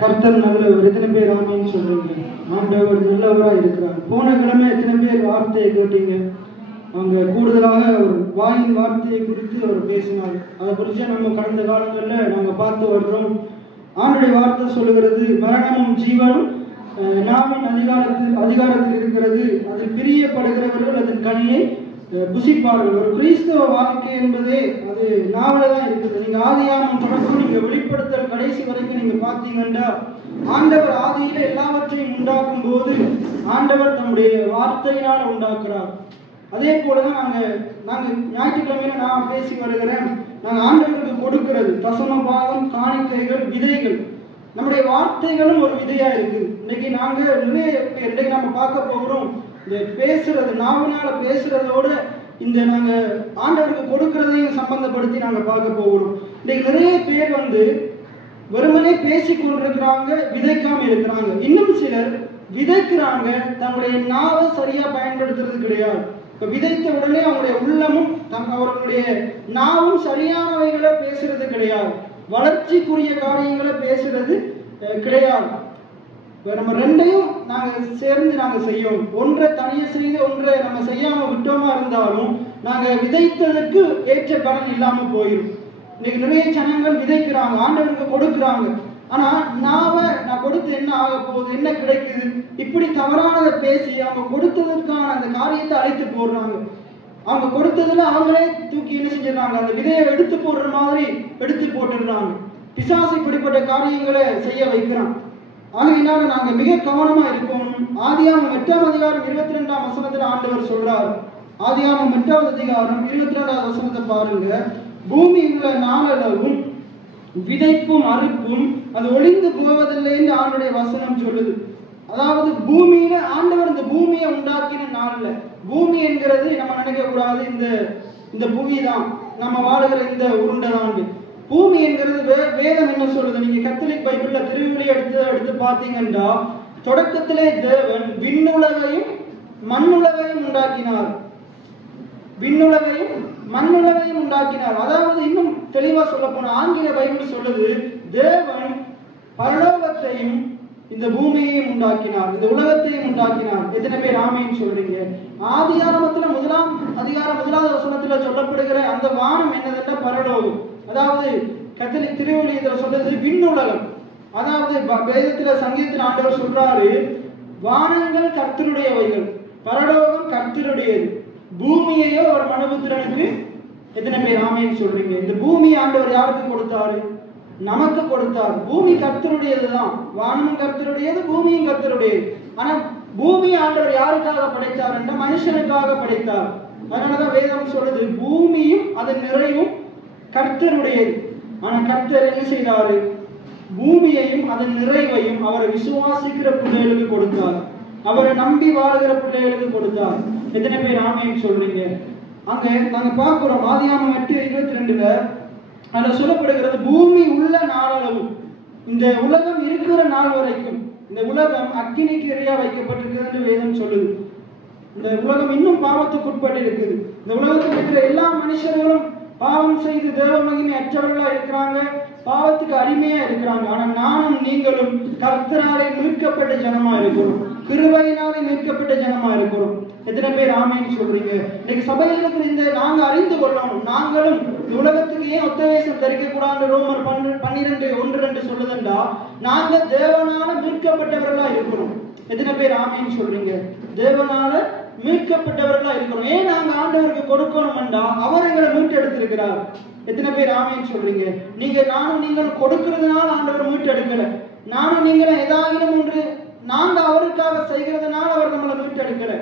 கர்த்தர் நல்லவர். எத்தனை பேர் ஆமீன்னு சொல்றீங்க? ஆண்டவர் நல்லவரா இருக்கிறார். போன கிழமை எத்தனை பேர் வார்த்தையை கேட்டீங்க? அவங்க கூடுதலாக அவர் வாயின் வார்த்தையை குறித்து அவர் பேசினார். அதை குறித்து நம்ம கடந்த காலங்களில் நாங்கள் பார்த்து வருகிறோம். ஆண்டுடைய வார்த்தை சொல்லுகிறது, மரணமும் ஜீவனும் நாவின் அதிகாரத்தில் இருக்கிறது, அதில் பிரியப்படுகிறவர்கள் அதன் கனியை புசிப்பார்கள். ஒரு கிறிஸ்தவ வாழ்க்கை என்பதே அது நாவல தான் இருக்குது. நீங்க ஆதியாகமம் தொடர்ந்து நீங்க வெளிப்படுத்தல் கடைசி வரைக்கும் நீங்க பார்த்தீங்கன்னா, ஆண்டவர் ஆதியில எல்லாவற்றையும் உண்டாக்கும் போது ஆண்டவர் தம்முடைய வார்த்தையினால் உண்டாக்குறார். அதே போலதான் நாங்க ஞாயிற்றுக்கிழமையில நான் பேசி வருகிறேன். நாங்க ஆண்டவருக்கு கொடுக்கிறது தசம பாகம், காணிக்கைகள், விதைகள். நம்முடைய வார்த்தைகளும் ஒரு விதையா இருக்குது. இன்னைக்கு நாங்க இன்னைக்கு நம்ம பார்க்க போகிறோம். இந்த பேசுறது, நாவினால பேசுறதோட இந்த நாங்க ஆண்டவருக்கு கொடுக்கறதையும் சம்பந்தப்படுத்தி நாங்க பார்க்க போகிறோம். இன்னைக்கு நிறைய பேர் வெறுமனே பேசி கொண்டிருக்கிறாங்க, விதைக்காம இருக்கிறாங்க. இன்னும் சிலர் விதைக்கிறாங்க, தன்னுடைய நாவை சரியா பயன்படுத்துறது கிடையாது. இப்ப விதைத்த உடனே அவங்களுடைய உள்ளமும் அவர்களுடைய நாவும் சரியானவைகளை பேசுறது கிடையாது, வளர்ச்சிக்குரிய காரியங்களை பேசுறது கிடையாது. நம்ம ரெண்டையும் சேர்ந்து செய்யும். ஒன்றை தனியை செய்து ஒன்றை நம்ம செய்யாம விட்டோமா இருந்தாலும் நாங்க விதைத்ததற்கு ஏற்ற பலன் இல்லாம போயிடும். இன்னைக்கு நிறைய ஜனங்கள் விதைக்கிறாங்க, ஆண்டவருக்கு கொடுக்குறாங்க. ஆனா நான் கொடுத்து என்ன ஆக போகுது, என்ன கிடைக்குது, இப்படி தவறானதை பேசி அவங்க கொடுத்ததற்கான அந்த காரியத்தை அழைத்து போடுறாங்க. அவங்க கொடுத்ததுல அவங்களே தூக்கி என்ன செஞ்சிடறாங்க, அந்த விதையை எடுத்து போடுற மாதிரி எடுத்து போட்டுடுறாங்க. பிசாசு இப்படிப்பட்ட காரியங்களை செய்ய வைக்கிறான். ஆகையினால நாங்க மிக கவனமா இருக்கணும். ஆதியாகமம் 8ஆம் அதிகாரம் 22ஆம் வசனத்துல ஆண்டவர் சொல்றார். ஆதியாகமம் 8ஆவது அதிகாரம் 22ஆவது வசனத்தை பாருங்க. பூமி உள்ள நாளளவும் விதைப்பும் அறுப்பும் அது ஒளிந்து போவதில்லை என்று ஆண்டுடைய வசனம் சொல்லுது. அதாவது பூமியில ஆண்டவர் இந்த பூமியை உண்டாக்கின நாள்ல, பூமி என்கிறது நம்ம நினைக்க கூடாது இந்த பூமி தான் நம்ம வாழுகிற இந்த உருண்டை. பூமி என்கிறது வேதம் என்ன சொல்லுது? நீங்க கத்தோலிக் பைபிள்ல திருவிழி எடுத்து பார்த்தீங்கன்னா, தொடக்கத்திலே தேவன் விண்ணுலகையும் மண்ணுலகையும் உண்டாக்கினார். விண்ணுலகையும் மண்ணுலகையும் உண்டாக்கினார். அதாவது இன்னும் தெளிவா சொல்ல போன ஆங்கில பைபிள் சொல்லுது, தேவன் பரலோகத்தையும் இந்த பூமியையும் உண்டாக்கினார், இந்த உலகத்தையும் உண்டாக்கினார். எத்தனை பேர் ஆமீன்னு சொல்றீங்க? ஆதியாகமத்துல 1ஆம் அதிகாரம் 1வது வசனத்துல சொல்லப்படுகிற அந்த வானம் என்னதுன்னா பரலோகம். அதாவது கத்தோலிக் திருவள்ளுவர் இதுல சொல்றது விண்ணுலகம். அதாவது வேதத்துல சங்கீதத்தில் ஆண்டவர் சொல்றாரு, வானங்கள் கர்த்தருடையவைகள், பரலோகம் கர்த்தருடையது, பூமியையோ அவர் மனுபுத்திரனுக்கு. எத்தனை பேர் ஆமீன்னு சொல்றீங்க? இந்த பூமி ஆண்டவர் யாருக்கு கொடுத்தாரு? நமக்கு கொடுத்தார். பூமி கர்த்தருடையதுதான், வானமும் கர்த்தருடையது, பூமியும் கர்த்தருடையது. ஆனா பூமி ஆண்டவர் யாருக்காக படைத்தார் என்ற மனுஷனுக்காக படைத்தார். அதனாலதான் வேதம் சொல்லுது, பூமியும் அதன் நிறைவும் கர்த்தருடையது. ஆனா கர்த்தர் என்ன செய்தாரு? பூமியையும் அதன் நிறைவையும் அவரை விசுவாசிக்கிற பிள்ளைகளுக்கு கொடுத்தார், அவரை நம்பி வாழ்கிற பிள்ளைகளுக்கு கொடுத்தார். எத்தனை பேர் ஆமீன்னு சொல்றீங்க? அங்க நாங்க பார்க்கிறோம் ஆதியாகமம் 8:22 அதுல சொல்லப்படுகிறது, பூமி உள்ள நாளளவு, இந்த உலகம் இருக்கிற நாள் வரைக்கும் இந்த உலகம் அக்கினிக்கு இரையா வைக்கப்பட்டிருக்கிறது என்று வேதம் சொல்லுது. இந்த உலகம் இன்னும் பாவத்துக்கு உட்பட்டு இருக்குது. இந்த உலகத்தில் இருக்கிற எல்லா மனுஷர்களும் பாவம் செய்து தேவ மகிமை அற்றவர்களா இருக்கிறாங்க, பாவத்துக்கு அடிமையா இருக்கிறாங்க. ஆனா நானும் நீங்களும் கர்த்தராலே மீட்கப்பட்ட ஜனமா இருக்கிறோம், கிருபையினாலே மீட்கப்பட்ட ஜனமா இருக்கிறோம். எத்தனை பேர் ஆமீன்னு சொல்றீங்க? இன்னைக்கு சபையில் இருக்கிற இந்த நாங்க அறிந்து கொள்ளணும், நாங்களும் உலகத்துக்கு ஏன் ஒத்த வேஷம் தரிக்க கூடாது ரோமர் 12:1-2 சொல்லுதுண்டா, நாங்க தேவனால மீட்கப்பட்டவர்களா இருக்கிறோம். எத்தனை பேர் ஆமீன்னு சொல்றீங்க? தேவனால மீட்கப்பட்டவர்களா இருக்கிறோம். ஏன் நாங்க ஆண்டவருக்கு கொடுக்கணும்டா, அவர் எங்களை மீட்டு எடுத்திருக்கிறார். எத்தனை பேர் ஆமீன்னு சொல்றீங்க? நானும் நீங்கள் கொடுக்கிறதுனால ஆண்டவர் மீட்டு எடுக்கல, நானும் நீங்களும் ஏதாயிரம் ஒன்று நாங்க அவருக்காக செய்கிறதுனால அவர் நம்மளை மீட்டு எடுக்கல.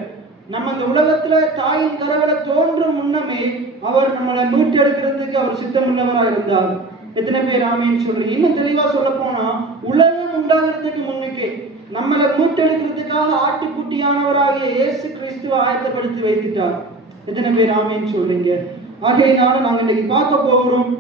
நம்ம இந்த உலகத்துல தாயின் கரவலை தோன்றும் முன்னமே அவர் நம்மளை மீட்டு எடுக்கிறதுக்கு அவர் சித்தமுள்ளவராக இருந்தார். எத்தனை பேர் ஆமீன்னு சொல்றீங்க? இன்னும் தெளிவா சொல்ல போனா, உலகம் உண்டாகிறதுக்கு முன்னுக்கே நம்மளை மீட்டெடுக்கிறதுக்காக ஆட்டுக்குட்டியானவராகிய இயேசு கிறிஸ்துவை ஆயத்தப்படுத்தி வைத்துட்டார். எத்தனை பேர் ஆமீன்னு சொல்றீங்க? ஆகையினால நாங்க இன்னைக்கு பார்க்க போகிறோம்,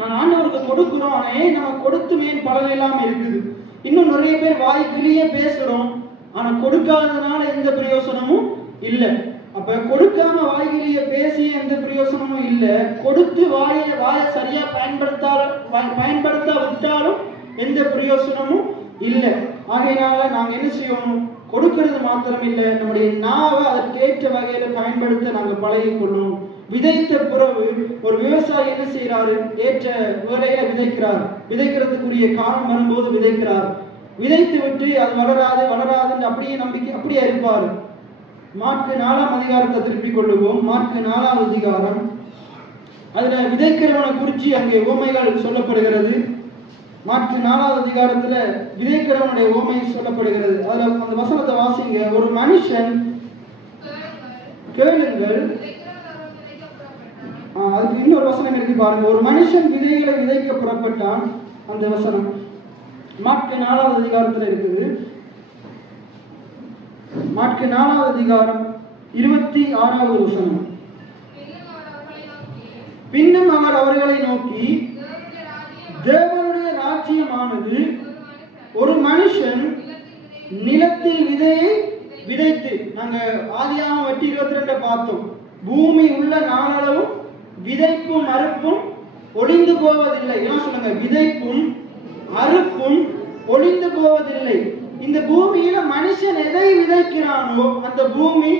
நான் ஆண்டவருக்கு கொடுக்கிறோம், ஆனா ஏன் நம்ம கொடுத்துமே பலன் இல்லாம இருக்குது. இன்னும் நிறைய பேர் வாய் கிளியே பேசுறோம், ஆனா கொடுக்காததுனால எந்த பிரயோசனமும் இல்லை. அப்ப கொடுக்காம வாய்கிலிய பேசிய எந்த பிரயோசனமும் இல்லை, கொடுத்து வாயை சரியா பயன்படுத்த விட்டாலும் எந்த பிரயோசனமும் இல்லை. ஆகையினால நாங்க என்ன செய்யணும்? கொடுக்கிறது மாத்திரம் இல்லை, நம்முடைய நாவை அதற்கேற்ற வகையில பயன்படுத்த நாங்க பழகி கொள்ளணும். விதைத்த பிறகு ஒரு விவசாயி என்ன செய்யறாரு? ஏற்ற வேலையில விதைக்கிறார். விதைக்கிறதுக்குரிய காலம் வரும்போது விதைக்கிறார். விதைத்து விட்டு அது வளராதுன்னு அப்படியே இருப்பாரு. மார்க்கு 4ஆம் அதிகாரத்தை திருப்பிக் கொள்ளுவோம். மார்க்கு 4ஆம் அதிகாரம், அதுல விதைக்கிறவனை குறித்து அங்கே உவமைகள் சொல்லப்படுகிறது. மார்க்கு 4ஆம் அதிகாரத்துல விதைக்கிறவனுடைய உவமை சொல்லப்படுகிறது. அதுல அந்த வசனத்தை வாசிங்க. ஒரு மனுஷன், கேளுங்கள், அதுக்கு இன்னொரு வசனம் இருக்கு பாருங்க. ஒரு மனுஷன் விதைகளை விதைக்க புறப்பட்டான். அந்த வசனம் மார்க்கு 4ஆம் அதிகாரத்துல இருக்குது. மார்க்கு 4ஆம் அதிகாரம் 26வது வசனம். பின்னும் அவர் அவர்களை நோக்கி, தேவனுடைய ராஜ்யமானது ஒரு மனுஷன் நிலத்தில் விதையை விதைத்து, நாங்க ஆதியாகமம் 8:22 பார்த்தோம். பூமி உள்ள நாளளவும் விதைப்பும் அறுப்பும் ஒளிந்து போவதில்லை. என்ன சொல்லுங்க? விதைப்பும் அறுப்பும் ஒளிந்து போவதில்லை. இந்த பூமியில மனுஷன் எதை விதைக்கிறானோ அந்த பூமி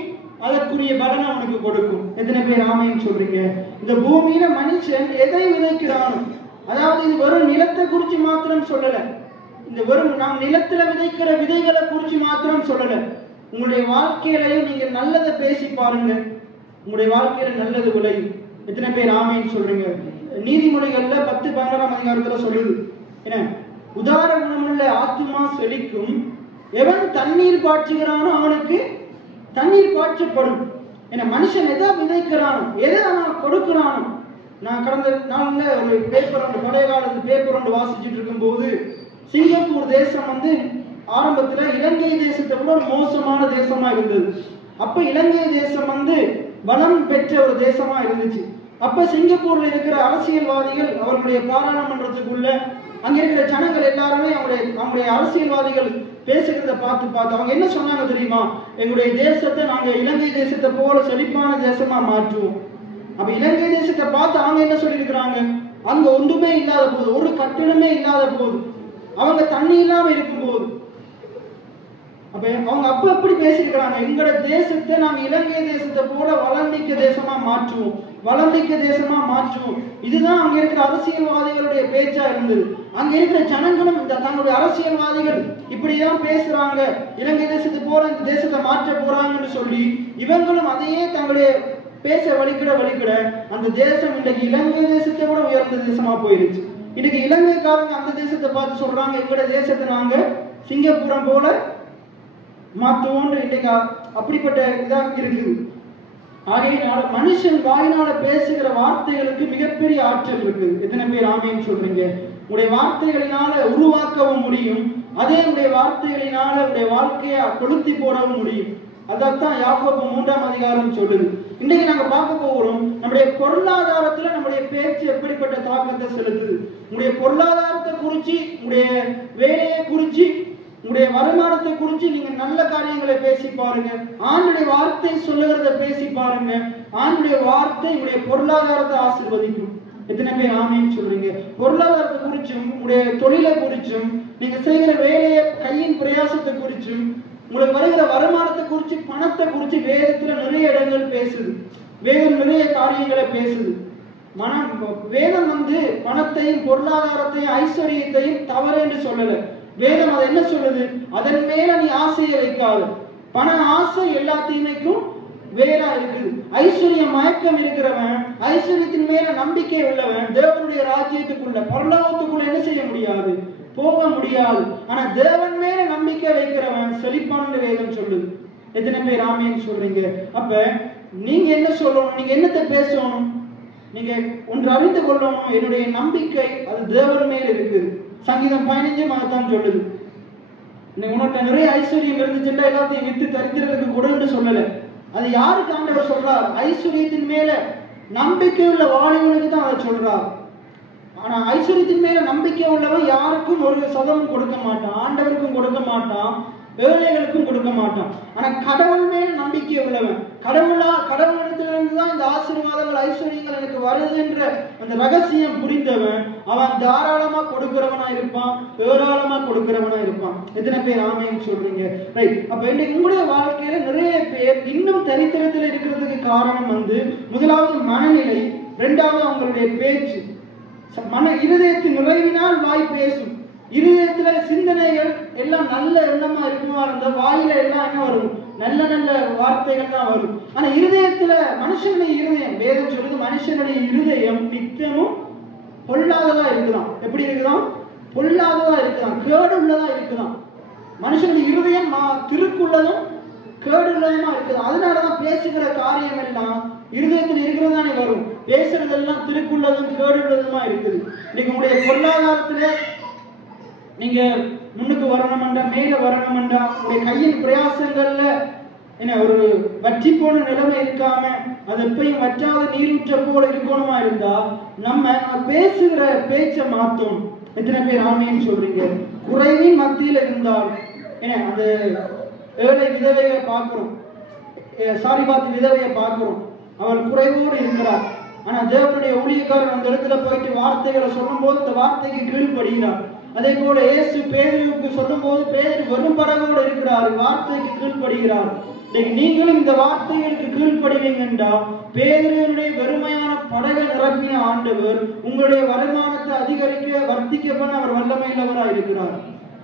அதற்குரிய பலனை அவனுக்கு கொடுக்கும். எத்தனை பேர் ஆமைன்னு சொல்றீங்க? இந்த பூமியில மனுஷன் எதை விதைக்கிறானோ, அதாவது இது வெறும் நிலத்தை குறிச்சு மாத்திரம் சொல்லல. இந்த வெறும் நாம் நிலத்துல விதைக்கிற விதைகளை குறிச்சு மாத்திரம் சொல்லல. உங்களுடைய வாழ்க்கையிலையும் நீங்க நல்லதை பேசி பாருங்க, உங்களுடைய வாழ்க்கையில நல்லது விளையும். எத்தனை பேர் ஆமைன்னு சொல்றீங்க? நீதிமொழிகள்ல 10:12ஆம் அதிகாரத்துல சொல்லுது என்ன? உதார குணமுள்ள ஆத்துமா செழிக்கும், எவன் தண்ணீர் பாய்ச்சுகிறானோ அவனுக்கு தண்ணீர் பாய்ச்சப்படும். ஏன்னா மனுஷன் எதை விதைக்கிறானோ, எதை அவன் கொடுக்கிறானோ. நான் கடந்த நாள்ல ஒரு பேப்பர் ஒன்று, பழைய காலத்து பேப்பர் ஒன்று வாசிச்சுட்டு இருக்கும் போது, சிங்கப்பூர் தேசம் ஆரம்பத்துல இலங்கை தேசத்தை விட ஒரு மோசமான தேசமா இருந்தது. அப்ப இலங்கை தேசம் வளம் பெற்ற ஒரு தேசமா இருந்துச்சு. அப்ப சிங்கப்பூர்ல இருக்கிற அரசியல்வாதிகள் அவர்களுடைய பாராளுமன்றத்துக்குள்ள அங்க இருக்கிற ஜனங்கள் எல்லாருமே அவங்களுடைய அரசியல்வாதிகள் பேசுகிறத பார்த்து அவங்க என்ன சொன்னாங்க தெரியுமா? எங்களுடைய தேசத்தை நாங்க இலங்கை தேசத்தை போல செழிப்பான தேசமா மாற்றுவோம். அப்ப இலங்கை தேசத்தை பார்த்து அவங்க என்ன சொல்லியிருக்கிறாங்க? அங்க ஒன்றுமே இல்லாத போது, ஒரு கட்டிடமே இல்லாத போது, அவங்க தண்ணி இல்லாம இருக்கும் போது, அப்ப அவங்க அப்படி பேசியிருக்கிறாங்க, எங்களோட தேசத்தை நாங்க இலங்கை தேசத்தை போல வளமிக்க தேசமா மாற்றுவோம், வளமிக்க தேசமா மாற்றுவோம். இதுதான் அங்க இருக்கிற அரசியல்வாதிகளுடைய பேச்சா இருந்தது. அங்க இருக்கிற ஜனங்களும் தங்களுடைய அரசியல்வாதிகள் இப்படிதான் பேசுறாங்க, இலங்கை தேசத்தை போல இந்த தேசத்தை மாற்ற போறாங்கன்னு சொல்லி இவங்களும் அதையே தங்களுடைய பேச வலிக்கிட அந்த தேசம் இன்றைக்கு இலங்கை தேசத்தை விட உயர்ந்த தேசமா போயிருச்சு. இன்னைக்கு இலங்கைக்காரங்க அந்த தேசத்தை பார்த்து சொல்றாங்க, எங்களோட தேசத்தை நாங்க சிங்கப்பூரம் போல மாற்றுவோம். இன்னைக்கு அப்படிப்பட்ட இதாக இருக்குது. ஆகையினால மனுஷன் வாயினால பேசுகிற வார்த்தைகளுக்கு மிகப்பெரிய ஆற்றல் இருக்குது. எத்தனை பேர் ஆமைன்னு சொல்றீங்க? உங்களுடைய வார்த்தைகளினால உருவாக்கவும் முடியும், அதே உடைய வார்த்தைகளினால உடைய வாழ்க்கையை கொளுத்தி போடவும் முடியும். அதான் யாக்கோபு 3ஆம் அதிகாரம் சொல்லுது. இன்னைக்கு நாங்க பார்க்க போகிறோம், நம்முடைய பொருளாதாரத்துல நம்முடைய பேச்சு எப்படிப்பட்ட தாக்கத்தை செலுத்துது. உங்களுடைய பொருளாதாரத்தை குறிச்சு, உங்களுடைய வேலையை குறிச்சு, உங்களுடைய வருமானத்தை குறிச்சு நீங்க நல்ல காரியங்களை பேசி பாருங்க. ஆண்டுடைய வார்த்தை சொல்லுகிறத பேசி பாருங்க. ஆண்டுடைய வார்த்தை உங்களுடைய பொருளாதாரத்தை ஆசீர்வதிக்கும். எத்தனை பேர் ஆமைன்னு சொல்றீங்க? பொருளாதாரத்தை குறிச்சும், உங்களுடைய தொழிலை குறிச்சும், நீங்க செய்கிற வேலையை வேலையின் பிரயாசத்தை குறிச்சும் உங்களுக்கு வருகிற வருமானத்தை குறித்து பணத்தை குறித்து வேதத்துல நிறைய இடங்கள் பேசுது. வேதம் நிறைய காரியங்களை பேசுது. வேதம் பணத்தையும் பொருளாதாரத்தையும் ஐஸ்வர்யத்தையும் தவறு என்று சொல்லல. வேதம் அது என்ன சொல்லுது? அதன் மேல நீ ஆசையை வைக்காது. பண ஆசை எல்லா தீமைக்கும் வேறா இருக்குது. ஐஸ்வர்ய மயக்கம் இருக்கிறவன், ஐஸ்வர்யத்தின் மேல நம்பிக்கை உள்ளவன் தேவனுடைய ராஜ்யத்துக்குள்ள பரலோகத்துக்குள்ள என்ன செய்ய முடியாது, போக முடியாது. ஆனா தேவன் மேல நம்பிக்கை வைக்கிறவன் செழிப்பான வேதம் சொல்லுது. எத்தனை பேர் ஆமேன்னு சொல்றீங்க? அப்ப நீங்க என்ன சொல்லணும்? நீங்க என்னத்தை பேசணும்? நீங்க ஒன்று அறிந்து கொள்ளணும், என்னுடைய நம்பிக்கை அது தேவன் மேல் இருக்குது. சங்கீதம் 15 அதைத்தான் சொல்லுது. உனக்கு நிறைய ஐஸ்வர்யம் இருந்துச்சுன்னா எல்லாத்தையும் வித்து தரித்திரத்துக்கு கொடுன்னு சொல்லல. அது யாருக்கு ஆண்டவர் சொல்றார்? ஐஸ்வர்யத்தின் மேல நம்பிக்கை உள்ள வாலிபனுக்கு தான் அதை சொல்றார். ஆனா ஐஸ்வர்யத்தின் மேல நம்பிக்கை உள்ளவன் யாருக்கும் ஒரு சதமும் கொடுக்க மாட்டான், ஆண்டவருக்கும் கொடுக்க மாட்டான், ஏழைகளுக்கும் கொடுக்க மாட்டான். ஆனா கடவுள் மேல நம்பிக்கை உள்ளவன், கடவுளிடத்திலிருந்து தான் இந்த ஆசீர்வாதம் ஆசீர்வாதங்கள் ஐஸ்வர்யங்கள் எனக்கு வருது என்ற அந்த ரகசியம் புரிந்தவன் அவன் தாராளமா கொடுக்கிறவனா இருப்பான், ஏராளமா கொடுக்கிறவனா இருப்பான். எத்தனை பேர் ஆமேன்னு சொல்றீங்க? ரைட். அப்ப இன்னைக்கு உங்களுடைய வாழ்க்கையில நிறைய பேர் இன்னும் தரித்திரத்தில் இருக்கிறதுக்கு காரணம் முதலாவது மனநிலை, இரண்டாவது அவங்களுடைய பேச்சு. இருதயத்தின் நிறைவினால் வாய் பேசும். இருதயத்துல சிந்தனைகள் எல்லாம் நல்ல எண்ணமா இருக்குமா இருந்தா வாயில எல்லாம் என்ன வரும்? நல்ல நல்ல வார்த்தைகள் தான் வரும். ஆனா இருதயத்துல மனுஷனுடைய இருதயம், வேதம் சொல்லுது மனுஷனுடைய இருதயம் நித்தமும் பொல்லாததா இருக்குதான். எப்படி இருக்குதான்? பொல்லாததா இருக்குதான், கேடு உள்ளதா இருக்குதான். மனுஷனுடைய இருதயம் திருக்குள்ளதும் கேடு உள்ளதுமா இருக்குது. அதனாலதான் பேசுகிற காரியம் எல்லாம் இருதயத்தில் இருக்கிறதானே வரும். பேசுறதெல்லாம் திருக்குள்ளதும் கேடு உள்ளதுமா இருக்குது. இன்னைக்கு உங்களுடைய பொருளாதாரத்துல நீங்க முன்னுக்கு வரணும்டா, மேல வரணும்டா, உங்களுடைய கையின் பிரயாசங்கள்ல என்ன ஒரு வற்றி போன நிலைமை இருக்காம அது எப்பயும் வற்றாத நீரூற்ற போல இருக்கணுமா இருந்தா நம்ம பேசுகிற பேச்சை மாத்தோம். எத்தனை பேர் ஆமேன்னு சொல்றீங்க? குறைவின் மத்தியில இருந்தால் என்ன அந்த ஏழை விதவையை பார்க்கிறோம், சாரிபாத் விதவையை பார்க்கிறோம். அவள் குறைவோடு இருக்கிறார். ஆனா தேவனுடைய ஊழியக்காரர் அந்த இடத்துல போயிட்டு வார்த்தைகளை சொல்லும் போது அந்த வார்த்தைக்கு கீழ்படுகிறார். அதே போல இயேசு பேதுருவுக்கு சொல்லும் போது பேதுரு வெறும் படகோடு இருக்கிறார், வார்த்தைக்கு கீழ்படுகிறார். நீங்களும் இந்த வார்த்தைகளுக்கு கீழ்படுவீங்கன்றா பேதுருவினுடைய வெறுமையான படகை நிரப்பின ஆண்டவர் உங்களுடைய வருமானத்தை அதிகரிக்க வர்த்திக்க பண்ண அவர் வல்லமையுள்ளவராக இருக்கிறார்.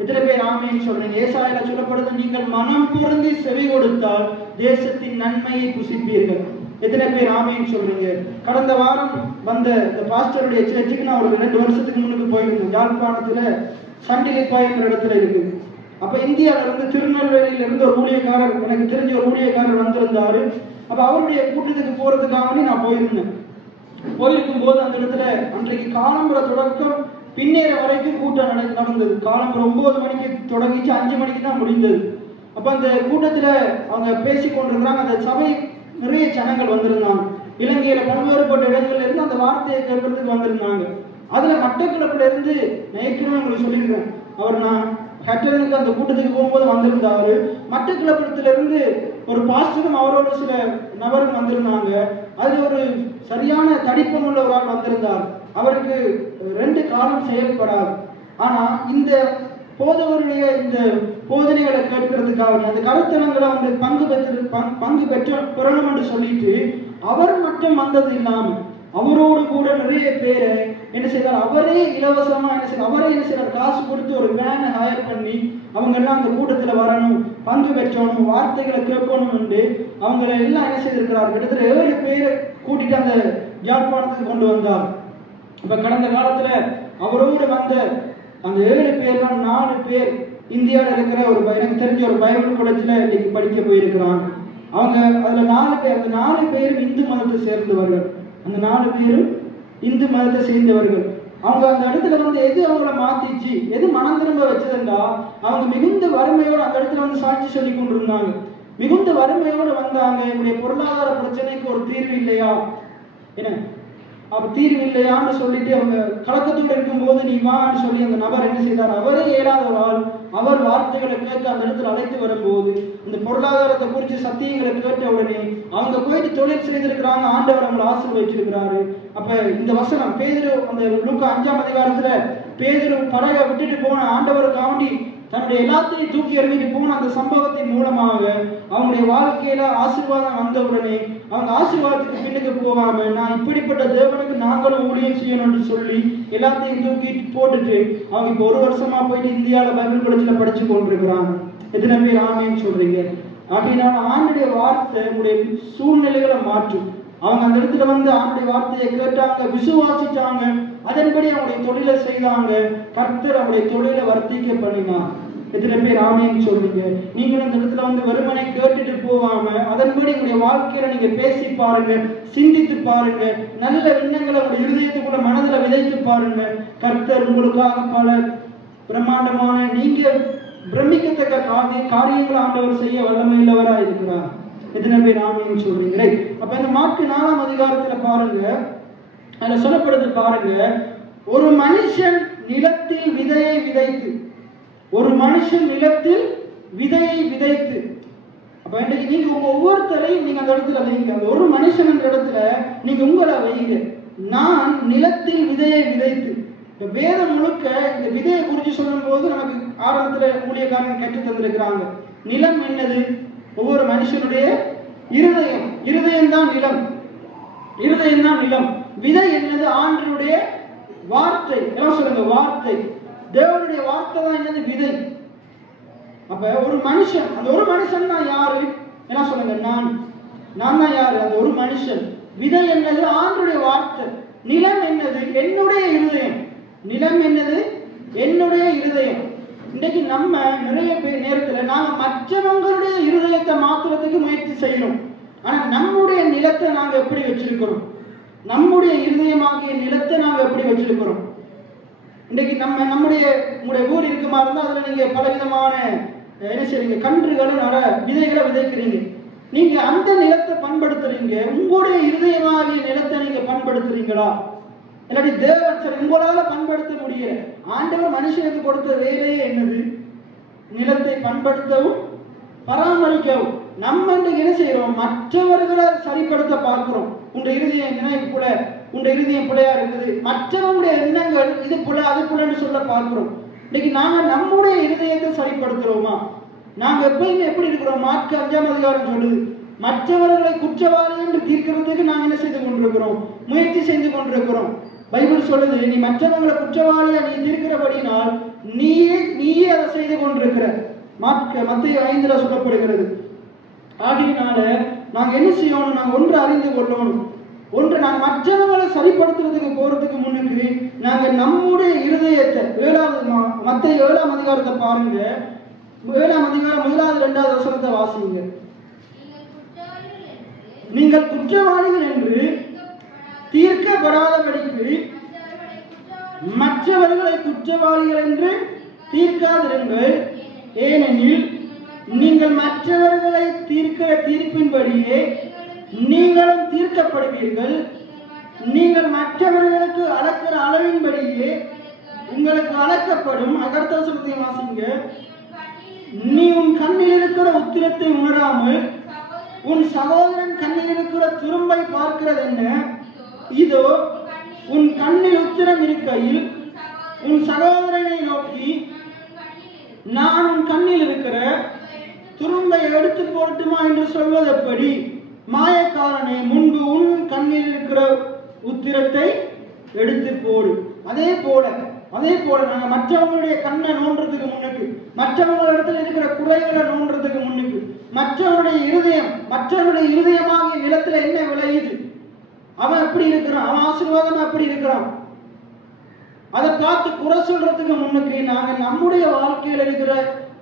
எத்தனை பேர் ஆமேன்னு சொல்றீங்க? ஏசாயால சொல்லப்படுது, நீங்கள் மனம் பொருந்தி செவி கொடுத்தால் தேசத்தின் நன்மையை புசிப்பீர்கள். எத்தனை பேர் ஆமேன்னு சொல்றீங்க? கடந்த வாரம் வந்த இந்த பாஸ்டருடைய சர்ச்சுக்கு நான் ஒரு 2 வருஷத்துக்கு முன்னுக்கு போயிருந்தேன். யாழ்ப்பாணத்துல சண்டிலிப்பாயங்கிற இடத்துல இருக்கு. அப்ப இந்தியாவில இருந்து திருநெல்வேலியில இருந்து ஒரு ஊழியக்காரர், எனக்கு தெரிஞ்ச ஒரு ஊழியக்காரர் வந்திருந்தாரு. அப்ப அவருடைய கூட்டத்துக்கு போறதுக்காக நான் போயிருந்தேன். போயிருக்கும் போது அந்த இடத்துல அன்றைக்கு காலம்புற தொடக்கம் பின்னேற வரைக்கும் கூட்டம் நடந்தது. காலம்புற 9 மணிக்கு தொடங்கிச்சு, 5 மணிக்கு தான் முடிந்தது. அப்ப அந்த கூட்டத்துல அவங்க பேசி கொண்டிருக்கிறாங்க. அந்த சபை நிறைய ஜனங்கள் வந்திருந்தாங்க. இலங்கையில பல்வேறுபட்ட இடங்கள்ல இருந்து அந்த வார்த்தையை கேட்கறதுக்கு வந்திருந்தாங்க. அதுல மட்டக்களப்புல இருந்து நேற்று உங்களுக்கு சொல்லியிருக்கேன், அவர் நான் ஹட்டனுக்கு அந்த கூட்டத்துக்கு போகும்போது வந்திருந்தாரு. மட்டக்களப்புல இருந்து ஒரு பாஸ்டரும் அவரோட சில நபரும் வந்திருந்தாங்க. அதுல ஒரு சரியான தடிப்பம் உள்ளவரால் வந்திருந்தார். அவருக்கு 2 காலம் செயல்படாது. ஆனா இந்த போதவருடைய இந்த போதனைகளை கேட்கறதுக்காக அந்த கருத்தரங்களை பங்கு பெறணும் என்று சொல்லிட்டு அவர் மட்டும் வந்தது இல்லாம அவரோடு கூட நிறைய பேரை என்ன செய்தார், அவரே இலவசமா என்ன செய்தார், அவரே என்ன செய்தார், காசு கொடுத்து ஒரு வேனை ஹயர் பண்ணி அவங்க எல்லாம் அந்த கூட்டத்துல வரணும், பங்கு பெற்றணும், வார்த்தைகளை கேட்கணும் என்று அவங்களை எல்லாம் என்ன செய்திருக்கிறார். கிட்டத்தட்ட 7 பேரை கூட்டிட்டு அந்த யாழ்ப்பாணத்துக்கு கொண்டு வந்தார். இப்ப கடந்த காலத்துல அவரோடு வந்த அந்த 7 பேர்ல 4 பேர் இந்தியாவில் இருக்கிற ஒரு எனக்கு தெரிஞ்ச ஒரு பைபிள் காலேஜ்ல இன்னைக்கு படிக்க போயிருக்கிறாங்க. அவங்க அதுல 4 பேர், அந்த 4 பேரும் இந்து மதத்தை சேர்ந்தவர்கள். அந்த 4 பேரும் இந்து மதத்தை சேர்ந்தவர்கள். அவங்க அந்த இடத்துல எது அவங்கள மாத்திச்சு, எது மனம் திரும்ப வச்சதுண்டா, அவங்க மிகுந்த வறுமையோடு அந்த இடத்துல சாட்சி சொல்லி கொண்டிருந்தாங்க. மிகுந்த வறுமையோடு வந்தாங்க. என்னுடைய பொருளாதார பிரச்சனைக்கு ஒரு தீர்வு இல்லையா, என்ன அப்ப தீர்வு இல்லையான்னு சொல்லிட்டு அவங்க கலக்கத்தோடு இருக்கும் போது நீ வான்னு சொல்லி அந்த நபர் என்ன செய்தார், அவரே இயலாதவரால் அவர் வார்த்தைகளை கேட்க அந்த இடத்துல அழைத்து வரும்போது இந்த பொருளாதாரத்தை குறித்து சத்தியங்களை கேட்ட உடனே அவங்க போயிட்டு தொழில் செய்திருக்கிறாங்க. ஆண்டவர் அவங்களை ஆசீர்வதிச்சிருக்கிறாரு. அப்ப இந்த வசனம் பேதுரு அந்த லூக்கா 5ஆம் அதிகாரத்துல பேதுரு படகை விட்டுட்டு போன ஆண்டவருக்காண்டி தன்னுடைய எல்லாத்தையும் தூக்கி எறிஞ்சிட்டு போன அந்த சம்பவத்தின் மூலமாக அவங்களுடைய வாழ்க்கையில ஆசீர்வாதம் வந்தவுடனே அவங்க ஆசீர்வாதத்துக்கு பின்னுக்கு போகாம நான் இப்படிப்பட்ட தேவனுக்கு நாங்களும் ஊழியம் செய்யணும்னு சொல்லி எல்லாத்தையும் தூக்கி போட்டுட்டு அவங்க இப்போ 1 வருஷமா போயிட்டு இந்தியாவில பைபிள் காலேஜ்ல படிச்சு கொண்டிருக்கிறாங்க. எத்தனை பேர் ஆமேன்னு சொல்றீங்க? அப்படின்னால ஆண்டுடைய வார்த்தை உங்களுடைய சூழ்நிலைகளை மாற்றும். அவங்க அந்த இடத்துல ஆண்டுடைய வார்த்தையை கேட்டாங்க, விசுவாசிச்சாங்க, அதன்படி அவங்களுடைய தொழிலை செய்தாங்க. கர்த்தர் அவங்களுடைய தொழிலை வர்த்திக்க பண்ணினார். எத்தனை பேர் ஆமேன்னு சொல்றீங்க? நீங்களும் இந்த இடத்துல வெறுமனை கேட்டுட்டு போகாம அதன்படி உங்களுடைய வாழ்க்கையில நீங்க பேசி பாருங்க, சிந்தித்து பாருங்க, நல்ல எண்ணங்களை உங்களுடைய இருதயத்துக்குள்ள மனதில் விதைத்து பாருங்க. கர்த்தர் உங்களுக்காக பல பிரம்மாண்டமான நீங்க பிரமிக்கத்தக்க காரியங்களை ஆண்டவர் செய்ய வல்லமையுள்ளவரா இருக்கிறார். எத்தனை பேர் ஆமேன்னு சொல்றீங்களே? அப்ப இந்த மார்க்கு 4ஆம் அதிகாரத்துல பாருங்க, அதுல சொல்லப்படுது பாருங்க, ஒரு மனுஷன் நிலத்தில் விதையை விதைத்து, ஒரு மனுஷன் நிலத்தில் விதையை விதைத்து. அப்ப இன்னைக்கு நீங்க உங்க ஒவ்வொருத்தரையும் நீங்க அந்த இடத்துல வைங்க. அந்த ஒரு மனுஷன் அந்த இடத்துல நீங்க உங்களை வைங்க. நான் நிலத்தில் விதையை விதைத்து, வேதம் முழுக்க இந்த விதையை குறித்து சொல்லும் போது நமக்கு ஆரம்பத்துல ஊழியக்காரங்க கேட்டு தந்திருக்கிறாங்க. நிலம் என்னது? ஒவ்வொரு மனுஷனுடைய இருதயம். இருதயம் தான் நிலம். இருதயம் தான் நிலம். விதை என்னது? ஆண்டவருடைய வார்த்தை. எல்லாம் சொல்லுங்க, வார்த்தை. தேவனுடைய வார்த்தை தான் என்னது? விதை. அப்ப ஒரு மனுஷன், அந்த ஒரு மனுஷன் தான் யாரு? என்ன சொல்லுங்க, நான் தான் யாரு? அந்த ஒரு மனுஷன். விதை என்னது? ஆண்டவருடைய வார்த்தை. நிலம் என்னது? என்னுடைய இருதயம். நிலம் என்னது? என்னுடைய இருதயம். இன்னைக்கு நம்ம நிறைய பேர் நேரத்துல நாங்க மற்றவங்களுடைய இருதயத்தை மாத்துறதுக்கு முயற்சி செய்யறோம். ஆனா நம்முடைய நிலத்தை நாங்க எப்படி வச்சிருக்கிறோம்? நம்முடைய இருதயமாகிய நிலத்தை நாங்க எப்படி வச்சிருக்கிறோம்? இன்னைக்கு நம்முடைய உங்களுடைய ஊர் இருக்குமா இருந்தா அதுல நீங்க பலவிதமான என்ன செய்றீங்க? கன்றுகளை விதைகளை விதைக்கிறீங்க. நீங்க அந்த நிலத்தை பண்படுத்துறீங்க. உங்களுடைய இருதயமாகிய நிலத்தை நீங்க பண்படுத்துறீங்களா? இல்லாட்டி தேவன் சரி உங்களால பண்படுத்த முடியல. ஆண்டவர் மனுஷனுக்கு கொடுத்த வேலையே என்னது? நிலத்தை பண்படுத்தவும் பராமரிக்கவும். நம்ம என்ன செய்யறோம்? மற்றவர்களை சரிப்படுத்த பார்க்கிறோம். உங்க இருதயம் என்ன புல, உங்க இருதயம் புலையா இருக்குது, மற்றவங்களுடைய எண்ணங்கள் இது புல அது புலன்னு சொல்ல பார்க்கிறோம். இன்னைக்கு நாங்க நம்முடைய இருதயத்தை சரிப்படுத்துறோமா? நாங்க எப்பயுமே எப்படி இருக்கிறோம்? மார்க்கு 5ஆம் அதிகாரம் சொல்லுது, மற்றவர்களை குற்றவாளி என்று தீர்க்கிறதுக்கு நாங்க என்ன செய்து கொண்டிருக்கிறோம்? முயற்சி செய்து கொண்டிருக்கிறோம். பைபிள் சொல்லுது, நீ மற்றவங்களை குற்றவாளியா நீ தீர்க்கிறபடினால் நீயே அதை செய்து கொண்டிருக்கிற. மத்தேயு 5ல சொல்லப்படுகிறது. ஆகினால நாங்க என்ன செய்யணும்? நாங்க ஒன்று அறிந்து கொள்ளணும். ஒன்று, நாங்க மற்றவங்களை சரிப்படுத்துறதுக்கு போறதுக்கு முன்னுக்கு நாங்க நம்முடைய இருதயத்தை மத்தேயு 7ஆம் அதிகாரத்தை பாருங்க. 7ஆம் அதிகாரம் 1வது 2வது வசனத்தை வாசிங்க. நீங்கள் குற்றவாளிகள் என்று தீர்க்கப்படாதபடிக்கு மற்றவர்களை குற்றவாளிகள் என்று தீர்க்காதிருங்கள். ஏனெனில் நீங்கள் மற்றவர்களை தீர்க்கிற தீர்ப்பின்படியே நீங்களும் தீர்க்கப்படுவீர்கள். நீங்கள் மற்றவர்களுக்கு அளக்கிற அளவின்படியே உங்களுக்கு அளக்கப்படும். அடுத்த வசனத்தை வாசிங்க. நீ உன் கண்ணில் இருக்கிற உத்திரத்தை உணராமல் உன் சகோதரன் கண்ணில் இருக்கிற துரும்பை பார்க்கிறது என்ன? இதோ உன் கண்ணில் உத்திரம் இருக்கையில் உன் சகோதரனை நோக்கி, நான் உன் கண்ணில் இருக்கிற துரும்பை எடுத்து போட்டுமா என்று சொல்வது எப்படி? மாயக்காரனே, முன்பு உன் கண்ணில் இருக்கிற உத்திரத்தை எடுத்து போடு. அதே போல நாங்க மற்றவங்களுடைய கண்ணை நோன்றதுக்கு முன்னுக்கு, மற்றவங்க இடத்துல இருக்கிற குறைகளை நோன்றதுக்கு முன்னுக்கு, மற்றவருடைய இருதயமாகிய நிலத்துல என்ன விளையுது, அவன் எப்படி இருக்கிறான், அவன் ஆசீர்வாதமா எப்படி இருக்கிறான், அதை பார்த்து குறை சொல்றதுக்கு முன்னுக்கு நாங்க நம்முடைய வாழ்க்கையில இருக்கிற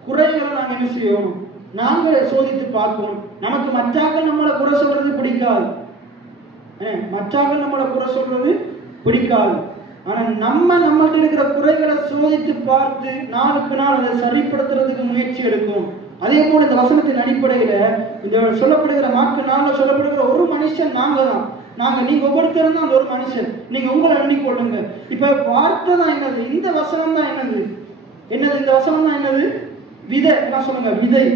குறைகளை நாங்க என்ன செய்யணும்? நாங்க சோதித்து பார்க்கணும். நமக்கு மற்றாக்கள் நம்மளை குறை சொல்றது பிடிக்காது. மற்றாக்கள் நம்மளை குறை சொல்றது பிடிக்காது. ஆனா நம்மள்ட்ட இருக்கிற குறைகளை சோதித்து பார்த்து நாளுக்கு நாள் அதை சரிப்படுத்துறதுக்கு முயற்சி எடுக்கும். அதே போல இந்த வசனத்தின் அடிப்படையில இந்த சொல்லப்படுகிற மார்க்கு 4ல சொல்லப்படுகிற ஒரு மனுஷன் நாங்க தான். நீங்க ஒவ்வொருத்தரும் தான் அந்த ஒரு மனுஷன். நீங்க உங்களை எண்ணிக்கொள்ளுங்க. இப்ப வார்த்தை தான் என்னது? இந்த வசனம் தான் என்னது? இந்த வசனம் தான் என்னது? விதை. என்ன சொல்லுங்க? விதை.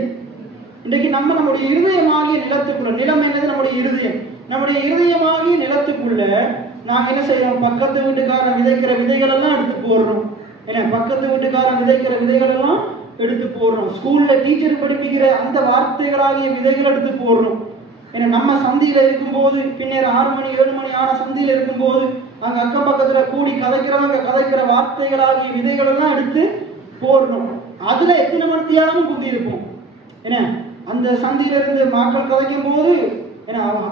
இன்றைக்கு நம்முடைய இருதயமாகிய நிலத்துக்குள்ள, நிலம் என்னது? நம்முடைய இருதயம். நம்முடைய இருதயமாகிய நிலத்துக்குள்ள நாங்க என்ன செய்யறோம்? பக்கத்து வீட்டுக்காரன் விதைக்கிற விதைகள் எல்லாம் எடுத்து போடுறோம். பக்கத்து வீட்டுக்காரன் விதைக்கிற விதைகள் எல்லாம் எடுத்து போடுறோம். ஸ்கூல்ல டீச்சர் படிப்பிக்கிற அந்த வார்த்தைகளாகிய விதைகள் எடுத்து போடுறோம். நம்ம சந்தியில இருக்கும்போது, பின்னர் 6 மணி 7 மணி ஆன சந்தியில இருக்கும்போது அங்க அக்கம் பக்கத்துல கூடி கதைக்கிறவங்க கதைக்கிற வார்த்தைகளாகிய விதைகள் எல்லாம் எடுத்து போடுறோம். அதுல எத்தனை மணித்தியாலும் குந்தி இருப்போம். அந்த சந்தியில இருந்து மக்கள் கதைக்கும் போது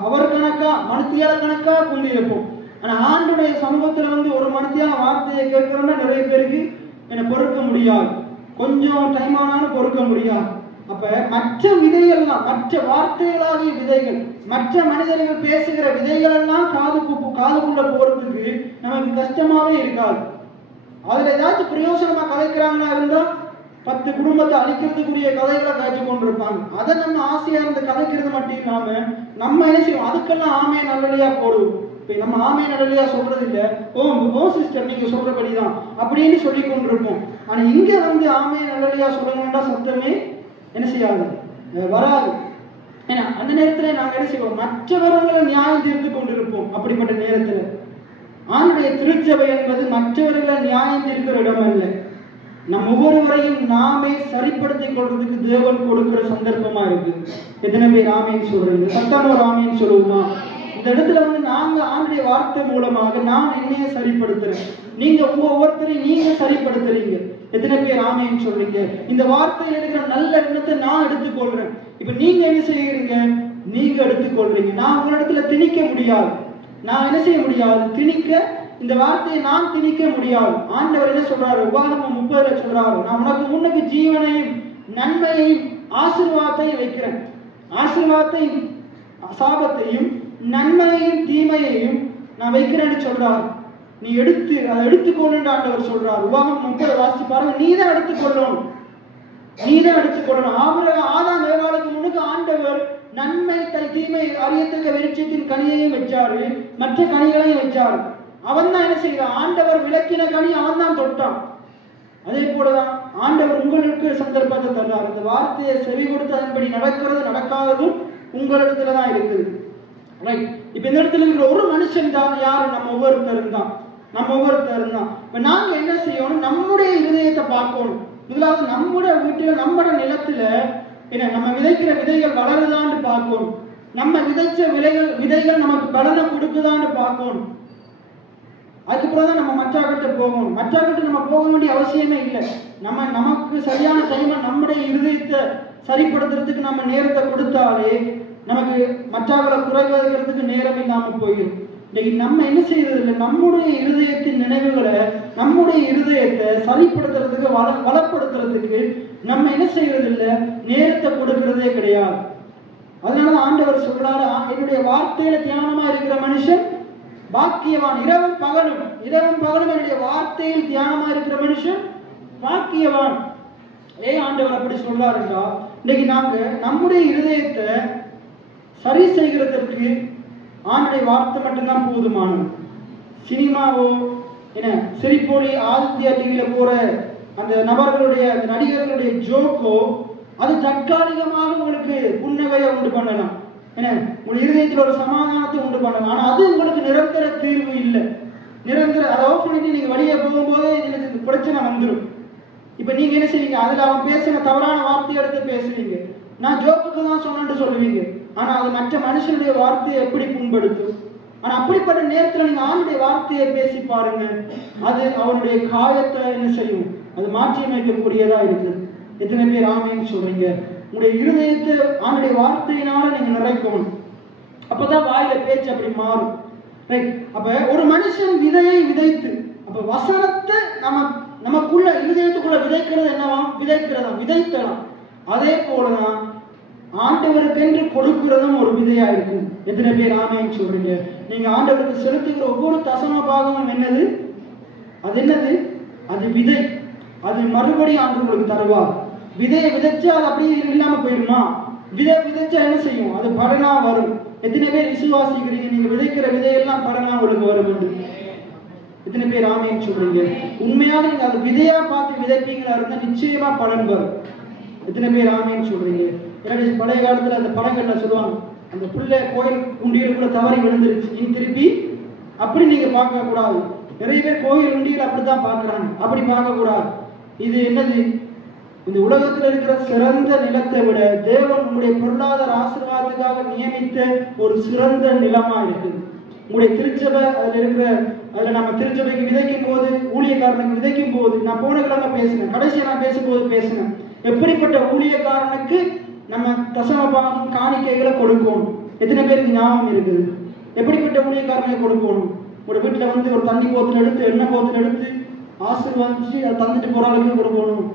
அவர் கணக்கா மணித்தியால கணக்கா குந்தி இருப்போம். ஆனா ஆண்டுடைய சமூகத்துல ஒரு மணித்தியான வார்த்தையை கேட்கிறோம்னா நிறைய பேருக்கு பொறுக்க முடியாது. கொஞ்சம் டைம் ஆனாலும் பொறுக்க முடியாது. அப்ப மற்ற விதைகள்லாம், மற்ற வார்த்தைகளாகிய விதைகள், மற்ற மனிதர்கள் பேசுகிற விதைகள் எல்லாம் காதுக்குள்ள போறதுக்கு நமக்கு கஷ்டமாவே இருக்காது. அதுல ஏதாச்சும் பிரயோசனமா கதைக்கிறாங்களா இருந்தா 10 குடும்பத்தை அழிக்கிறதுக்குரிய கதைகளை காய்ச்சி கொண்டிருப்பாங்க. அதை நம்ம ஆசையா இருந்து கதைக்கிறது மட்டும் இல்லாம நம்ம என்ன செய்வோம்? அதுக்கெல்லாம் ஆமே நல்லடியா போடுவோம். இப்ப நம்ம ஆமே நல்லடியா சொல்றது இல்ல, ஓ சிஸ்டர் நீங்க சொல்றபடிதான் அப்படின்னு சொல்லி கொண்டிருப்போம். ஆனா இங்க ஆமே நல்லடியா சொல்லணும்னா சத்தமே என்ன செய்யாது? வராது. ஏன்னா அந்த நேரத்துல நாங்க என்ன செய்வோம், மற்றவர்களை நியாயம் தீர்த்து கொண்டிருப்போம். அப்படிப்பட்ட நேரத்துல ஆண்டுடைய திருச்சபை என்பது மற்றவர்களை நியாயம் தீர்க்கிற இடம் அல்ல. நம் ஒவ்வொருவரையும் நாமே சரிப்படுத்திக் கொள்றதுக்கு தேவன் கொடுக்கிற சந்தர்ப்பமா இருக்கு. எத்தனை பேர் ஆமேன்னு சொல்றீங்க? சத்தமா ஒரு ஆமேன்னு சொல்லுவோமா? இந்த இடத்துல நாங்க ஆண்டுடைய வார்த்தை மூலமாக நான் என்னைய சரிப்படுத்துறேன், நீங்க ஒவ்வொருத்தரையும் நீங்க சரிப்படுத்துறீங்க. எத்தனை பேர் ஆமேன்னு சொல்றீங்க? இந்த வார்த்தையில் இருக்கிற நல்ல எண்ணத்தை நான் எடுத்துக்கொள்றேன். இப்ப நீங்க என்ன செய்யறீங்க? நீங்க எடுத்துக்கொள்றீங்க. நான் உங்களிடத்துல திணிக்க முடியாது, நான் என்ன செய்ய முடியாது, திணிக்க இந்த வார்த்தையை நான் திணிக்க முடியாது. ஆண்டவர் என்ன சொல்றாரு? உபாகமம் 30 சொல்றாரு, நான் உனக்கு ஜீவனையும் நன்மையையும் ஆசீர்வாதத்தையும் வைக்கிறேன். ஆசீர்வாதத்தையும் சாபத்தையும் நன்மையையும் தீமையையும் நான் வைக்கிறேன்னு சொல்றாரு. நீ அதை எடுத்துக்கொள்ளுன்னு ஆண்டவர் சொல்றாரு. உபாகமம் 30 வாசிச்சு பாருங்க. நீதான் எடுத்துக்கொள்ளணும், நீதான் எடுத்துக்கொள்ளணும். ஆதாம் ஏவாளுக்கு முன்னுக்கு ஆண்டவர் நன்மை தீமை அறியத்தக்க விருட்சத்தின் கனியையும் வச்சாரு, மற்ற கனிகளையும் வச்சாரு. அவன் தான் என்ன செய்யறான்? ஆண்டவர் விளக்கின கனி அவன் தான் தொட்டான். அதே போலதான் ஆண்டவர் உங்களுக்கு சந்தர்ப்பத்தை தர்றார். இந்த வார்த்தையை செவி கொடுத்து அதன்படி நடக்கிறது நடக்காததும் உங்களிடத்துலதான் இருக்குது. ரைட். இப்ப இந்த இடத்துல இருக்கிற ஒரு மனுஷன் தான் யாரு? நம்ம ஒவ்வொருத்தரும் தான். இப்ப நாங்க என்ன செய்யணும்? நம்முடைய இருதயத்தை பார்க்கணும். முதலாவது நம்முடைய வீட்டுல நம்முடைய நிலத்துல என்ன நம்ம விதைக்கிற விதைகள் வளருதான்னு பார்க்கணும். நம்ம விதைச்ச விதைகள் நமக்கு பலனை கொடுக்குதான்னு பார்க்கணும். அதுக்கப்புறம் தான் நம்ம மற்றாக்கிட்ட போகணும். மற்றாக்கிட்ட நம்ம போக வேண்டிய அவசியமே இல்லை. நமக்கு சரியான டைமை நம்முடைய இருதயத்தை சரிப்படுத்துறதுக்கு நம்ம நேரத்தை கொடுத்தாலே நமக்கு மற்றவர்களை குறைவதற்கு நேரம் இல்லாம போயிடும். நம்ம என்ன செய்யறது இல்லை, நம்முடைய இருதயத்தின் நினைவுகளை நம்முடைய இருதயத்தை சரிப்படுத்துறதுக்கு வளப்படுத்துறதுக்கு நம்ம என்ன செய்யறது இல்லை, நேரத்தை கொடுக்கறதே கிடையாது. அதனால ஆண்டவர் சொல்றாரு, என்னுடைய வார்த்தையில தியானமா இருக்கிற மனுஷன் பாக்கியவான். இரவும் பகலும் என்னுடைய வார்த்தையில் தியானமா இருக்கிற மனுஷன் பாக்கியவான். ஆண்டவர் அப்படி சொல்றாருன்னா, இன்னைக்கு நாங்க நம்முடைய இருதயத்தை சரி செய்கிறதற்கு ஆண்டுடைய வார்த்தை மட்டும்தான் போதுமானது. சினிமாவோ என்ன சிரிப்பொலி ஆதித்யா டிவியில போற அந்த நபர்களுடைய அந்த நடிகர்களுடைய ஜோக்கோ அது தற்காலிகமாக உங்களுக்கு புன்னகையை உண்டு பண்ணலாம், என்ன உங்களுடைய இருதயத்தில் ஒரு சமாதானத்தை உண்டு பண்ணலாம். ஆனா அது உங்களுக்கு நிரந்தர தீர்வு இல்லை. அதை ஆஃப் பண்ணிட்டு நீங்க வெளியே போகும்போதே எனக்கு பிரச்சனை வந்துடும். இப்ப நீங்க என்ன செய்வீங்க? அதுல அவன் பேசின தவறான வார்த்தையை எடுத்து பேசுவீங்க. நான் ஜோக்குக்கு தான் சொன்னேன்னு சொல்லுவீங்க. ஆனா அது மற்ற மனுஷனுடைய வார்த்தையை எப்படி புண்படுத்தும்? ஆனா அப்படிப்பட்ட நேரத்துல நீங்க ஆண்டுடைய வார்த்தையை பேசி பாருங்க, அது அவனுடைய காயத்தை என்ன செய்யும்? அது மாற்றி அமைக்கக்கூடியதா இருக்குது. எத்தனை பேர் ஆமேன்னு சொல்றீங்க? உங்களுடைய இருதயத்தை ஆண்டுடைய வார்த்தையினால நீங்க நிறைக்கணும். அப்பதான் வாயில பேச்சு அப்படி மாறும். ரைட். அப்ப ஒரு மனுஷன் விதையை விதைத்து, அப்ப வசனத்தை நமக்குள்ள இருதயத்துக்குள்ள விதைக்கிறது என்னவா? விதைக்கலாம். அதே போலதான் ஆண்டவருக்கென்று கொடுக்கிறதும் ஒரு விதையா இருக்கு. எத்தனை பேர் ஆமேன்னு சொல்றீங்க? நீங்க ஆண்டவருக்கு செலுத்துகிற ஒவ்வொரு தசம பாகமும் என்னது? அது விதை. அது மறுபடியும் ஆண்டு உங்களுக்கு தருவார். விதையை விதைச்சா அது அப்படியே இல்லாம போயிடுமா? விதைச்சா என்ன செய்யும்? அது பலனா வரும். எத்தனை பேர் விசுவாசிக்கிறீங்க? நீங்க விதைக்கிற விதையெல்லாம் பலனா உங்களுக்கு வரும். எத்தனை பேர் ஆமேன்னு சொல்றீங்க? உண்மையாக நீங்க அது விதையா பார்த்து விதைப்பீங்களா இருந்தா நிச்சயமா பலன் வரும். எத்தனை பேர் ஆமேன்னு சொல்றீங்க? பழைய காலத்துல அந்த படங்கள்ல சொல்லுவாங்க, அந்த பிள்ளை கோயில் உண்டியலுக்குள்ள தவறி விழுந்துருச்சு, நீ திருப்பி அப்படி நீங்க பார்க்க கூடாது. நிறைய பேர் கோயில் உண்டியல் அப்படித்தான் பார்க்கறாங்க. அப்படி பார்க்க கூடாது. இது என்னது? இந்த உலகத்தில் இருக்கிற சிறந்த நிலத்தை விட தேவன் உங்களுடைய பொருளாதார ஆசீர்வாதத்துக்காக நியமித்த ஒரு சிறந்த நிலமா இருக்குது. உங்களுடைய திருச்சபை அதுல நம்ம திருச்சபைக்கு விதைக்கும் போது, ஊழியக்காரனுக்கு விதைக்கும் போது, நான் போன கிழமை பேசினேன், கடைசியா நான் பேசும்போது பேசினேன், எப்படிப்பட்ட ஊழியக்காரனுக்கு நம்ம தசமபாகம் காணிக்கைகளை கொடுக்கணும். எத்தனை பேருக்கு ஞாபகம் இருக்குது? எப்படிப்பட்ட ஊழியக்காரனை கொடுக்கணும்? ஒரு வீட்டுல ஒரு தண்ணி போத்தல் எடுத்து எண்ணெய் போத்தல் எடுத்து ஆசீர்வாதிச்சு அதை தந்துட்டு போறாளுக்கு கொடுக்கணும்.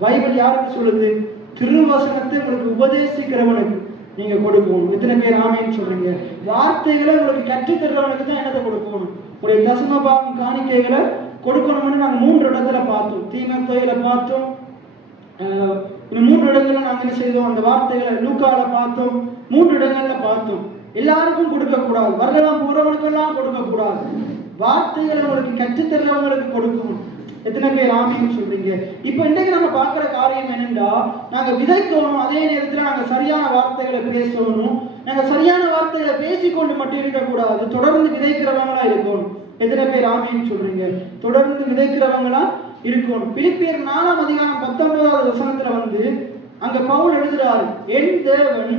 பைபிள் யாருக்கு சொல்லுது? திருவசனத்தை உங்களுக்கு உபதேசிக்கிறவனுக்கு நீங்க கொடுக்கணும். எத்தனை பேர் ஆமேன்னு சொல்றீங்க? வார்த்தைகளை உங்களுக்கு கற்றுத்தர்றவனுக்கு தான் என்னத்தை கொடுக்கணும்? உடைய தசமபாகம் காணிக்கைகளை கொடுக்கணும்னு நாங்க 3 இடத்துல பார்த்தோம். தீமோத்தேயுல பார்த்தோம், இன்னும் 3 இடங்கள்ல நாங்க என்ன செய்தோம்? அந்த வார்த்தைகளை லூக்கால பார்த்தோம். 3 இடங்கள்ல பார்த்தோம். எல்லாருக்கும் கொடுக்க கூடாது, வரலாம் போறவனுக்கெல்லாம் கொடுக்க கூடாது. வார்த்தைகளை உங்களுக்கு கற்றுத்தர்றவங்களுக்கு கொடுக்கணும். எத்தனை பேர் ஆமீன்னு சொல்றீங்க? இப்ப இன்றைக்கு நம்ம பார்க்கிற காரியம் என்னன்னா, நாங்க விதைக்கணும், அதே நேரத்துல நாங்க சரியான வார்த்தைகளை பேசணும். நாங்க சரியான வார்த்தைகளை பேசிக்கொண்டு மட்டும் இருக்கக்கூடாது, தொடர்ந்து விதைக்கிறவங்களா இருக்கணும். எத்தனை பேர் ஆமீன்னு சொல்றீங்க? தொடர்ந்து விதைக்கிறவங்களா இருக்கணும். பிலிப்பியர் 4:19 அங்க பவுல் எழுதுறாரு, என் தேவன்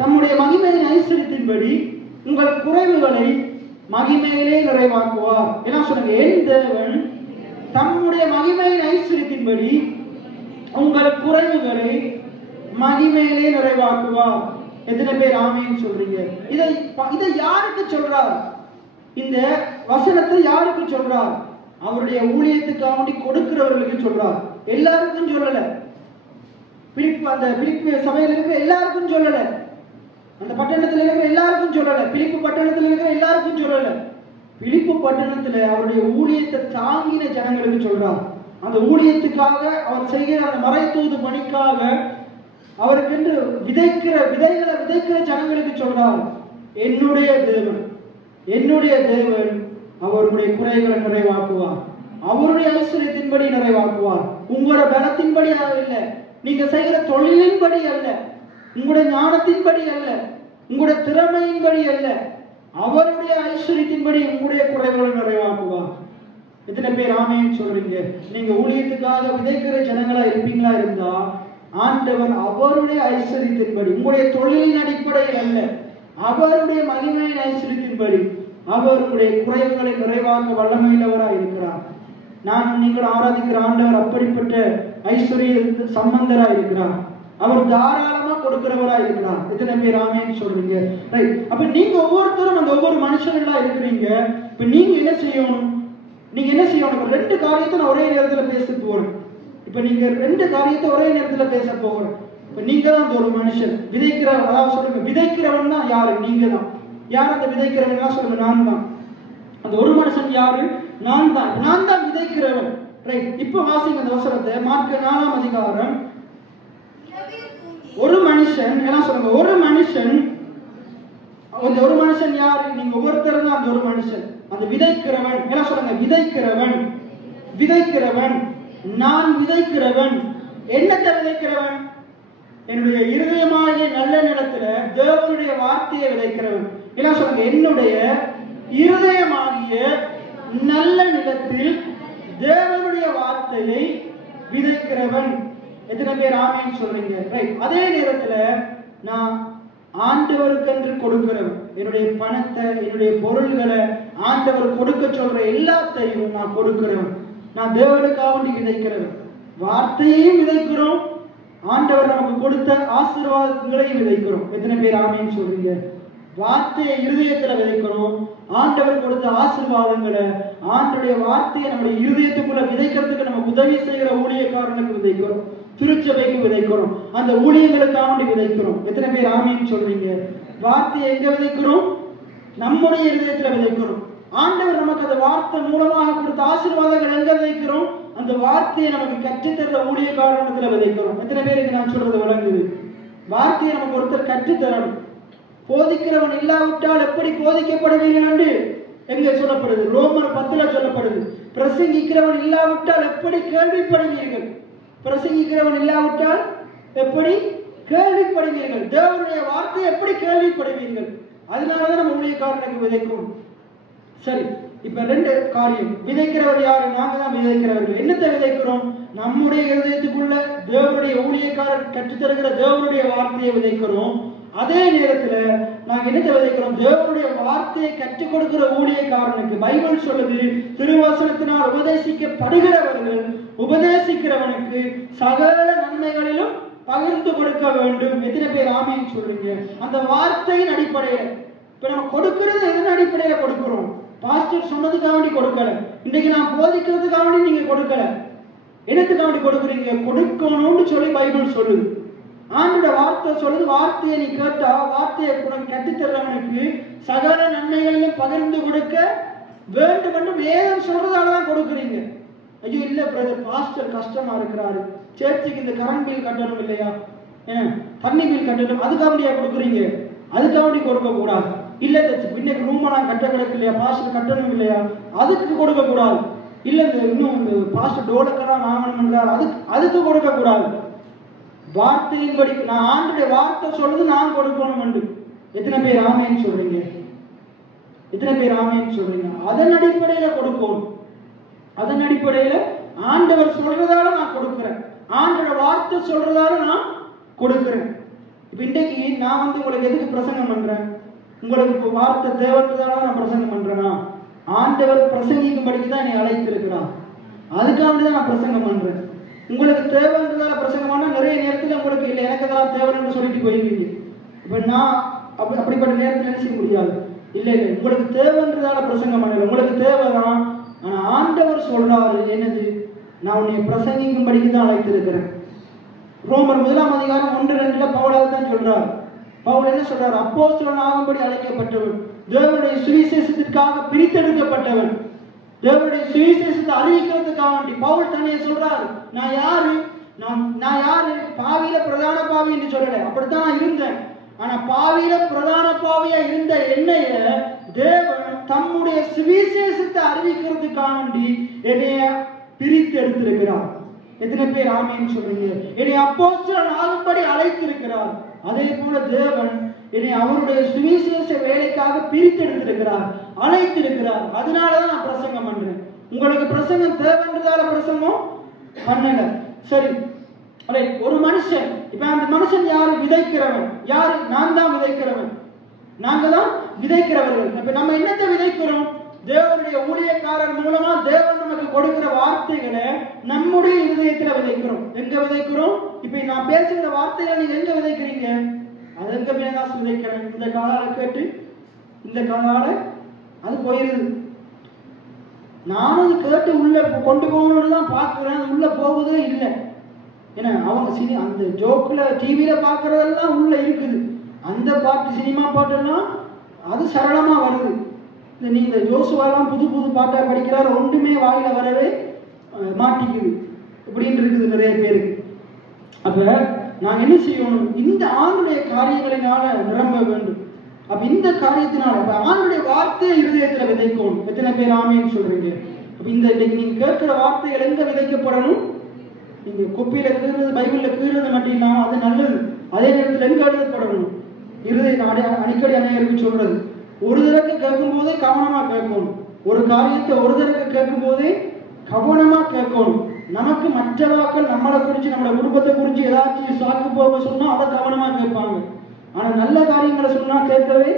தம்முடைய மகிமையின் ஐஸ்வரியத்தின்படி உங்கள் குறைவுகளை மகிமையிலே நிறைவாக்குவார். என்ன சொல்லுங்க? என் தேவன் தம்முடைய மகிமையின் ஐஸ்வரியத்தின்படி உங்கள் குறைவுகளை மகிமையிலே நிறைவாக்குவார். எத்தனை பேர் ஆமீன்னு சொல்றீங்க? இதை யாருக்கு சொல்றார்? இந்த வசனத்தை யாருக்கு சொல்றார்? அவருடைய ஊழியத்துக்காக கொடுக்கிறவர்களுக்கு சொல்றார். எல்லாருக்கும் சொல்லல. பிலிப்பு சபையில் இருக்கிற எல்லாருக்கும் சொல்லல. அந்த பட்டணத்தில் இருக்கிற எல்லாருக்கும் சொல்லல. பிலிப்பு பட்டணத்தில் இருக்கிற எல்லாருக்கும் சொல்லல. பிலிப்பு பட்டணத்துல அவருடைய ஊழியத்தை தாங்கின ஜனங்களுக்கு சொல்றார். அந்த ஊழியத்துக்காக அவர் செய்கிற அந்த மறைத்தூது பணிக்காக அவருக்கு விதைகளை விதைக்கிற ஜனங்களுக்கு சொல்றார், என்னுடைய தேவன் அவருடைய குறைகளை நிறைவாக்குவார், அவருடைய ஐஸ்வரியத்தின்படி நிறைவாக்குவார். உங்களோட பலத்தின்படி இல்லை, நீங்க செய்கிற தொழிலின்படி அல்ல, உங்களுடைய ஞானத்தின்படி அல்ல, உங்களுடைய திறமையின்படி அல்ல, அவருடைய ஐஸ்வரியத்தின்படி உங்களுடைய குறைகளை நிறைவாக்குவார். எத்தனை பேர் ஆமீன்னு சொல்றீங்க? நீங்க ஊழியத்துக்காக விதைக்கிற ஜனங்களா இருப்பீங்களா இருந்தா, ஆண்டவர் அவருடைய ஐஸ்வரியத்தின்படி, உங்களுடைய தொழிலின் அடிப்படையில் அல்ல, அவருடைய மகிமையின் ஐஸ்வரியத்தின்படி அவருடைய குறைவுகளை நிறைவாக்க வல்லமையுள்ளவராக இருக்கிறார். நீங்கள் ஆராதிக்கிற ஆண்டவர் அப்படிப்பட்ட ஐஸ்வர்ய சம்பந்தராக இருக்கிறார். அவர் தாராளமா கொடுக்கிறவராக இருக்கிறார். எத்தனை பேர் ஆமீன்னு சொல்றீங்க? ரைட். அப்ப நீங்க ஒவ்வொருத்தரும் அந்த ஒவ்வொரு மனுஷங்களா இருக்கிறீங்க. இப்ப நீங்க என்ன செய்யணும்? ரெண்டு காரியத்தை நான் ஒரே நேரத்துல பேச போறேன். இப்ப நீங்க ரெண்டு காரியத்தை ஒரே நேரத்துல பேச போகிறேன். இப்ப நீங்க தான் அந்த ஒரு மனுஷன் அதாவது சொல்லுங்க, விதைக்கிறவன் தான் யாரு? நீங்க தான். யார் அந்த விதைக்கிறவன்? சொல்லுங்க, நான் தான். அந்த ஒரு மனுஷன் யாரு? நான் தான் விதைக்கிறவன். ரைட். இப்ப வாசிங்க அந்த வசனத்தை, மார்க் 4:00. ஒரு மனுஷன் என்ன சொல்லுங்க? ஒரு மனுஷன் யாரு? நீங்க ஒவ்வொருத்தரும் தான் அந்த ஒரு மனுஷன். அந்த விதைக்கிறவன் என்ன சொல்லுங்க? விதைக்கிறவன் நான் விதைக்கிறவன். என்னத்தை விதைக்கிறவன்? என்னுடைய இருதயமாகிய நல்ல நிலத்துல தேவனுடைய வார்த்தையை விதைக்கிறவன். என்ன சொல்லுங்க? என்னுடைய இருதயமாகிய நல்ல நிலத்தில் தேவனுடைய வார்த்தையை விதைக்கிறவன். எத்தனை பேர் ஆமீன்னு சொல்றீங்க? ரைட். அதே நேரத்துல நான் ஆண்டவருக்கென்று கொடுக்கிறவன். என்னுடைய பணத்தை, என்னுடைய பொருள்களை ஆண்டவர் கொடுக்க சொல்ற எல்லாத்தையும் நான் கொடுக்கிறவன். நான் தேவனுக்காக விதைக்கிறவன். வார்த்தையையும் விதைக்கிறோம், ஆண்டவர் நமக்கு கொடுத்த ஆசீர்வாதங்களையும் விதைக்கிறோம். எத்தனை பேர் ஆமீன்னு சொல்றீங்க? வார்த்தையை இருதயத்துல விதைக்கிறோம், ஆண்டவர் கொடுத்த ஆசீர்வாதங்களை, ஆண்டவருடைய வார்த்தையை நம்முடைய இருதயத்துக்குள்ள விதைக்கிறதுக்கு நம்ம உதவி செய்கிற ஊழியக்காரனுக்கு விதைக்கிறோம், திருச்சபைக்கு விதைக்கிறோம், அந்த ஊழியங்களுக்காக விதைக்கிறோம். எத்தனை பேர் ஆமீன்னு சொல்றீங்க? வார்த்தையை எங்க விதைக்கிறோம்? நம்முடைய இருதயத்துல விதைக்கிறோம். ஆண்டவர் நமக்கு அந்த வார்த்தை மூலமாக கொடுத்த ஆசீர்வாதங்கள் எங்க விதைக்கிறோம்? அந்த வார்த்தையை நமக்கு கற்றுத்தர ஊழியக்காரனத்துல விதைக்கிறோம். எத்தனை பேருக்கு நான் சொல்றது விளங்குது? வார்த்தையை நமக்கு ஒருத்தர் கற்றுத்தரணும். போதிக்கிறவன் இல்லாவிட்டால் எப்படி போதிக்கப்படுவீர்கள் என்று எங்க சொல்லப்படுது? ரோமர் 10 சொல்லப்படுது. பிரசங்கிக்கிறவன் இல்லாவிட்டால் எப்படி கேள்விப்படுவீர்கள்? பிரசங்கிக்கிறவன் இல்லாவிட்டால் எப்படி கேள்விப்படுவீர்கள்? தேவனுடைய வார்த்தை எப்படி கேள்விப்படுவீர்கள்? அதனாலதான் நம்ம ஊழியக்காரனுக்கு விதைக்கும். சரி, இப்ப ரெண்டு காரியம். விதைக்கிறவர் யாரு? நாங்க தான் விதைக்கிறவர்கள். என்னத்தை விதைக்கிறோம்? நம்முடைய இருதயத்துக்குள்ள தேவனுடைய ஊழியக்காரர் கற்றுத்தருகிற தேவனுடைய வார்த்தையை விதைக்கிறோம். அதே நேரத்துல நாங்க என்னத்தை விதைக்கிறோம்? தேவனுடைய வார்த்தையை கற்றுக் கொடுக்கிற ஊழியக்காரனுக்கு பைபிள் சொல்லுது, திருவசனத்தினால் உபதேசிக்கப்படுகிறவர்கள் உபதேசிக்கிறவனுக்கு சகல நன்மைகளிலும் பகிர்ந்து கொடுக்க வேண்டும். எத்தனை பேர் ஆமீன்னு சொல்றீங்க? அந்த வார்த்தையின் அடிப்படையில இப்ப நம்ம கொடுக்கிறது எதன் அடிப்படையில கொடுக்கிறோம்? பாஸ்டர் சொன்னதுக்காக கொடுக்கல, இன்னைக்கு நான் போதிக்கிறதுக்காக நீங்க கொடுக்கல. என்னத்துக்காக கொடுக்குறீங்க? கொடுக்கணும்னு சொல்லி பைபிள் சொல்லுது. ஆண்டோட வார்த்தை சொல்லுது, வார்த்தையை நீ கேட்டா, வார்த்தையை கட்டித்தர்றவனுக்கு சகல நன்மைகளையும் பகிர்ந்து கொடுக்க வேண்டும் என்று வேதம் சொல்றதாலதான் கொடுக்குறீங்க. ஐயோ இல்ல பிரதர், பாஸ்டர் கஷ்டமா இருக்கிறாரு, சேர்ச்சுக்கு இந்த கரண்ட் பில் கட்டணும் இல்லையா, தண்ணி பில் கட்டணும், அதுக்காக கொடுக்குறீங்க. அதுக்காக கொடுக்க கூடாது. இல்ல இன்னைக்கு ரூம் எல்லாம் கட்ட கிடக்கு இல்லையா, பாஸ்டர் கட்டணும் இல்லையா, அதுக்கு கொடுக்க கூடாது. இல்ல இன்னும் இந்த பாஸ்டர் டோலக்கெல்லாம் வாங்கணும் என்றால் அதுக்கு கொடுக்க கூடாது. வார்த்தையின்படி நான் ஆண்டுடைய வார்த்தை சொல்றது நான் கொடுக்கணும் என்று எத்தனை பேர் ஆமேன்னு சொல்றீங்க? எத்தனை பேர் ஆமேன்னு சொல்றீங்க? அதன் அடிப்படையில கொடுக்கணும். அதன் அடிப்படையில ஆண்டவர் சொல்றதால நான் கொடுக்கிறேன், ஆண்டோட வார்த்தை சொல்றதால நான் கொடுக்கிறேன். இப்ப இன்றைக்கு நான் உங்களுக்கு எதுக்கு பிரசங்கம் பண்றேன்? உங்களுக்கு வார்த்தை தேவைன்றதால நான் பிரசங்கம் பண்றேனா? ஆண்டவர் பிரசங்கிக்கும்படிக்கு தான் என்னை அழைத்திருக்கிறான், அதுக்காக தான் நான் பிரசங்கம் பண்றேன். உங்களுக்கு தேவைன்றதால பிரசங்கம் பண்ணா நிறைய நேரத்தில் உங்களுக்கு இல்லை எனக்கு தான் தேவைன்னு சொல்லிட்டு போயிருக்கீங்க. இப்ப நான் அப்படிப்பட்ட நேரத்தில் என்ன செய்ய முடியாது. இல்லை இல்லை, உங்களுக்கு தேவைன்றதால பிரசங்கம் பண்ணல, உங்களுக்கு தேவைதான். ஆனா ஆண்டவர் சொல்றாரு என்னது, நான் உன்னை பிரசங்கிக்கும்படிக்கு தான் அழைத்திருக்கிறேன். ரோமர் 1:1-2 பவுல் தான் சொல்றார். பவுல் என்ன சொல்றாரு? அப்போஸ்தலன் ஆகும்படி அழைக்கப்பட்டவன், தேவனுடைய சுவிசேஷத்திற்காக பிரித்தெடுக்கப்பட்டவன், தேவனுடைய சுவிசேஷத்தை அறிவிக்கிறதுக்காக பவுல் தன்னை சொல்றாரு. நான் யாரு? நான் யாரு? பாவியில பிரதான பாவி என்று சொல்லல, அப்படித்தான் நான் இருந்தேன். ஆனா பாவியில பிரதான பாவியா இருந்த என்னைய தேவன் தம்முடைய சுவிசேஷத்தை அறிவிக்கிறதுக்காக என்னைய பிரித்து எடுத்திருக்கிறார். எத்தனை பேர் ஆமேன்னு சொல்றீங்க? என்னை அப்போஸ்தலன் ஆகும்படி அழைத்திருக்கிறார். அதே போல தேவன் என்னை அவருடைய சுவிசேஷ வேலைக்காக பிரித்து எடுத்திருக்கிறார், அழைத்திருக்கிறார். அதனாலதான் நான் பிரசங்கம் பண்றேன். உங்களுக்கு பிரசங்கம் தேவைன்றதால பிரசங்கம் பண்ணல. சரி, ஒரு மனுஷன், இப்ப அந்த மனுஷன் யாரு? விதைக்கிறவன். யாரு? நான் தான் விதைக்கிறவன், நாங்க தான் விதைக்கிறவர்கள். இப்ப நம்ம என்னத்தை விதைக்கிறோம்? தேவனுடைய ஊழியக்காரர் மூலமா தேவன் நமக்கு கொடுக்கிற வார்த்தைகளை நம்முடைய இதயத்துல விதைக்கிறோம். எங்க விதைக்கிறோம்? இப்ப நான் பேசுகிற வார்த்தைகளை நீங்க எங்க விதைக்கிறீங்க? அது எங்க மேலாஸ் விதைக்கிறேன். இந்த காலால கேட்டு இந்த காலால அது போயிருது. நானும் அது கேட்டு உள்ள கொண்டு போகணும்னு தான் பாக்குறேன், அது உள்ள போகுதே இல்லை. ஏன்னா அவங்க அந்த ஜோக்குல டிவியில பாக்குறதெல்லாம் உள்ள இருக்குது. அந்த பாட்டு, சினிமா பாட்டெல்லாம் அது சரளமா வருது. நீங்க ஜோசுவாலாம் புது புது பாட்டா படிக்கிறாரு, ஒன்றுமே வாயில வரவே மாட்டிக்குது இப்படின்னு இருக்குது நிறைய பேருக்கு. அப்ப நாங்க என்ன செய்யணும்? இந்த ஆணுடைய காரியங்களினால நிரம்ப வேண்டும். அப்ப இந்த காரியத்தினால அப்ப ஆணுடைய வார்த்தையை இருதயத்துல விதைக்கணும். எத்தனை பேர் ஆமேன்னு சொல்றீங்க? அப்ப இந்த நீங்க கேட்கிற வார்த்தைகள் எங்க விதைக்கப்படணும்? நீங்க கொப்பியில கீறுறது, பைபிள்ல கீறுறது மட்டும் இல்லாம அது நல்லது. அதே நேரத்தில் எங்க எழுதப்படணும்? இருதய அடிக்கடி அநேகருக்கு சொல்றது, ஒரு தடவை கேட்கும் போதே கவனமா கேட்கணும். ஒரு காரியத்தை ஒரு தடவை கேட்கும் போதே கவனமா கேட்கணும். நமக்கு மற்ற வாக்கள் நம்மளை குறிச்சு, நம்மளோட குடும்பத்தை குறிச்சு ஏதாச்சும் சாக்கு போக சொன்னா அதை கவனமா கேட்பாங்க. ஆனா நல்ல காரியங்களை சொன்னா கேட்கவே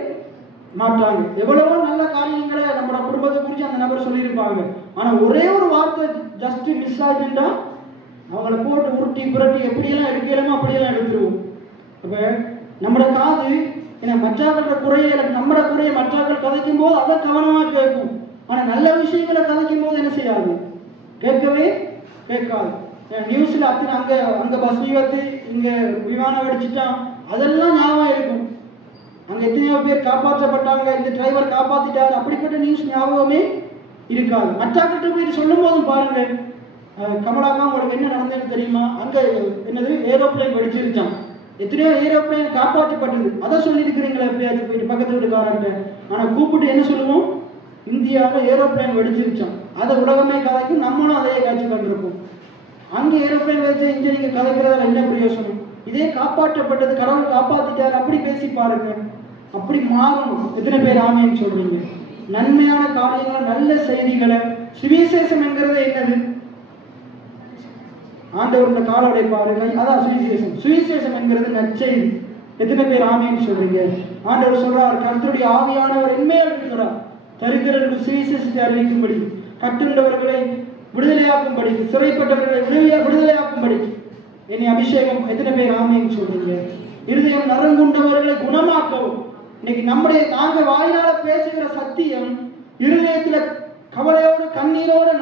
மாட்டாங்க. எவ்வளவோ நல்ல காரியங்களை நம்மளோட குடும்பத்தை குறிச்சு அந்த நபர் சொல்லியிருப்பாங்க. ஆனா ஒரே ஒரு வார்த்தை ஜஸ்ட் மிஸ் ஆகிட்டா அவங்கள போட்டு உருட்டி புரட்டி எப்படியெல்லாம் எடுக்கலாமோ அப்படியெல்லாம் எடுத்துருவோம். அப்ப நம்மளோட காது ஏன்னா மற்றாக்களோட குறைய, நம்மளோட குறைய மற்றாக்கள் கதைக்கும் போது அதை கவனமா கேட்கும். ஆனா நல்ல விஷயங்களை கதைக்கும் போது என்ன செய்யாது? கேட்கவே கேட்காது. நியூஸ்ல அத்தனை அங்க பஸ் விபத்து, இங்க விமானம் வெடிச்சிட்டான், அதெல்லாம் ஞாபகம் இருக்கும். அங்க எத்தனையோ பேர் காப்பாற்றப்பட்டாங்க, இந்த டிரைவர் காப்பாத்திட்டாரு, அப்படிப்பட்ட நியூஸ் ஞாபகமே இருக்காது. மற்றாக்கிட்ட போயிட்டு சொல்லும் போதும் பாருங்க, கமலாக்கா உங்களுக்கு என்ன நடந்ததுன்னு தெரியுமா? அங்க என்னது ஏரோப்ளைன் வெடிச்சிருச்சான், எத்தனையோ ஏரோப்ளைன் காப்பாற்றப்பட்டது, அதை சொல்லியிருக்கிறீங்களா எப்பயாச்சும் போயிட்டு பக்கத்து வீட்டுக்காரன்ட்ட? ஆனா கூப்பிட்டு என்ன சொல்லுவோம்? இந்தியாவில் ஏரோப்ளைன் வெடிச்சிருச்சான், அதை உலகமே கதைக்கும், நம்மளும் அதையே காட்சி பண்ணிருப்போம். அங்கே ஏரோப்ளைன் வச்சு இங்கே நீங்க கதைக்கிறதால என்ன பிரயோசனம்? இதே காப்பாற்றப்பட்டது, கடவுள் காப்பாத்திட்டாரு, அப்படி பேசி பாருங்க. அப்படி மாறணும். எத்தனை பேர் ஆமேன்னு சொல்றீங்க? நன்மையான காரியங்களை, நல்ல செய்திகளை, சுவிசேஷம் என்கிறது என்னது? ஆண்டவர் கால உடைப்பாரு, அதான் சுவிசேஷம். சுவிசேஷம் என்கிறது நற்செய்தி. எத்தனை பேர் ஆமேன்னு சொல்றீங்க? ஆண்டவர் சொல்றார், கர்த்தருடைய ஆவியானவர் என்மேல் இருக்கிறார், தரித்திரருக்கு சுவிசேஷத்தை அறிவிக்கும்படி, கட்டுண்டவர்களை விடுதலையாக்கும்படி, சிறைப்பட்டவர்களை விடுதலையாக்கும்படி என்னை அபிஷேகம். எத்தனை பேர் ஆமேன்னு சொல்றீங்க? இருதயம் நரங்குண்டவர்களை குணமாக்கவும். இன்னைக்கு நாங்க வாயினால பேசுகிற சத்தியம் இருதயத்துல கவலையோடு கண்ணீரோடு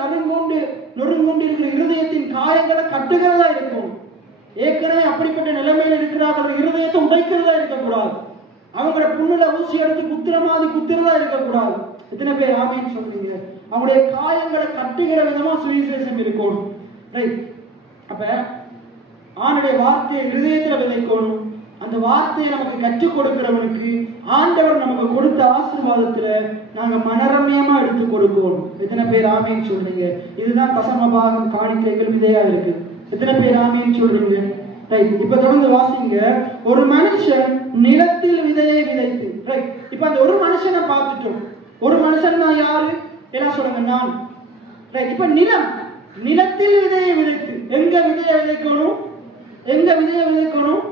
நொறுங்கொண்டு இருக்கிற இருதயத்தின் காயங்களை கட்டுகிறதா இருக்கும். ஏற்கனவே அப்படிப்பட்ட நிலைமையில இருக்கிறார்கள், இருதயத்தை உடைக்கிறதா இருக்கக்கூடாது. அவங்களோட புண்ணுல ஊசி எடுத்து குத்துறதா இருக்கக்கூடாது. எத்தனை பேர் ஆமேன்னு சொல்றீங்க? அவங்களுடைய காயங்களை கட்டுகிற விதமா சுவிசேஷம் இருக்கணும். ரைட். அப்ப ஆணுடைய வார்த்தையை இருதயத்துல விதைக்கணும், அந்த வார்த்தையை நமக்கு கற்றுக் கொடுக்கிறவனுக்கு ஆண்டவர் நமக்கு கொடுத்த ஆசீர்வாதத்துல நாங்க மனரம்யமா எடுத்து கொடுக்கணும். எத்தனை பேர் ஆமேன்னு சொல்றீங்க? இதுதான் தசமபாகம் காணிக்கைகள் விதையா இருக்கு. எத்தனை பேர் ஆமேன்னு சொல்றீங்க? ரைட். இப்ப தொடர்ந்து வாசிங்க. ஒரு மனுஷன் நிலத்தில் விதையை விதைத்து. ரைட். இப்ப அந்த ஒரு மனுஷனை பார்த்துட்டோம். ஒரு மனுஷன் தான் யாரு? எல்லாம் சொல்லுங்க, நான். ரைட். இப்ப நிலத்தில் விதையை விதைத்து. எங்க விதையை விதைக்கணும்? எங்க விதையை விதைக்கணும்?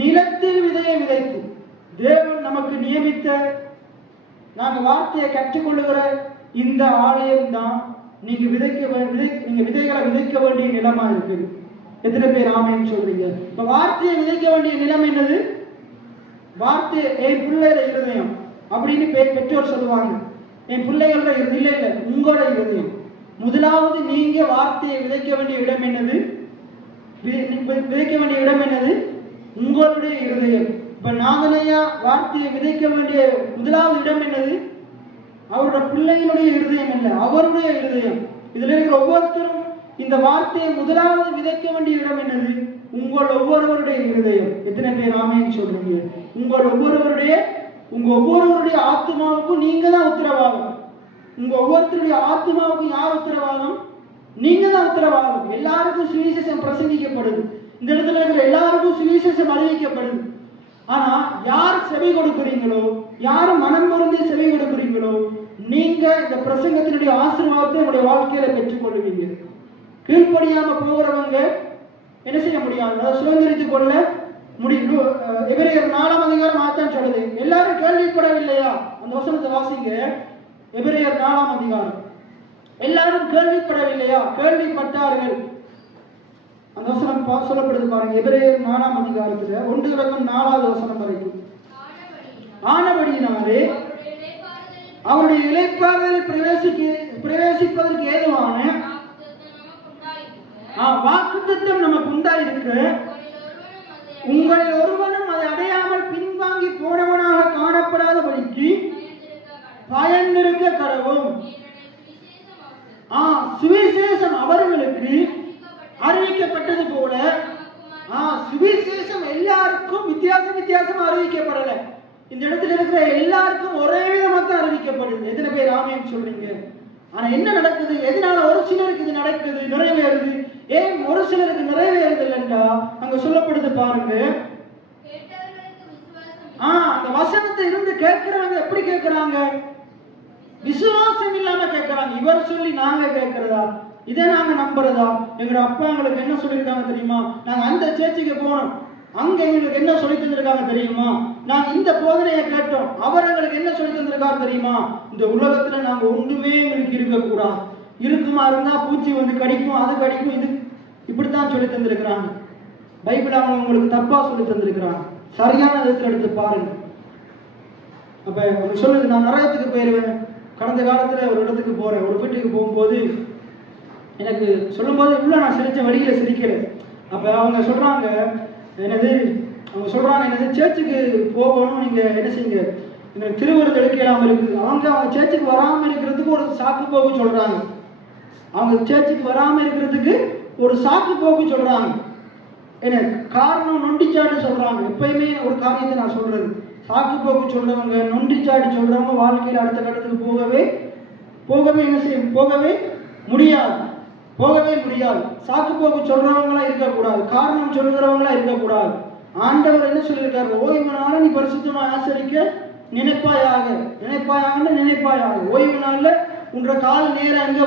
நிலத்தில் விதையை விதைத்து. தேவன் நமக்கு நியமித்த நாங்க வார்த்தையை கற்றுக்கொள்ளுகிற இந்த ஆலயம் தான் நீங்க விதைகளை விதைக்க வேண்டிய நிலமா இருக்குது. எத்தனை பேர் ஆமேன்னு சொல்றீங்க? இப்ப வார்த்தையை விதைக்க வேண்டிய நிலம் என்னது? வார்த்தை என் பிள்ளையோட இருதயம் அப்படின்னு பெற்றோர் சொல்லுவாங்க. என் பிள்ளைகளோட இல்லை இல்லை, உங்களோட இருதயம். முதலாவது நீங்க வார்த்தையை விதைக்க வேண்டிய இடம் என்னது? விதைக்க வேண்டிய இடம் என்னது? உங்களுடைய இருதயம். இப்ப நாங்களையா வார்த்தையை விதைக்க வேண்டிய முதலாவது இடம் என்னது? அவருடைய பிள்ளைகளுடைய இருதயம் இல்லை, அவருடைய இருதயம். இதுல இருக்கிற ஒவ்வொருத்தரும் இந்த வார்த்தையை முதலாவது விதைக்க வேண்டிய இடம் என்னது? உங்கள் ஒவ்வொருவருடைய இருதயம். எத்தனை பேர் ஆமேன்னு சொல்றீங்க? உங்க ஒவ்வொருவருடைய ஆத்மாவுக்கும் நீங்க தான் உத்தரவாதம். உங்க ஒவ்வொருத்தருடைய ஆத்மாவுக்கும் யார் உத்தரவாதம்? நீங்க தான் உத்தரவாதம். எல்லாருக்கும் சுவிசேஷம் பிரசங்கிக்கப்படுது. இந்த இடத்துல இருக்கிற எல்லாருக்கும் சுவிசேஷம் அறிவிக்கப்படுது. ஆனா யார் செவி கொடுக்குறீங்களோ, யார் மனம் பொருந்தி செவி கொடுக்குறீங்களோ, நீங்க இந்த பிரசங்கத்தினுடைய ஆசீர்வாதத்தை உங்களுடைய வாழ்க்கையில பெற்றுக்கொள்வீங்க. கீழ்ப்படியாம போகிறவங்க என்ன செய்ய முடியாது, அதை சுதந்திரித்துக் கொள்ள முடியும். எபிரேயர் 4ஆம் அதிகாரம் ஆத்தான் சொல்லுது. எல்லாரும் கேள்விப்படவில்லையா? அந்த வசனத்தை வாசிங்க. எபிரேயர் 4ஆம் அதிகாரம். எல்லாரும் கேள்விப்படவில்லையா? கேள்விப்பட்டார்கள். அந்த வசனம் சொல்லப்படுது பாருங்க. எபிரேயர் 4ஆம் அதிகாரத்துல 1-4 வசனம் வரைக்கும். ஆனபடியினாலே அவருடைய இளைப்பாறுதலில் பிரவேசிப்பதற்கு ஏதுவான வாக்குத்தத்தம் நமக்கு உண்டாயிருக்கு. உங்களில் ஒருவனும் அதை அடையாமல் பின்வாங்கி போனவனாக காணப்படாதபடிக்கு பயனிருக்க கடவும். சுவிசேஷம் அவர்களுக்கு அறிவிக்கப்பட்டது போல சுவிசேஷம் எல்லாருக்கும் வித்தியாசமா அறிவிக்கப்படல. இந்த இடத்துல இருக்கிற எல்லாருக்கும் ஒரே விதமா தான் அறிவிக்கப்படுது. எத்தனை பேர் ஆமேன்னு சொல்றீங்க? ஆனா என்ன நடக்குது? எதனால ஒரு சிலருக்கு இது நடக்குது, நிறைவேறுது? ஏன் ஒரு சிலருக்கு நிறைவேறுது இல்லைன்னா அங்க சொல்லப்படுது பாருங்க. அந்த வசனத்தை இருந்து கேட்கிறவங்க எப்படி கேட்கிறாங்க? விசுவாசம் இல்லாம கேட்கிறாங்க. இவர் சொல்லி நாங்க கேட்கிறதா? இதை நாங்க நம்புறதா? எங்களோட அப்பா எங்களுக்கு என்ன சொல்லியிருக்காங்க தெரியுமா? நாங்க அந்த சேர்ச்சிக்கு போனோம், அங்க எங்களுக்கு என்ன சொல்லி தந்திருக்காங்க தெரியுமா? நாங்க இந்த போதனையை கேட்டோம், அவர் எங்களுக்கு என்ன சொல்லி தந்திருக்காரு தெரியுமா? இந்த உலகத்துல நாங்க ஒண்ணுமே எங்களுக்கு இருக்கக்கூடாது, இருக்குமா இருந்தா பூச்சி வந்து கடிக்கும், அது கடிக்கும், இது இப்படித்தான் சொல்லி தந்திருக்கிறாங்க. பைபிள் அவங்க உங்களுக்கு தப்பா சொல்லி தந்திருக்கிறாங்க. சரியான விதத்துல எடுத்து பாருங்க. அப்ப அவங்க சொல்லுது, நான் நிறைய இடத்துக்கு போயிருவேன். கடந்த காலத்துல ஒரு இடத்துக்கு போறேன், ஒரு வீட்டுக்கு போகும்போது எனக்கு சொல்லும் போது உள்ள நான் சிரிச்ச வழியில சிரிக்கிறேன். அப்ப அவங்க சொல்றாங்க என்னது சேர்ச்சுக்கு போகணும், நீங்க என்ன செய்யுங்க, எனக்கு திருவிருது எடுக்கலாம் இருக்குது. அவங்க சேர்ச்சுக்கு வராம இருக்கிறதுக்கு ஒரு சாக்கு போக்கு சொல்றாங்க. அவங்க சேர்ச்சுக்கு வராம இருக்கிறதுக்கு ஒரு சாக்கு போக்கு சொல்றாங்க. என்ன காரணம்? நொண்டிச்சாட்டு சொல்றாங்க. எப்பயுமே ஒரு காரியத்தை நான் சொல்றது, சாக்கு போக்கு சொல்றவங்க, நொண்டிச்சாட்டு சொல்றவங்க வாழ்க்கையில் அடுத்த கட்டத்துக்கு போகவே என்ன செய்யும்? போகவே முடியாது. சாக்கு போக்கு சொல்றவங்களா இருக்கக்கூடாது, காரணம் சொல்லுகிறவங்களா இருக்கக்கூடாது. ஆண்டவர் என்ன சொல்லியிருக்காரு? ஓய்வு நாள நீ பரிசுத்தமா ஆசரிக்க நினைப்பாயாக. ஓய்வு நாள்ல உன்ற கால் நேரம் எங்க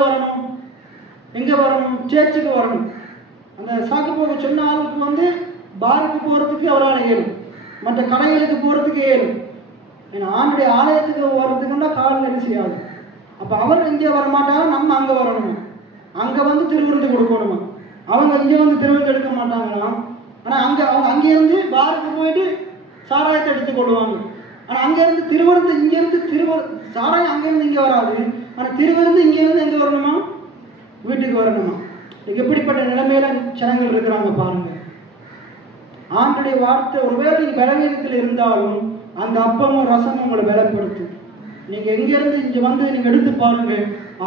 வரணும்? சேர்ச்சுக்கு வரணும். அந்த சாக்கு போக்கு சொன்ன ஆளுக்கு பாருக்கு போறதுக்கு அவரால் ஏறும், மற்ற கடைகளுக்கு போறதுக்கு ஏறும். ஏன்னா ஆண்டுடைய ஆலயத்துக்கு வர்றதுக்குன்னா கால் என்ன செய்யாது. அப்ப அவர் இங்கே வரமாட்டாங்க, நம்ம அங்க வரணுமா? அங்க திருவிருந்து கொடுக்கணுமா? அவங்க இங்க திருவிருந்து எடுக்க மாட்டாங்களாம். ஆனா அவங்க அங்கிருந்து பாருக்கு போயிட்டு சாராயத்தை எடுத்துக் கொள்வாங்க. ஆனா அங்கிருந்து திருவிருந்து, சாராயம் அங்கிருந்து இங்க வராது. ஆனா திருவிருந்து இங்கிருந்து எங்க வரணுமா? வீட்டுக்கு வரணுமா? எப்படிப்பட்ட நிலைமையில ஜனங்கள் இருக்கிறாங்க பாருங்க. ஆண்டுடைய வார்த்தை ஒருவேளை பலவீனத்தில் இருந்தாலும் அந்த அப்பமும் ரசமும் உங்களை பலப்படுத்தும். நீங்க எங்க இருந்து இங்க நீங்க எடுத்து பாருங்க,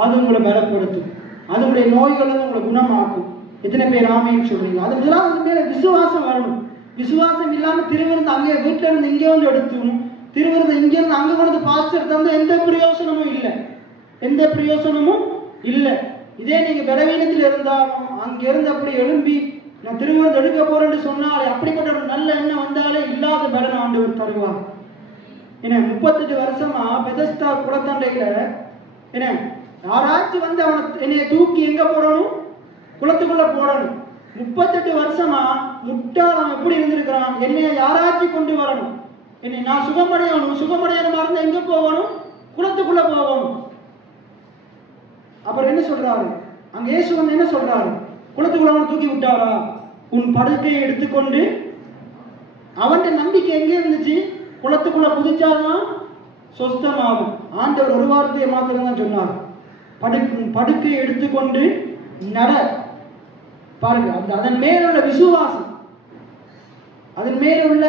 அது உங்களை பலப்படுத்தும். அதனுடைய நோய்களை உங்களை குணமாக்கும். எத்தனை பேர் ஆமைன்னு சொல்றீங்க? அது முதலாவது மேல விசுவாசம் வரணும். விசுவாசம் இல்லாம திருவிருந்து அங்கே வீட்டுல இருந்து இங்கே வந்து எடுத்தும் திருவிருந்து இங்க இருந்து அங்க கொண்டு பாஸ்டர் தந்து எந்த பிரயோசனமும் இல்லை, எந்த பிரயோசனமும் இல்லை. இதே நீங்க பலவீனத்தில் இருந்தாலும் அங்க இருந்து அப்படி எழும்பி நான் திருவிருந்து எடுக்க போறேன்னு சொன்னாலே அப்படிப்பட்ட ஒரு நல்ல எண்ணம் வந்தாலே இல்லாத பலன் ஆண்டவர் தருவார். என்ன 38 வருஷமா பெதஸ்தா குளத்தண்டையில என்ன யாராச்சும் வந்து அவனை என்னைய தூக்கி எங்க போடணும், குளத்துக்குள்ள போடணும். 38 வருஷமா முட்டாள் அவன் எப்படி இருந்திருக்கிறான், என்னைய யாராச்சும் கொண்டு வரணும், என்னை நான் சுகமடையணும், சுகமடையணும் மறந்து எங்க போகணும், குளத்துக்குள்ள போகணும். அப்புறம் என்ன சொல்றாரு அங்க இயேசு வந்து என்ன சொல்றாரு, குளத்துக்குள்ள அவனை தூக்கி விட்டாரா, உன் படுக்கையை எடுத்துக்கொண்டு. அவன் நம்பிக்கை எங்கே இருந்துச்சு, குளத்துக்குள்ள குதிச்சாதான் சொஸ்தமாகும். ஆண்டவர் ஒரு வார்த்தையை மாத்திரம் தான் சொன்னார், படுக்கையை எடுத்துக்கொண்டு நட. பாருங்க, அதன் மேலுள்ள விசுவாசம், அதன் மேலுள்ள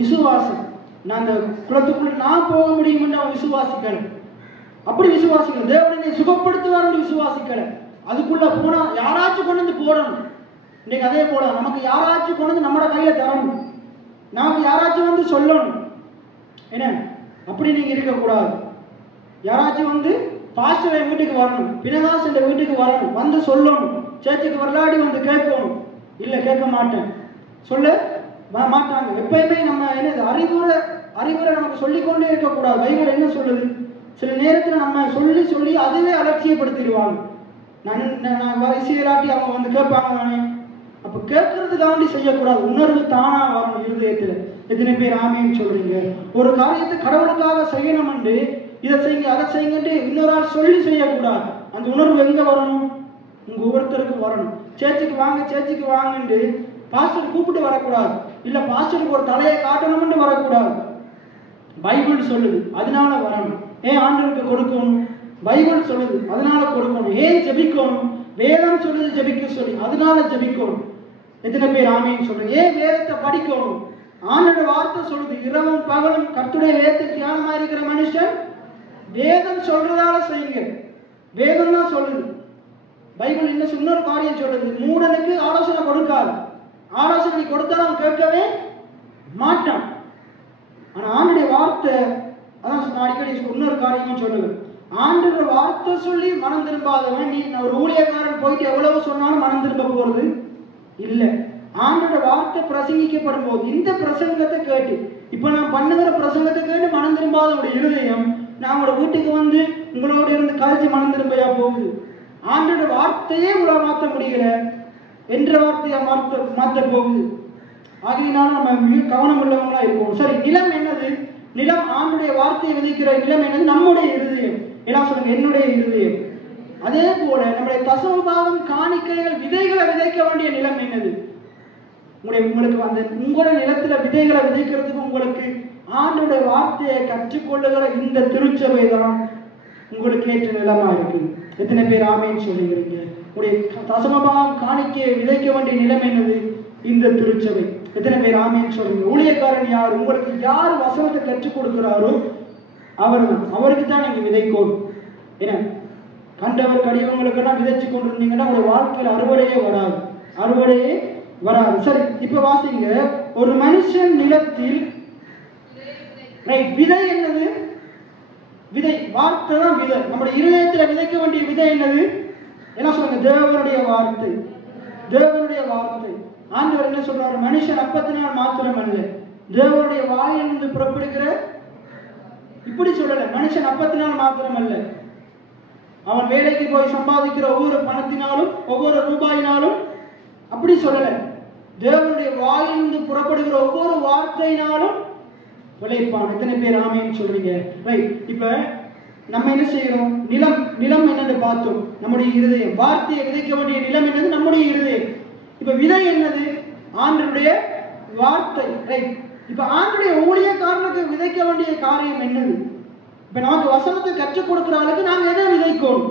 விசுவாசம். நான் அந்த குளத்துக்குள்ள நான் போக முடியும் என்று அவன் விசுவாசிக்கிறேன். அப்படி விசுவாசிக்கணும். தேவனை சுகப்படுத்துவார் விசுவாசிக்கிறேன். அதுக்குள்ள போனா யாராச்சும் கொண்டு வந்து போடணும். இன்னைக்கு அதே போல நமக்கு யாராச்சும் கொண்டு வந்து நம்மளோட கையில தரணும், நமக்கு யாராச்சும் வந்து சொல்லணும். என்ன அப்படி நீங்க இருக்கக்கூடாது. யாராச்சும் வந்து பாஸ்டர் வீட்டுக்கு வரணும், பினதாஸ் என்ற வீட்டுக்கு வரணும், வந்து சொல்லணும். சேர்ச்சுக்கு வரலாடி வந்து கேட்கணும். இல்லை கேட்க மாட்டேன் சொல்ல மாட்டாங்க. எப்பயுமே நம்ம என்னது அறிவுரை நமக்கு சொல்லிக்கொண்டே இருக்கக்கூடாது. பைபிள் என்ன சொல்லுது, சில நேரத்தில் நம்ம சொல்லி சொல்லி அதுவே அலட்சியப்படுத்திடுவாங்க. நான் வயசியலாட்டி அவங்க வந்து கேட்பாங்க நானே. அப்போ கேட்கறதுக்காண்டி செய்யக்கூடாது, உணர்வு தானா வரணும் இருதயத்தில். எத்தனை பேர் ஆமேன்னு சொல்றீங்க? ஒரு காரியத்தை கடவுளுக்காக செய்யணும் என்று இதை செய்யுங்க அதை செய்யுங்கன்ட்டு இன்னொரு ஆள் சொல்லி செய்யக்கூடாது. அந்த உணர்வு எங்க வரணும், உங்க ஒவ்வொருத்தருக்கும் வரணும். சேர்ச்சுக்கு வாங்கன்னு பாஸ்டர் கூப்பிட்டு வரக்கூடாது, இல்ல பாஸ்டருக்கு ஒரு தலையை காட்டணும்னு வரக்கூடாது. பைபிள் சொல்லுது அதனால வரணும். ஏன் ஆண்டவருக்கு கொடுக்கணும், பைபிள் சொல்லுது அதனால கொடுக்கணும். ஏன் ஜெபிக்கணும், வேதம் சொல்லுது ஜெபிக்க சொல்லி அதனால ஜெபிக்கணும். எத்தனை பேர் ஆமேன்னு சொல்றீங்க? ஏன் வேதத்தை படிக்கணும், ஆண்டோட வார்த்தை சொல்லுது இரவும் பகலும் கர்த்தருடைய வேதத்தில் தியானமா இருக்கிற மனுஷன் வேதம் சொல்றதால செய்யுங்க. வேதம் தான் சொல்லுது. பைபிள் என்ன இன்னொரு காரியம் சொல்லுது, மூடனுக்கு ஆலோசனை கொடுக்காது. ஆலோசனை கொடுத்தாலும் கேட்கவே மாட்டான். ஆனா ஆண்டுடைய வார்த்தை அதான் அடிக்கடி இன்னொரு காரியமும் சொல்லுவேன், ஆண்டோட வார்த்தை சொல்லி மனம் திரும்பாதவன் நீ ஒரு ஊழியக்காரன் போயிட்டு எவ்வளவு சொன்னாலும் மனம் திரும்ப போறது இல்லை. ஆண்டோட வார்த்தை பிரசங்கிக்கப்படும் போது இந்த பிரசங்கத்தை கேட்டு, இப்ப நான் பண்ணுகிற பிரசங்கத்தை கேட்டு மனம் திரும்பாத ஒரு இருதயம் நான் உங்களோட வீட்டுக்கு வந்து உங்களோட இருந்து கழிச்சு மனம் திரும்பையா போகுது. ஆண்டோட வார்த்தையே உங்களை மாற்ற முடியல என்ற வார்த்தையை மாற்ற போகுது. ஆகையினால நம்ம மிக கவனம் உள்ளவங்களா இருக்கும். சரி, நிலம் என்னது? நிலம் ஆண்டுடைய வார்த்தையை விதைக்கிற நிலம் என்னது? நம்முடைய இருதயம். எல்லாம் சொல்லுங்க, என்னுடைய இருதயம். அதே போல நம்முடைய தசம பாகம் காணிக்கைகள் விதைகளை விதைக்க வேண்டிய நிலம் என்னது? உங்களுக்கு அந்த உங்களுடைய நிலத்துல விதைகளை விதைக்கிறதுக்கு உங்களுக்கு ஆண்டுடைய வார்த்தையை கற்றுக்கொள்ளுகிற இந்த திருச்சபை தான் உங்களுக்கு ஏற்ற நிலமா இருக்கு. எத்தனை பேர் ஆமேன்னு சொல்லுகிறீங்க? உங்களுடைய தசமபாகம் காணிக்கையை விதைக்க வேண்டிய நிலம் என்னது? இந்த திருச்சபை. எத்தனை பேர் ஆமேன்னு சொல்லுங்க? ஊழியக்காரன் யார்? உங்களுக்கு யார் வசனத்தை கற்றுக் கொடுக்கிறாரோ அவருக்கு தான் நீங்க விதைக்கோம். ஏன்னா கண்டவர் கடிவங்களுக்கெல்லாம் விதைச்சு கொண்டிருந்தீங்கன்னா உங்களுடைய வாழ்க்கையில் அறுவடையே வராது. சரி, இப்ப வாசிங்க. ஒரு மனுஷன் நிலத்தில் விதை என்னது? விதை வார்த்தை தான் விதை. நம்முடைய இருதயத்துல விதைக்க வேண்டிய விதை என்னது? என்ன சொல்லுங்க? தேவனுடைய வார்த்தை. தேவனுடைய வார்த்தை. ஆண்டவர் என்ன சொல்றாரு? மனுஷன் அப்பத்தினால் மாத்திரம் அல்ல, தேவனுடைய வாயிலிருந்து புறப்படுகிற, இப்படி சொல்லல, மனுஷன் அப்பத்தினால் மாத்திரம் அல்ல, அவன் வேலைக்கு போய் சம்பாதிக்கிற ஒவ்வொரு பணத்தினாலும் ஒவ்வொரு ரூபாயினாலும், அப்படி சொல்லல, தேவனுடைய வாயிலிருந்து புறப்படுகிற ஒவ்வொரு வார்த்தையினாலும் விளைப்பான். எத்தனை பேர் ஆமேன்னு சொல்றீங்க? ரைட். இப்ப நம்ம என்ன செய்யறோம்? நிலம் என்னன்னு பார்த்தோம், நம்முடைய இருதயம். வார்த்தையை விதைக்க வேண்டிய நிலம் என்னது? நம்முடைய இருதயம். இப்ப விதை என்னது? ஆண்டவருடைய வார்த்தை. ரைட். இப்ப ஆண்டவருடைய ஊழியக்காரனுக்கு விதைக்க வேண்டிய காரியம் என்னது? இப்ப நமக்கு வசனத்தை கற்றுக் கொடுக்கிற ஆளுக்கு நாங்க எதை விதைக்கணும்?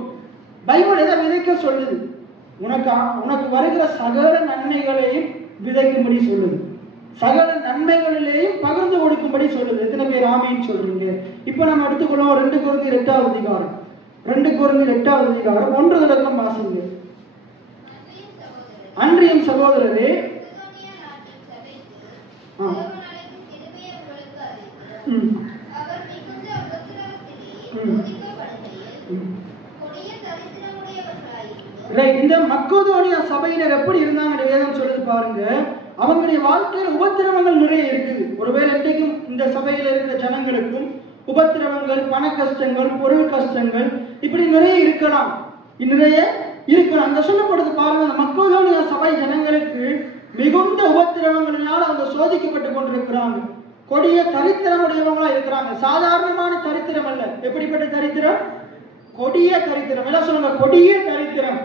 பைபிள் எதை விதைக்க சொல்லுது? உனக்கு வருகிற சகல நன்மைகளையும் விதைக்கும்படி சொல்லுது, சகல நன்மைகளிலேயும் பகிர்ந்து கொடுக்கும்படி சொல்லுது. எத்தனை பேர் ஆமேன்னு சொல்றீங்க? இப்ப நம்ம எடுத்துக்கொள்ளும் 2 கொரிந்தியர் 8வது அதிகாரம். 2 கொரிந்தியர் 8வது அதிகாரம் 1 தொடக்கம் வாசிங்க. அன்றியும் சகோதரரே, இந்த மக்கோதோனியா சபையினர் எப்படி இருந்தாங்க வேதம் சொல்லுது பாருங்க. அவங்களுடைய வாழ்க்கையில் உபத்திரவங்கள் நிறைய இருக்குது. ஒருவேளை இன்றைக்கும் இந்த சபையில் இருக்கிற ஜனங்களுக்கும் உபத்திரவங்கள், பண கஷ்டங்கள், பொருள் கஷ்டங்கள் இப்படி நிறைய இருக்கலாம். அங்க சொல்லப்படுது பாருங்க, அந்த மக்கோதோனியா சபை ஜனங்களுக்கு மிகுந்த உபத்திரவங்களினால் அவங்க சோதிக்கப்பட்டு கொண்டிருக்கிறாங்க. கொடிய தரித்திரமுடையவங்களா இருக்கிறாங்க. சாதாரணமான தரித்திரம் அல்ல. எப்படிப்பட்ட தரித்திரம்? கொடிய தரித்திரம். எல்லாம் சொல்லுங்க, கொடிய தரித்திரம்.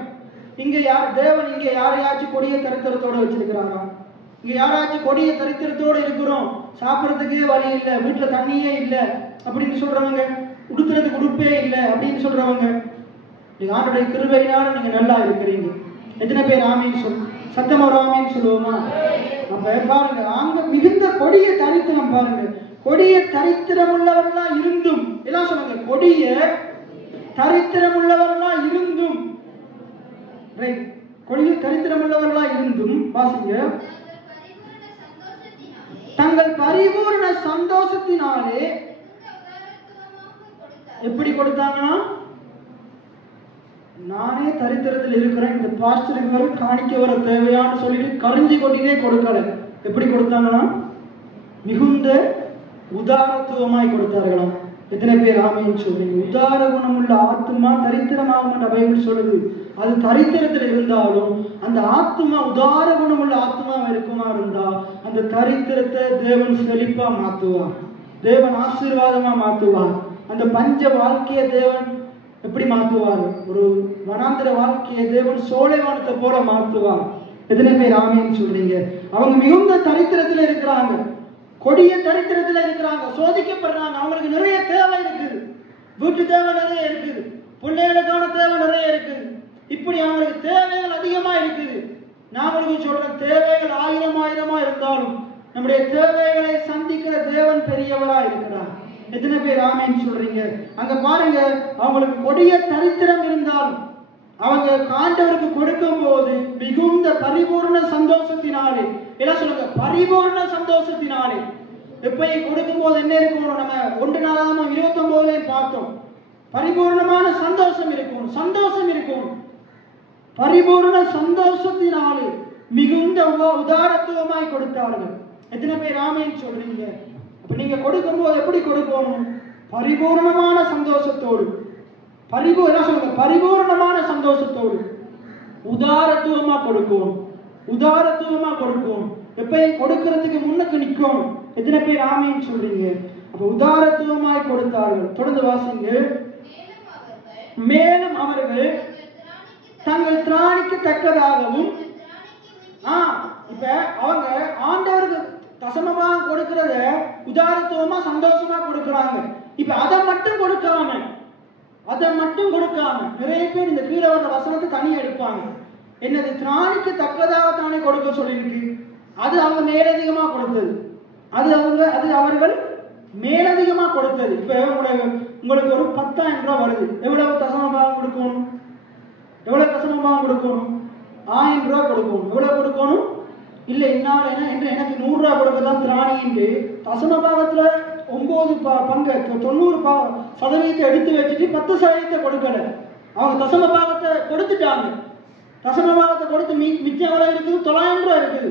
இங்க தேவன் இங்க யாரையாச்சும் கொடிய தரித்திரத்தோட வச்சிருக்கிறாங்க? இங்க யாராச்சும் கொடிய தரித்திரத்தோட இருக்கிறோம், சாப்பிட்றதுக்கே வழி இல்லை, வீட்டுல தண்ணியே இல்லை அப்படின்னு சொல்றவங்க, உடுத்துறதுக்கு உடுப்பே இல்லை அப்படின்னு சொல்றவங்க, ஆண்டுடைய கிருபையினால நீங்க நல்லா இருக்கிறீங்க. எத்தனை பேர் ஆமீன் சத்தம் ஒரு ஆமீன் சொல்லுவோமா? அப்ப பாருங்க, அங்க மிகுந்த கொடிய தரித்திரம். பாருங்க, கொடிய தரித்திரம் உள்ளவர்களா இருந்தும், எல்லாம் சொல்லுங்க, கொடிய தரித்திரம் உள்ளவர்களா இருந்தும், கொடிய தரித்திரம் உள்ளவர்களா இருந்தும், வாசிங்க, தங்கள் பரிபூர்ண சந்தோஷத்தினாலே எப்படி கொடுத்தாங்கன்னா, நானே தரித்திரத்தில் இருக்கிறேன், இந்த பாஸ்டருக்கு வர காணிக்க வர தேவையான்னு சொல்லிட்டு கரிஞ்சி கொட்டினே கொடுக்கல. எப்படி கொடுத்தாங்கன்னா மிகுந்த உதாரத்துவமாய் கொடுத்தார்களாம். எத்தனை பேர் ஆமைன்னு சொல்றீங்க? உதார குணமுள்ள ஆத்மா தரித்திரமாகும் பைபிள் சொல்லுது. அது தரித்திரத்தில் இருந்தாலும் அந்த ஆத்மா உதார குணமுள்ள ஆத்மா இருக்குமா இருந்தா அந்த தரித்திரத்தை தேவன் செழிப்பா மாத்துவார், தேவன் ஆசீர்வாதமா மாத்துவார். அந்த பஞ்ச வாழ்க்கையை தேவன் எப்படி மாத்துவார்? ஒரு வனாந்திர வாழ்க்கையை தேவன் சோலைவானத்தை போல மாத்துவார். எத்தனை பேர் ஆமீன்னு சொல்றீங்க? அவங்க மிகுந்த தரித்திரத்துல இருக்கிறாங்க, கொடிய தரித்திரத்துல இருக்கிறாங்க, சோதிக்கப்படுறாங்க. அவங்களுக்கு நிறைய தேவை இருக்குது, வீட்டு தேவை நிறைய இருக்குது, பிள்ளைகளுக்கான தேவை நிறைய இருக்குது. இப்படி அவங்களுக்கு தேவைகள் அதிகமா இருக்குது. நான் உங்களுக்கு சொல்றேன், தேவைகள் ஆயிரமா இருந்தாலும் நம்முடைய தேவைகளை சந்திக்கிற தேவன் பெரியவரா இருக்கிறார். எத்தனை பேர் ஆமீன்னு சொல்றீங்க? அங்க பாருங்க, அவங்களுக்கு கொடிய தரித்திரம் இருந்தாலும் அவங்க ஆண்டவருக்கு கொடுக்கும் போது மிகுந்த பரிபூர்ண சந்தோஷத்தினாலே, என்ன சொல்லுங்க, பரிபூர்ண சந்தோஷத்தினாலே. எப்பயும் கொடுக்கும் போது என்ன இருக்கணும்? நம்ம 1 நாளாகமம் 29 பார்த்தோம், பரிபூர்ணமான சந்தோஷம் இருக்கும், சந்தோஷம் இருக்கும். பரிபூர்ண சந்தோஷத்தினாலே மிகுந்த உதாரத்துவமாய் கொடுத்தார்கள். எத்தனை பேர் ஆமீன்னு சொல்றீங்க? அப்ப நீங்க கொடுக்கும் போது எப்படி கொடுக்கணும்? பரிபூர்ணமான சந்தோஷத்தோடு, பரிபூர்ணமான சந்தோஷத்தோடு உதாரத்துவமா கொடுக்கணும், உதாரத்துவமா கொடுக்கணும். எப்பயும் கொடுக்கிறதுக்கு முன்னுக்கு நிற்கணும். எத்தனை பேர் ஆமீன்னு சொல்றீங்க? அப்ப உதாரத்துவமாய் கொடுத்தார்கள். தொடர்ந்து வாசிங்க. மேலும் அவர்கள் தங்கள் திராணிக்கு தக்கதாகவும், இப்ப அவங்க ஆண்டவருக்கு தசமமாக கொடுக்கிறத உதாரத்துவமா சந்தோஷமா கொடுக்கிறாங்க. இப்ப அதை மட்டும் கொடுக்காம நிறைய பேர் இந்த கீழே வர்ற வசனத்தை தனியா எடுப்பாங்க. என்னது? திராணிக்கு தக்கதாக தானே கொடுக்க சொல்லியிருக்கு, அது அவங்க மேலதிகமா கொடுத்தது, அது அவர்கள் மேலதிகமா கொடுத்தது. இப்ப உங்களுக்கு ஒரு 10,000 ரூபாய் வருது, எவ்வளவு தசமபாகம் கொடுக்கணும்? எவ்வளவு தசமபாகம் கொடுக்கணும்? 1000 ரூபாய் கொடுக்கணும். எவ்வளவு கொடுக்கணும்? இல்லை, எனக்கு 100 ரூபாய் கொடுக்கதான் திராணின்னு தசமபாகத்துல 9 பங்கு 90% எடுத்து வச்சுட்டு 10% கொடுக்கல. அவங்க தசமபாகத்தை கொடுத்துட்டாங்க. தசமபாகத்தை கொடுத்து மிச்சம் எவ்வளவு இருக்குது? 900 ரூபாய் இருக்குது.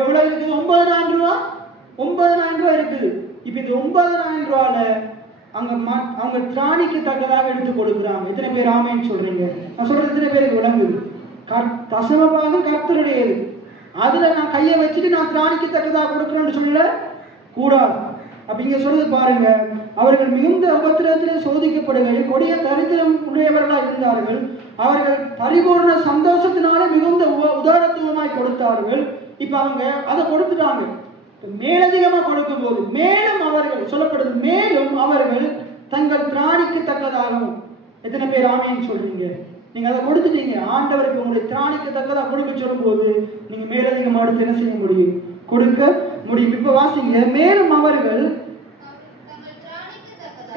எவ்வளவு இருக்குது? 9,000 ரூபாய். 9,000 ரூபாய் இருக்குது. இப்ப இந்த 9,000 ரூபாயில அவங்க திராணிக்கு தக்கதாக எடுத்து கொடுக்குறாங்க. எத்தனை பேர் ஆமேன்னு சொல்றீங்க? நான் சொல்றது எத்தனை பேருக்கு விளங்குது? தசமபாகம் கர்த்தருடையது, அதுல நான் கையை வச்சுட்டு நான் திராணிக்கு தக்கதாக கொடுக்குறேன்னு சொல்ல கூடாது. அப்ப இங்க சொல்றது பாருங்க, அவர்கள் மிகுந்த உபத்திரத்திலே சோதிக்கப்படுகையில் கொடிய தரித்திரம் உடையவர்களா இருந்தார்கள். அவர்கள் பரிபூர்ண சந்தோஷத்தினாலே மிகுந்த உதாரத்துவமாய் கொடுத்தார்கள். இப்ப அவங்க அதை கொடுத்துட்டாங்க. மேலதிகமா கொடுக்கும் போது மேலும் அவர்கள் சொல்லப்படுது, மேலும் அவர்கள் தங்கள் திராணிக்கு தக்கதாகவும். எத்தனை பேர் ஆமேன்னு சொல்றீங்க? நீங்க அதை கொடுத்துட்டீங்க. ஆண்டவருக்கு உங்களுடைய திராணிக்கு தக்கதாக கொடுக்க சொல்லும் போது நீங்க மேலதிகமா எடுத்து என்ன செய்ய முடியும்? கொடுக்க முடியும். இப்ப வாசிங்க. மேலும் அவர்கள்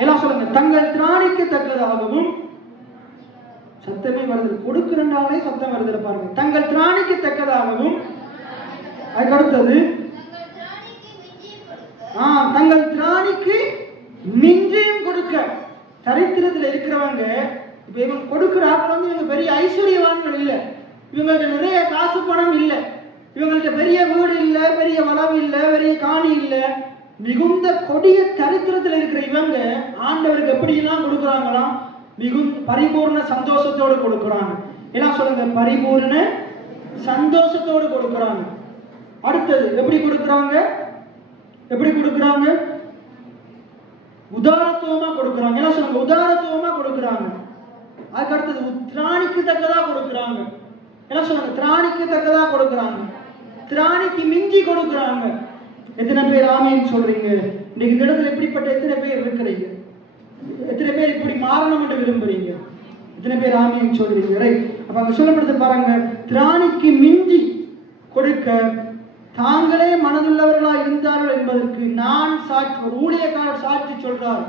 எல்லாம் சொல்லுங்க, தங்கள் திராணிக்கு தக்கதாகவும். சத்தமே வருது, கொடுக்கிறனாலே சத்தம் வருதுல பாருங்க. தங்கள் திராணிக்கு தக்கதாகவும், அதுக்கு அடுத்தது தங்கள் திராணிக்கு மிஞ்சியும் கொடுக்க. தரித்திரத்துல இருக்கிறவங்க இப்ப இவங்க கொடுக்கிற ஆட்கள் வந்து இவங்க பெரிய ஐஸ்வர்யவான்கள் இல்லை, இவங்கள்ட்ட நிறைய காசு பணம் இல்லை, இவங்கள்ட்ட பெரிய வீடு இல்லை, பெரிய வளவு இல்லை, பெரிய காணி இல்லை, மிகுந்த கொடிய தரித்திரத்தில் இருக்கிற இவங்க ஆண்டவருக்கு எப்படியெல்லாம் கொடுக்குறாங்களாம்? மிகுந்த பரிபூர்ண சந்தோஷத்தோடு கொடுக்குறாங்க. எல்லாம் சொல்லுங்க, பரிபூர்ண சந்தோஷத்தோடு கொடுக்குறாங்க. அடுத்தது எப்படி கொடுக்குறாங்க? எப்படி கொடுக்குறாங்க? உதாரத்துவமா கொடுக்குறாங்க. எல்லாம் சொல்லுங்க, உதாரத்துவமா கொடுக்குறாங்க. அதுக்கு அடுத்தது திராணிக்கு தக்கதா கொடுக்குறாங்க. எல்லாம் சொல்லுங்க, திராணிக்கு தக்கதா கொடுக்குறாங்க, திராணிக்கு மிஞ்சி கொடுக்குறாங்க. எத்தனை பேர் ஆமேன்னு சொல்றீங்க? இன்னைக்கு இந்த இடத்துல எப்படிப்பட்ட எத்தனை பேர் இருக்கிறீங்க? எத்தனை பேர் இப்படி மாறணும் என்று விரும்புறீங்க? எத்தனை பேர் ஆமேன்னு சொல்றீங்க? ரைட். அப்ப அங்க சொல்லப்படுது பாருங்க, திராணிக்கு மிஞ்சி கொடுக்க தாங்களே மனதுள்ளவர்களா இருந்தார்கள் என்பதற்கு நான் சாட்சி. ஒரு ஊழியக்காரர் சாட்சி சொல்றார்.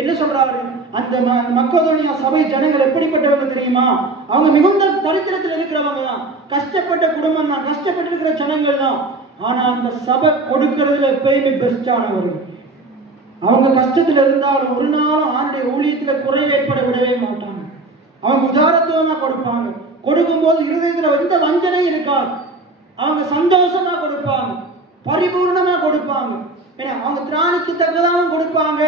என்ன சொல்றாரு? அந்த மக்கதோனியா சபை ஜனங்கள் எப்படிப்பட்டவங்க தெரியுமா? அவங்க மிகுந்த தரித்திரத்தில் இருக்கிறவங்க தான், கஷ்டப்பட்ட குடும்பம் தான், கஷ்டப்பட்டு இருக்கிற ஜனங்கள் தான். ஆனா அந்த சபை கொடுக்கறதுல எப்பயுமே பெஸ்டானவர்கள். அவங்க கஷ்டத்துல இருந்தாலும் ஒரு நாளும் ஆண்டுடைய ஊழியத்துல குறைவு ஏற்பட விடவே மாட்டாங்க. அவங்க உதாரத்துவமா கொடுப்பாங்க. கொடுக்கும் போது இருதயத்துல எந்த வஞ்சனையும் இருக்காது. அவங்க சந்தோஷமா கொடுப்பாங்க, பரிபூர்ணமா கொடுப்பாங்க. ஏன்னா அவங்க திராணிக்கு தக்கதாகவும் கொடுப்பாங்க,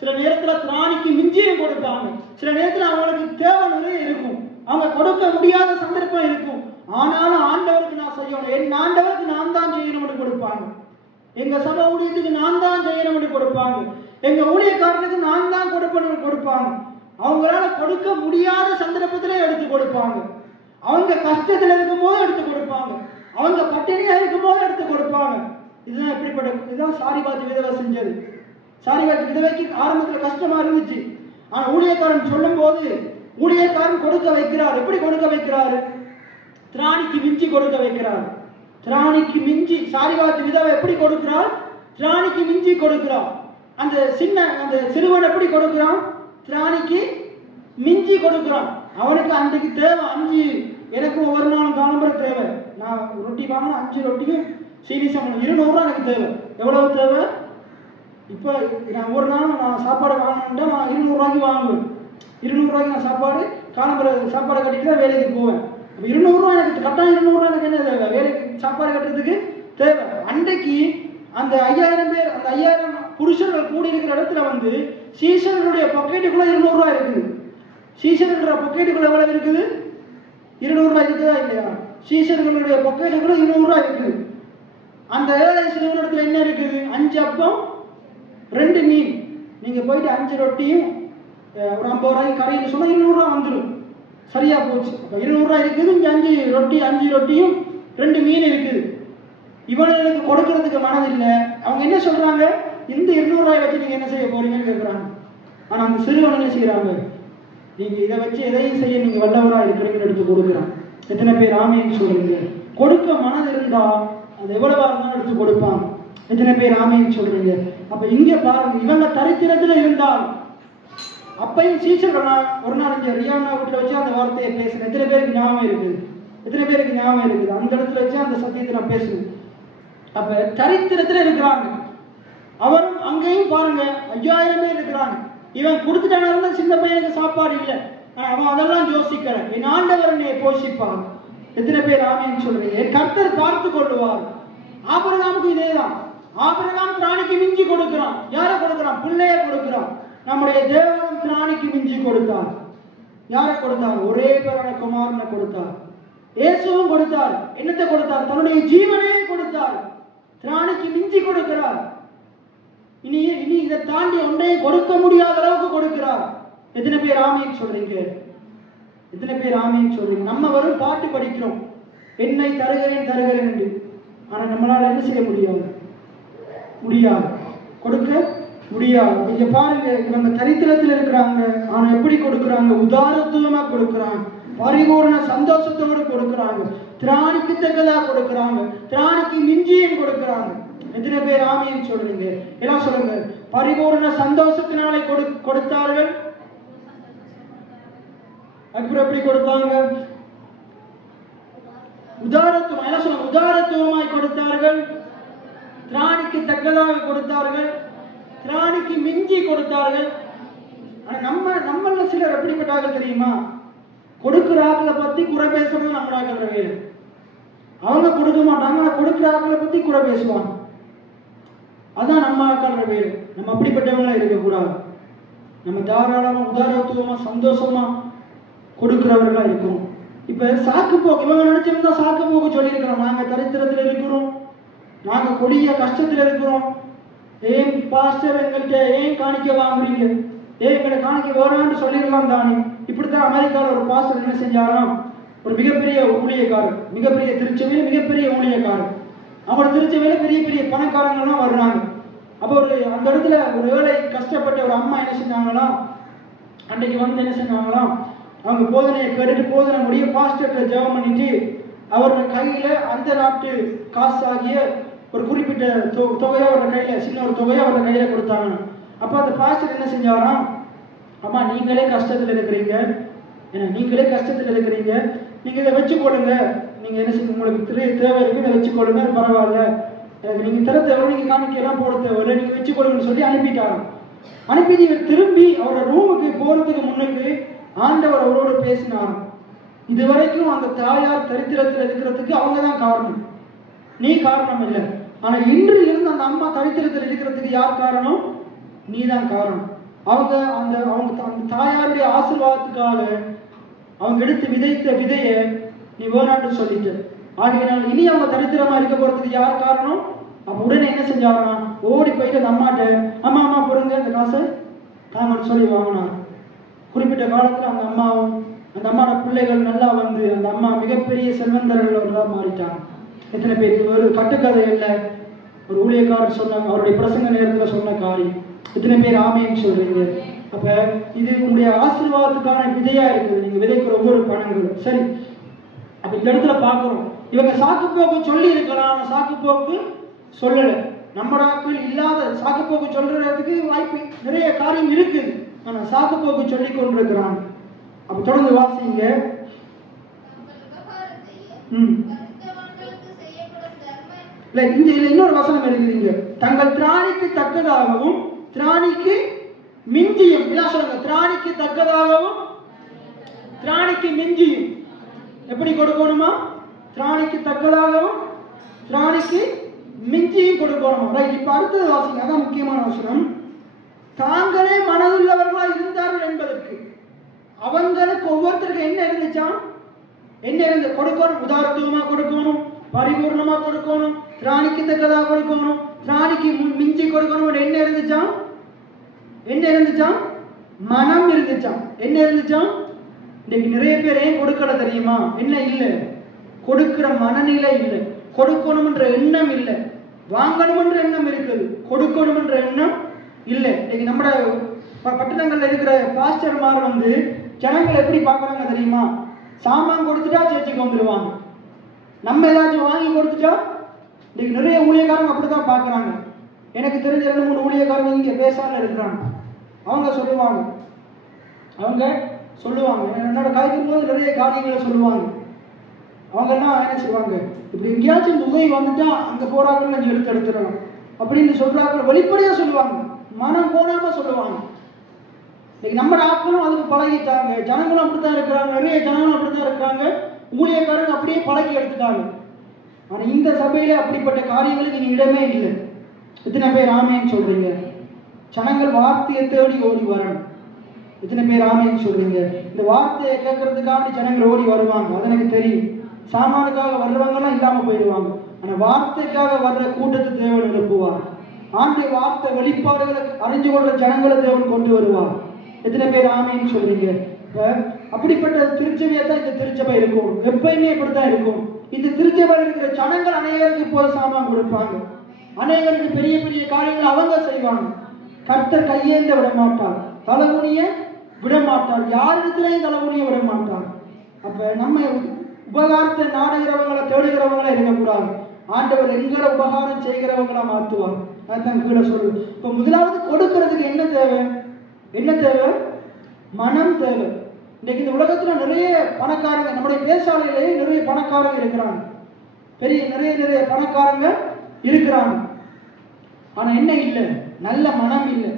சில நேரத்துல திராணிக்கு மிஞ்சியும் கொடுப்பாங்க. சில நேரத்துல அவங்களுக்கு தேவை நிறைய இருக்கும், அவங்க கொடுக்க முடியாத சந்தர்ப்பம் இருக்கும். ஆனாலும் ஆண்டவருக்கு நான் செய்யணும், என் ஆண்டவருக்கு நான் தான் செய்யணும்னு கொடுப்பாங்க. எங்க சபை ஊழியத்துக்கு நான் தான் செய்யணும்னு கொடுப்பாங்க. எங்க ஊழியக்காரனுக்கு நான் தான் கொடுப்பேன்னு கொடுப்பாங்க. அவங்களால கொடுக்க முடியாத சந்தர்ப்பத்திலே எடுத்து கொடுப்பாங்க. அவங்க கஷ்டத்துல இருக்கும் போது எடுத்து கொடுப்பாங்க, அவங்க பட்டினியா இருக்கும் போது எடுத்து கொடுப்பாங்க. இதுதான் எப்படிப்பட்ட, இதுதான் சாரிபாத் விதவை செஞ்சது. சாரிபாத் விதவைக்கு ஆரம்பத்துல கஷ்டமா இருந்துச்சு. ஆனா ஊழியக்காரன் சொல்லும் போது ஊழியக்காரன் கொடுக்க வைக்கிறார். எப்படி கொடுக்க வைக்கிறாரு? திராணிக்கு மிஞ்சி கொடுக்க வைக்கிறார். திராணிக்கு மிஞ்சி. சாரிபாத் விதவை எப்படி கொடுக்கிறார்? திராணிக்கு மிஞ்சி கொடுக்கிறார். அந்த சிறுவன் எப்படி கொடுக்கிறான்? திராணிக்கு மிஞ்சி கொடுக்கிறான். அவனுக்கு அன்றைக்கு தேவை 5. எனக்கு ஒவ்வொரு நாளும் காலம்பர தேவை. நான் ரொட்டி வாங்கினா 5 ரொட்டியும் சீனி சாப்பிடணும். 200 ரூபா எனக்கு தேவை. எவ்வளவு தேவை? இப்போ நான் ஒரு நாள் நான் சாப்பாடு வாங்கணும்னா நான் 200 ரூபாய்க்கு வாங்குவேன். 200 ரூபாய்க்கு நான் சாப்பாடு காலம்பர சாப்பாடு கட்டிட்டு தான் வேலைக்கு போவேன். 200 ரூபா எனக்கு கட்டாயம். 200 ரூபா எனக்கு என்ன தேவை? வேலைக்கு சாப்பாடு கட்டுறதுக்கு தேவை. அன்றைக்கு அந்த 5000 பேர், அந்த 5000 புருஷர்கள் கூடி இருக்கிற இடத்துல வந்து சீசர்களுடைய பாக்கெட்டுக்குள்ள 200 ரூபாய் இருக்குது. சீசர்களுடைய பாக்கெட்டுக்குள்ள எவ்வளவு இருக்குது? 200 ரூபாய் இருக்குதா இல்லையா? சீசர்களுடைய பாக்கெட்டுக்குள்ள 200 ரூபாய் இருக்குது. அந்த ஏழை சிறுவனிடத்துல என்ன இருக்குது? 5 அப்பம் 2 மீன். நீங்க போயிட்டு 5 ரொட்டியும் ஒரு 50 ரூபாய்க்கு கடையில் சொன்னா 200 ரூபா வந்துடும். சரியா போச்சு. அப்ப 200 ரூபாய் இருக்குது. இங்க 5 ரொட்டியும் 2 மீன் இருக்குது. இவனுக்கு கொடுக்கறதுக்கு மனது இல்லை. அவங்க என்ன சொல்றாங்க? இந்த 200 ரூபாய் வச்சு நீங்க என்ன செய்ய போறீங்கன்னு கேட்குறாங்க. ஆனா அந்த சிறுவன் என்ன செய்யறாங்க? நீங்க இதை வச்சு எதையும் செய்ய நீங்க வல்லவரா இருக்கிறீங்கன்னு எடுத்து கொடுக்குறாங்க. எத்தனை பேர் ஆமைன்னு சொல்றீங்க? கொடுக்க மனது இருந்தா அது எவ்வளவா இருந்தாலும் எடுத்து கொடுப்பாங்க. எத்தனை பேர் ஆமைன்னு சொல்றீங்க? அப்ப இங்க பாருங்க, இவங்க தரித்திரத்துல இருந்தால் அப்பையும் சீசர்கள் ஒரு நாள் இங்க ரியானா வீட்டுல வச்சு அந்த வார்த்தையை பேசுறேன். எத்தனை பேருக்கு ஞாபகம் இருக்குது? எத்தனை பேருக்கு ஞாபகம் இருக்குது? அந்த இடத்துல வச்சு அந்த சத்தியத்தை நான் பேசுறேன். அப்ப தரித்திரத்துல இருக்கிறாங்க. அவரும் அங்கேயும் பாருங்க 5000 பேர் இருக்கிறாங்க. இவன் கொடுத்துட்டான சின்ன பையனுக்கு சாப்பாடு இல்லை. அவன் அதெல்லாம் யோசிக்கிற, என் ஆண்டவர் என்னை போஷிப்பார். எத்தனை பேர் ஆமேன்னு சொல்றீங்க? கர்த்தர் பார்த்து கொள்ளுவார். ஆபிரகாமுக்கு இதேதான். ஆபிரகாம் திராணிக்கு மிஞ்சி கொடுக்கிறான். யாரை கொடுக்கிறான்? பிள்ளைய கொடுக்கிறான். நம்முடைய தேவன் திராணிக்கு மிஞ்சி கொடுத்தார். யாரை கொடுத்தார்? ஒரே பேரான குமாரனை கொடுத்தார். இயேசுவும் கொடுத்தார். என்னத்தை கொடுத்தார்? தன்னுடைய ஜீவனையே கொடுத்தார். திராணிக்கு மிஞ்சி கொடுக்கிறார். இனி இதை தாண்டி ஒன்றை கொடுக்க முடியாத அளவுக்கு கொடுக்கிறார். எத்தனை பேர் ஆமேன்னு சொல்றீங்க? எத்தனை பேர் ஆமேன்னு சொல்றீங்க? நம்ம வரும் பாட்டு படிக்கிறோம், என்னை தருகிறேன் தருகிறேன் என்று. ஆனா நம்மளால என்ன செய்ய முடியாது? முடியாது, கொடுக்க முடியாது. நீங்க பாருங்க, இவங்க தரித்திரத்தில் இருக்கிறாங்க. ஆனா எப்படி கொடுக்குறாங்க? உதாரத்துவமா கொடுக்குறாங்க, பரிபூர்ண சந்தோஷத்தோடு கொடுக்குறாங்க, திராணிக்கு தக்கதா கொடுக்குறாங்க, திராணிக்கு மிஞ்சியும் கொடுக்குறாங்க. எத்தனை பேர் ஆமேன்னு சொல்றீங்க? எல்லாம் சொல்லுங்க. பரிபூர்ண சந்தோஷத்தினாலே கொடுத்தார்கள். அப்புறம் எப்படி கொடுத்தாங்க? உதாரத்துவம். எல்லாம் சொல்லுங்க. உதாரத்துவமாய் கொடுத்தார்கள், திராணிக்கு தக்கதாக கொடுத்தார்கள், திராணிக்கு மிஞ்சி கொடுத்தார்கள். ஆனா நம்மள சிலர் எப்படிப்பட்டார்கள் தெரியுமா? கொடுக்கிற ஆக்களை பத்தி குறை பேசுறது நம்ம ஆக்கிற வேலை. அவங்க கொடுக்க மாட்டாங்க, ஆனா கொடுக்கிற ஆக்களை பத்தி குறை பேசுவாங்க. அதான் நம்ம ஆக்கிற வேலை. நம்ம அப்படிப்பட்டவங்களா இருக்கக்கூடாது. நம்ம தாராளமா உதாரணத்துவமா சந்தோஷமா கொடுக்கிறவர்களா இருக்கணும். இப்ப சாக்கு போக்கு இவங்க நினைச்சிருந்தா சாக்கு போக்கு சொல்லியிருக்கிறோம், நாங்க தரித்திரத்துல இருக்கிறோம், நாங்க கொடிய கஷ்டத்துல இருக்கிறோம், ஏன் பாஸ்டர் எங்கள்கிட்ட ஏன் காணிக்க வாங்குறீங்க, ஏன் எங்களை காணிக்க வேணான்னு சொல்லிடலாம் தானே. இப்படித்தான் அமெரிக்காவில் ஒரு பாஸ்டர் என்ன செஞ்சாராம், ஒரு மிகப்பெரிய ஊழியக்காரர், மிகப்பெரிய திருச்சபையில மிகப்பெரிய ஊழியக்காரர், அவங்களோட திருச்சபையில பெரிய பெரிய பணக்காரங்கள்லாம் வர்றாங்க. அப்போ ஒரு அந்த இடத்துல ஒரு ஏழை கஷ்டப்பட்ட ஒரு அம்மா என்ன செஞ்சாங்களாம், அன்றைக்கு வந்து என்ன செஞ்சாங்களாம், அவங்க போதனையை கேட்டுட்டு போதனை முடிய பாஸ்டர்கிட்ட ஜெபம் பண்ணிட்டு அவரோட கையில அந்த நாட்டு காசாகிய ஒரு குறிப்பிட்ட தொகையை அவரோட கையில, சின்ன ஒரு தொகையை அவரோட கையில கொடுத்தாங்க. அப்ப அந்த பாஸ்டர் என்ன செஞ்சாராம், அம்மா நீங்களே கஷ்டத்துல இருக்கிறீங்க, நீங்களே கஷ்டத்துல இருக்கிறீங்க, நீங்க இதை வச்சுக்கொள்ளுங்க, நீங்க என்ன செய்ய உங்களுக்கு தேவை இருக்கு, இதை வச்சுக்கொள்ளுங்க, பரவாயில்ல, நீங்க தர தேவை, நீங்க காணிக்கையெல்லாம் போட தேவையில்லை, நீங்க வச்சுக்கொள்ளுங்கன்னு சொல்லி அனுப்பிட்டாராம். அனுப்பி நீங்க திரும்பி அவரோட ரூமுக்கு போறதுக்கு முன்னுக்கு ஆண்டவர் அவரோடு பேசினாராம். இதுவரைக்கும் அந்த தாயார் தரித்திரத்தில் இருக்கிறதுக்கு அவங்க தான் காரணம், நீ காரணம் இல்லை. ஆனா இன்று இருந்து அந்த அம்மா தரித்திரத்தில் இருக்கிறதுக்கு யார் காரணம்? நீ தான் காரணம். அவங்க அந்த தாயாருடைய ஆசீர்வாதத்துக்காக அவங்க எடுத்து விதைத்த விதைய நீ வேணான்னு சொல்லிட்டு, ஆகையினால் இனி அவங்க தரித்திரமா இருக்க போறதுக்கு யார் காரணம்? அப்ப உடனே என்ன செஞ்சாங்கன்னா ஓடி போயிட்டு அந்த அம்மாட்ட, அம்மா அம்மா பொருங்க இந்த காசை தாங்கன்னு சொல்லி வாங்கினார். குறிப்பிட்ட காலத்துல அந்த அம்மாவும் அந்த அம்மாவோட பிள்ளைகள் நல்லா வந்து அந்த அம்மா மிகப்பெரிய செல்வந்தர்கள் மாறிட்டாங்க. எத்தனை பேர்? இது ஒரு கட்டுக்கதை இல்லை, ஒரு ஊழியக்காரர் சொன்னாங்க, அவருடைய பிரசங்க நேரத்துல சொன்ன காரியம். எத்தனை பேர் ஆமைன்னு சொல்றீங்க? அப்ப இது உங்களுடைய ஆசீர்வாதத்துக்கான விதையா இருக்குது, நீங்க விதைக்கிற ஒவ்வொரு பணங்களும். சரி, அப்ப இந்த இடத்துல பாக்குறோம், இவங்க சாக்குப்போக்கு சொல்லி இருக்கலாம், சாக்குப்போக்கு சொல்லல. நம்ம நாட்கள் இல்லாத சாக்குப்போக்கு சொல்றதுக்கு வாய்ப்பு நிறைய காரியம் இருக்குது, ஆனா சாக்குப்போக்கு சொல்லி கொண்டிருக்கிறாங்க. அப்ப தொடர்ந்து வாசிங்க. இன்னொரு வசனம் இருக்குதுங்க, தங்கள் திராணிக்கு தக்கதாகவும் திராணிக்கு மிஞ்சியும், சொல்லுங்க, திராணிக்கு தக்கதாகவும் திராணிக்கு மிஞ்சியும் எப்படி கொடுக்கணுமா? திராணிக்கு தக்கதாகவும் திராணிக்கு மிஞ்சியும் கொடுக்கணுமா? ரைட். இப்ப அடுத்தது வாசிங்க, அதான் முக்கியமான வசனம். தாங்களே மனதுள்ளவர்களா இருந்தார்கள் என்பதற்கு அவங்களுக்கு ஒவ்வொருத்தருக்கு என்ன இருந்துச்சான்? என்ன இருந்து கொடுக்கணும்? உதாரணத்துவமா கொடுக்கணும், பரிபூர்ணமா கொடுக்கணும், திராணிக்கு தக்கதாக கொடுக்கணும், திராணிக்கு மிஞ்சி கொடுக்கணும். என்ன இருந்துச்சான்? என்ன இருந்துச்சான்? மனம் இருந்துச்சான். என்ன இருந்துச்சான்? இன்னைக்கு நிறைய பேர் ஏன் கொடுக்கல தெரியுமா? என்ன இல்லை, கொடுக்கிற மனநிலை இல்லை, கொடுக்கணும்ன்ற எண்ணம் இல்லை, வாங்கணும்ன்ற எண்ணம் இருக்குது, கொடுக்கணும்ன்ற எண்ணம் இல்லை. இன்னைக்கு நம்ம பட்டணங்கள்ல இருக்கிற பாஸ்டர்மார் வந்து ஜனங்கள் எப்படி பார்க்கறாங்க தெரியுமா? சாமான் கொடுத்துட்டா சேர்ச்சிக்கு வந்துடுவாங்க, நம்ம ஏதாச்சும் வாங்கி கொடுத்துட்டா. இன்னைக்கு நிறைய ஊழியக்காரங்க அப்படிதான் பார்க்கறாங்க. எனக்கு தெரிஞ்ச 2-3 ஊழியக்காரங்க இங்க பேசாம இருக்கிறாங்க. அவங்க சொல்லுவாங்க என்னோட காய்க்கும் போது நிறைய காரியங்களை சொல்லுவாங்க. அவங்க எல்லாம் என்ன செய்வாங்க, இப்படி எங்கேயாச்சும் இந்த உதவி வந்துட்டா அங்க போறாங்கன்னு கொஞ்சம் எடுத்துடலாம் அப்படின்னு சொல்றாங்க, வெளிப்படையா சொல்லுவாங்க, மனம் போனாம சொல்லுவாங்க. இன்னைக்கு நம்ம ஆட்களும் அதுக்கு பழகிட்டாங்க, ஜனங்களும் அப்படித்தான் இருக்கிறாங்க, நிறைய ஜனங்களும் அப்படித்தான் இருக்கிறாங்க, ஊழியக்காரங்க அப்படியே பழகி எடுத்துட்டாங்க. ஆனா இந்த சபையில அப்படிப்பட்ட காரியங்களுக்கு இனி இடமே இல்லை. எத்தனை பேர் ஆமேன்னு சொல்றீங்க? ஜனங்கள் வார்த்தையை தேடி ஓடி வரணும். எத்தனை பேர் ஆமேன்னு சொல்றீங்க? இந்த வார்த்தையை கேட்கறதுக்காக ஜனங்கள் ஓடி வருவாங்க, அது எனக்கு தெரியும். சாமானுக்காக வர்றவங்க எல்லாம் இல்லாம போயிடுவாங்க. ஆனா வார்த்தைக்காக வர்ற கூட்டத்தை தேவன் எழுப்புவார். ஆண்டுடைய வார்த்தை வெளிப்பாடுகளை அறிஞ்சு கொள்ற ஜனங்களை தேவன் கொண்டு வருவார். எத்தனை பேர் ஆமேன்னு சொல்றீங்க? அப்படிப்பட்ட திருச்சபையை தான் இந்த திருச்சபை இருக்கும், எப்பயுமே இப்படித்தான் இருக்கும். இந்த திருச்சபையில் இருக்கிற ஜனங்கள் அநேகருக்கு போய் சாமான் கொடுப்பாங்க, அநேகருக்கு பெரிய பெரிய காரியங்கள் அவங்க செய்வாங்க. கர்த்தர் கையேந்த விட மாட்டார், தலைமுனிய விட மாட்டார், யாரிடத்திலையும் தலைமுனிய விட மாட்டார். அப்ப நம்ம உபகாரத்தை நாடுகிறவங்களை தேடுகிறவங்களா இருக்கக்கூடாது, ஆண்டவர் எங்களை உபகாரம் செய்கிறவங்களா மாற்றுவார். அதுதான் கீழே சொல்லு. இப்ப முதலாவது கொடுக்கறதுக்கு என்ன தேவை? என்ன தேவை? மனம் தேவை. இன்னைக்கு இந்த உலகத்துல நிறைய பணக்காரங்க, நம்முடைய பேசாலையிலேயே நிறைய பணக்காரங்க இருக்கிறாங்க, நிறைய பணக்காரங்க இருக்கிறாங்க. ஆனா என்ன இல்லை? நல்ல மனம் இல்லை.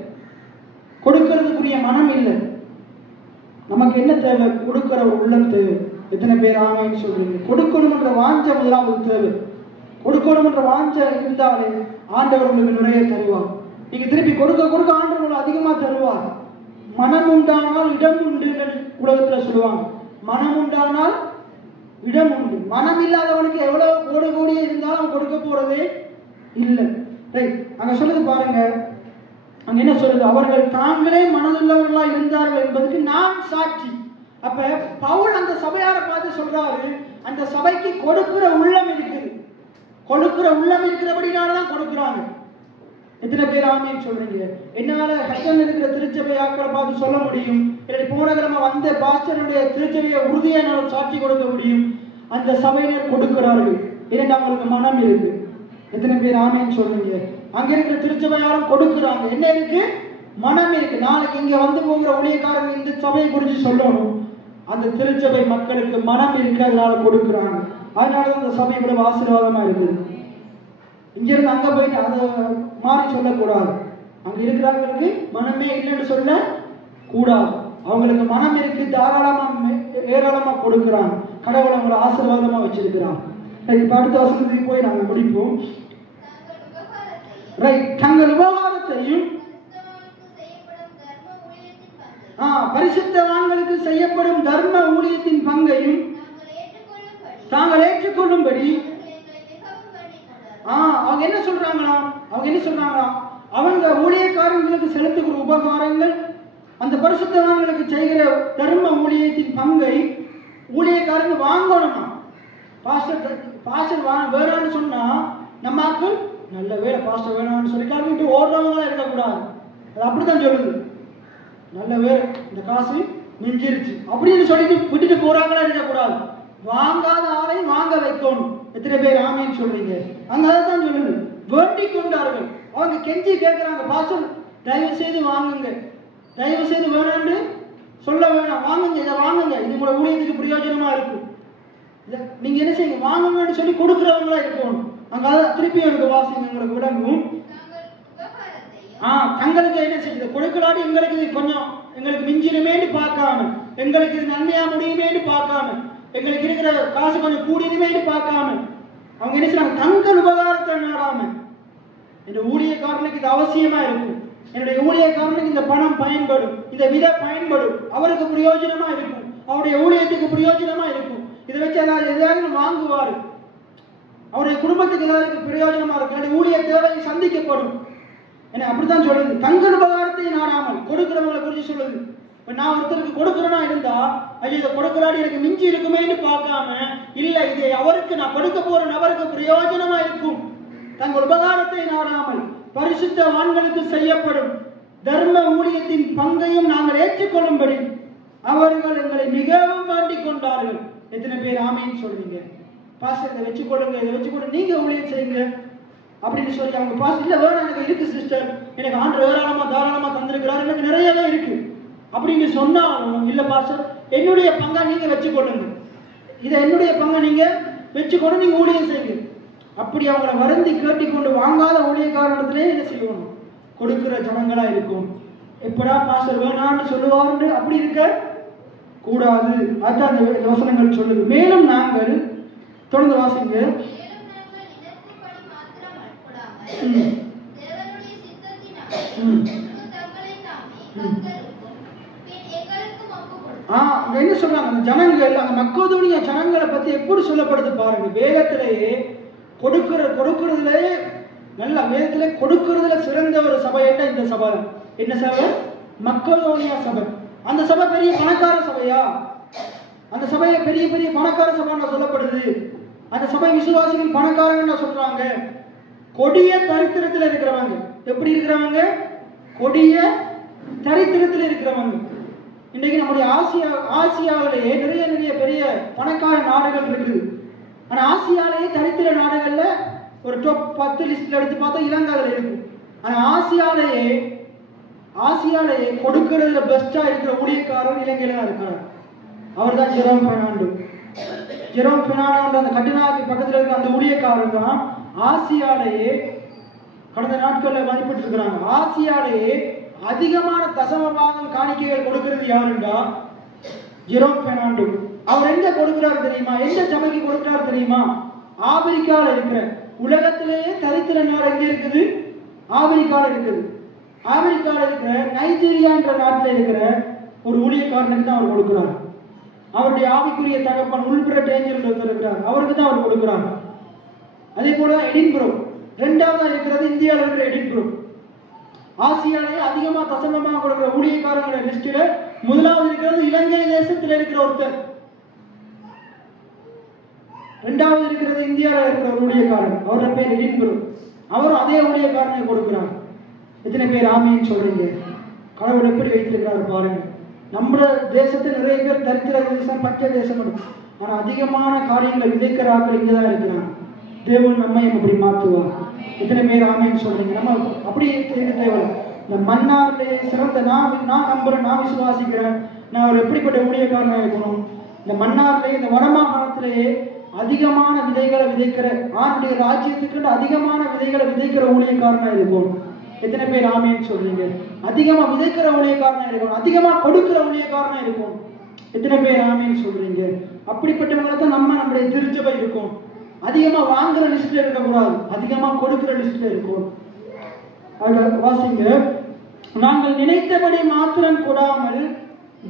கொடுக்கிறதுக்குரிய மனம் இல்லை. நமக்கு என்ன தேவை? கொடுக்கிற ஒரு உள்ளம் தேவை. எத்தனை பேர் ஆமைன்னு சொல்றீங்க? கொடுக்கணும் என்ற வாஞ்ச முதலாவது தேவை. கொடுக்கணும் என்ற வாஞ்ச இருந்தாலே ஆண்டவர் உங்களுக்கு நிறைய தருவார். நீங்க திருப்பி கொடுக்க கொடுக்க ஆண்டவர் அதிகமா தருவார். மனம் உண்டானால் இடம் உண்டு உலகத்துல சொல்லுவாங்க. மனம் உண்டானால் இடம் உண்டு. மனம் இல்லாதவனுக்கு எவ்வளவு கோடி கோடியே இருந்தாலும் அவன் கொடுக்க போறதே இல்லை. ரைட், அங்க சொல்லுது பாருங்க. அங்க என்ன சொல்லுது? அவர்கள் தாங்களே மனதுள்ளவர்களா இருந்தார்கள் என்பதற்கு நான் சாட்சி. அப்ப பவுல் அந்த சபையாரை பார்த்து சொல்றாரு, அந்த சபைக்கு கொடுக்கிற உள்ளம் இருக்குது. கொடுக்கிற உள்ளம் இருக்கிறபடினாலதான் கொடுக்குறாங்க. எத்தனை பேர் ஆமைன்னு சொல்றீங்க? என்னால ஹட்டன் இருக்கிற திருச்சபையாக்களை பார்த்து சொல்ல முடியும், போன கிழமை வந்த பாஸ்டருடைய திருச்சபையை உறுதியை என்னால் சாட்சி கொடுக்க முடியும். அந்த சபையினர் கொடுக்கிறார்கள். இரண்டு அவங்களுக்கு மனம் இருக்கு. எத்தனை பேர் ஆமைன்னு சொல்றீங்க? அங்க இருக்கிற திருச்சபையாரும் கொடுக்குறாங்க. என்ன இருக்கு? மனம் இருக்கு. நாளைக்கு இங்க வந்து போகிற ஊழியக்காரங்க இந்த சபையை குறித்து சொல்லணும். அந்த திருச்சபை மக்களுக்கு மனம் இருக்கு, அதனால கொடுக்குறாங்க. அதனாலதான் அந்த சபை இவ்வளவு ஆசீர்வாதமா இருக்குது. இங்க இருந்து அங்க போயிட்டு அதை மாறி சொல்லக்கூடாது. அங்க இருக்கிறவங்களுக்கு மனமே இல்லைன்னு சொல்ல கூடாது. அவங்களுக்கு மனம் இருக்கு, தாராளமா ஏராளமா கொடுக்குறாங்க. கடவுளை அவங்களை ஆசீர்வாதமா வச்சிருக்கிறாங்க. இப்ப அடுத்த வசனத்துக்கு போய் நாங்க முடிப்போம். தங்கள் உபகாரத்தையும் பரிசுத்தவான்களுக்கு செய்யப்படும் தர்ம ஊழியத்தின் பங்கையும் தாங்கள் ஏற்றுக்கொள்ளும்படி அவங்க என்ன சொல்றாங்களா? அவங்க ஊழியக்காரங்களுக்கு செலுத்துகிற உபகாரங்கள், அந்த பரிசுத்தவான்களுக்கு செய்கிற தர்ம ஊழியத்தின் பங்கை ஊழியக்காரங்க வாங்கணுமா? பாஸ்டர் வேணான்னு சொன்னா நம்மாக்கள் நல்ல வேலை பாஸ்டர் வேணாம்னு சொல்லி கிளம்பிட்டு ஓடுறவங்களா இருக்கக்கூடாது. அது அப்படித்தான் சொல்லுது. நல்ல வேலை இந்த காசு மிஞ்சிருச்சு அப்படின்னு சொல்லிட்டு விட்டுட்டு போறாங்களா இருக்கக்கூடாது. வாங்காத ஆளையும் வாங்க வைக்கணும். எத்தனை பேர் ஆமைன்னு சொல்றீங்க? அங்க அதான் சொல்லுது. வேண்டிக் கொண்டார்கள். அவங்க கெஞ்சி கேட்கிறாங்க, பாஸ்டர் தயவு செய்து வாங்குங்க, தயவு செய்து வேணான்னு சொல்ல வேணாம், வாங்குங்க, இதை வாங்குங்க, இது உங்களோட ஊழியத்துக்கு பிரயோஜனமா இருக்கும், நீங்க என்ன செய்யுங்க வாங்குங்கன்னு சொல்லி கொடுக்குறவங்களா இருக்கணும். அங்க திருப்பி எனக்கு வாசிங்க உங்களுக்கு விடங்கும். தங்களுக்கு என்ன செய்யுது? கொடுக்கலாடி எங்களுக்கு இது கொஞ்சம் எங்களுக்கு மிஞ்சினுமேன்னு பார்க்காம, எங்களுக்கு இது நன்மையா முடியுமேன்னு பார்க்காம, எங்களுக்கு இருக்கிற காசு கொஞ்சம் கூடியுமேன்னு பார்க்காம அவங்க என்ன செய்யறாங்க? தங்கள் உபகாரத்தை நாடாம, இந்த ஊழியக்காரனுக்கு இது அவசியமா இருக்கும், என்னுடைய ஊழியக்காரனுக்கு இந்த பணம் பயன்படும், இந்த விதை பயன்படும், அவருக்கு பிரயோஜனமா இருக்கும், அவருடைய ஊழியத்துக்கு பிரயோஜனமா இருக்கும், இதை வச்சு எதாவது வாங்குவாரு, அவருடைய குடும்பத்துக்கு ஏதாவது பிரயோஜனமா இருக்கும், என்னுடைய ஊழிய தேவை சந்திக்கப்படும். என்ன அப்படித்தான் சொல்லுது. தங்கள் உபகாரத்தை நாடாமல் கொடுக்கிறவங்களை குறித்து சொல்லுது. இப்ப நான் ஒருத்தருக்கு கொடுக்கிறேன்னா இருந்தா, ஐயோ இதை கொடுக்கிறாடி எனக்கு மிஞ்சி இருக்குமேன்னு பார்க்காம, இல்ல இதை அவருக்கு நான் கொடுக்க போற நபருக்கு பிரயோஜனமா இருக்கும், தங்கள் உபகாரத்தை நாடாமல் பரிசுத்தவான்களுக்கு செய்யப்படும் தர்ம ஊழியத்தின் பங்கையும் நாங்கள் ஏற்றுக்கொள்ளும்படி அவர்கள் எங்களை மிகவும் வேண்டிக் கொண்டார்கள். எத்தனை பேர் ஆமைன்னு சொல்றீங்க? பாஸ்டர் இதை வச்சுக்கொள்ளுங்க, இதை வச்சுக்கொண்டு நீங்க ஊழியம் செய்யுங்க அப்படின்னு சொல்லி அவங்க பாஸ்டர் இல்ல வேணும் எனக்கு இருக்கு சிஸ்டர், எனக்கு ஆண்டு ஏராளமா தாராளமா தந்திருக்கிறார், எனக்கு நிறையவே இருக்கு அப்படின்னு சொன்னாலும், இல்ல பாஸ்டர் என்னுடைய பங்கா நீங்க வச்சுக்கொள்ளுங்க, இதை என்னுடைய பங்கை நீங்க வச்சுக்கொண்டு நீங்க ஊழியம் செய்யுங்க. அப்படி அவங்களை வருந்தி கேட்டிக்கொண்டு வாங்காத ஊழியக்காரத்திலே என்ன செய்யணும்? கொடுக்கிற ஜனங்களா இருக்கும். எப்படா பாஸ்டர் வேணான்னு சொல்லுவாரு அப்படி இருக்க கூடாது. அதுதான் அந்த வசனங்கள் சொல்லுது. மேலும் நாங்கள் தொடர்ந்து வாசிங்க. என்ன சொல்றாங்க? அந்த ஜனங்கள், அந்த மக்கோதோனிய ஜனங்களை பத்தி எப்படி சொல்லப்படுது பாருங்க. வேதத்திலேயே கொடுக்கிறதுலே நல்ல வேதத்திலே கொடுக்கிறதுல சிறந்த ஒரு சபை இந்த சபை. என்ன சபை? மக்கோதோனியா சபை. அந்த சபை பெரிய பணக்கார சபையா? அந்த சபையில பெரிய பெரிய பணக்கார சபைன்னு சொல்லப்படுது. அந்த சபை விசுவாசிகள் பணக்காரங்கன்னு சொல்றாங்க. கொடிய தரித்திரத்தில் இருக்கிறவங்க. எப்படி இருக்கிறவங்க? கொடிய தரித்திரத்தில் இருக்கிறவங்க. இன்றைக்கு நம்முடைய ஆசியாவிலேயே நிறைய பெரிய பணக்கார நாடுகள் இருக்குது. ஆனா ஆசியாலேயே தரித்திர நாடுகள்ல ஒரு டாப் 10 லிஸ்ட்ல எடுத்து பார்த்தா இலங்கை அதுல இருக்கு. ஆனா ஆசியாலேயே கொடுக்கறதுல பெஸ்டா இருக்கிற ஊழியக்காரர் இலங்கையில தான் இருக்காரு. அவர் தான் ஜெரோம் பெர்னாண்டோ. அந்த கட்டுநாக்கு பக்கத்துல இருக்கிற அந்த ஊழியக்காரர் தான் ஆசியாலேயே கடந்த நாட்கள்ல மதிப்பிட்டு இருக்கிறாங்க. ஆசியாலேயே அதிகமான தசமபாகம் காணிக்கைகள் கொடுக்கிறது யாருண்டா ஜெரோம் பெர்னாண்டோ. அவர் எங்க கொடுக்கிறார் தெரியுமா? எந்த சபைக்கு கொடுக்கிறார் தெரியுமா? ஆப்பிரிக்கால இருக்கிற, உலகத்திலேயே தரித்திர நாடு எங்க இருக்குது? ஆப்பிரிக்கால இருக்குது. ஆப்பிரிக்கால இருக்கிற நைஜீரியா என்ற நாட்டில் இருக்கிற ஒரு ஊழியக்காரனுக்கு தான் அவர் கொடுக்கிறார். அவருடைய ஆவிக்குரிய தகப்பன் உள்புற டேஞ்சர் இருக்கிறார், அவருக்கு தான் அவர் கொடுக்கிறார். அதே போல எடின்புரோ இரண்டாவதா இருக்கிறது இந்தியாவில் இருக்கிற எடின்புரோ. ஆசியாவிலேயே அதிகமா தசமமாக கொடுக்கிற ஊழியக்காரங்களோட லிஸ்டில முதலாவது இருக்கிறது இலங்கை தேசத்தில் இருக்கிற ஒருத்தர். இரண்டாவது இருக்கிறது இந்தியாவில் இருக்கிற ஒரு ஊழியக்காரன், அவரோட பேர் எடின்புரோ. அவரும் அதே ஊழியக்காரனை கொடுக்கிறார். எத்தனை பேர் ஆமீன் சொல்றீங்க? கடவுள் எப்படி வைத்திருக்கிறார் பாருங்க. நம்ம தேசத்தில் நிறைய பேர் தரித்திர தேசம், பச்சை தேசம், ஆனா அதிகமான காரியங்களை விதைக்கிறார்கள் இங்கதான் இருக்கிறாங்க. தேவன் நம்மை அப்படி மாற்றுவார். எத்தனை பேர் ஆமீன் சொல்றீங்க? நம்ம அப்படி தேவை. இந்த மன்னாரிலே சிறந்த நான் நம்புறேன், நான் விசுவாசிக்கிறேன். நான் ஒரு எப்படிப்பட்ட ஊழியக்காரனா இருக்கணும்? இந்த மன்னாரிலே, இந்த வடமாகாணத்திலேயே அதிகமான விதைகளை விதைக்கிற, ஆண்டுடைய ராஜ்யத்துக்கு அதிகமான விதைகளை விதைக்கிற ஊழியக்காரனா இருக்கும். எத்தனை பேர் ஆமீன் சொல்றீங்க? அதிகமா விதைக்கிற ஊழியக்காரனா இருக்கும், அதிகமா கொடுக்கிற ஊழியக்காரனா இருக்கும். எத்தனை பேர் ஆமீன் சொல்றீங்க? அப்படிப்பட்டவங்களை தான் நம்முடைய திருச்சபை இருக்கும். அதிகமா வாங்குற லிஸ்ட்ல இருக்கக்கூடாது, அதிகமா கொடுக்கிற லிஸ்ட்ல இருக்கும். வாசிங்க, நாங்கள் நினைத்தபடி மாத்திரம் கொடாமல்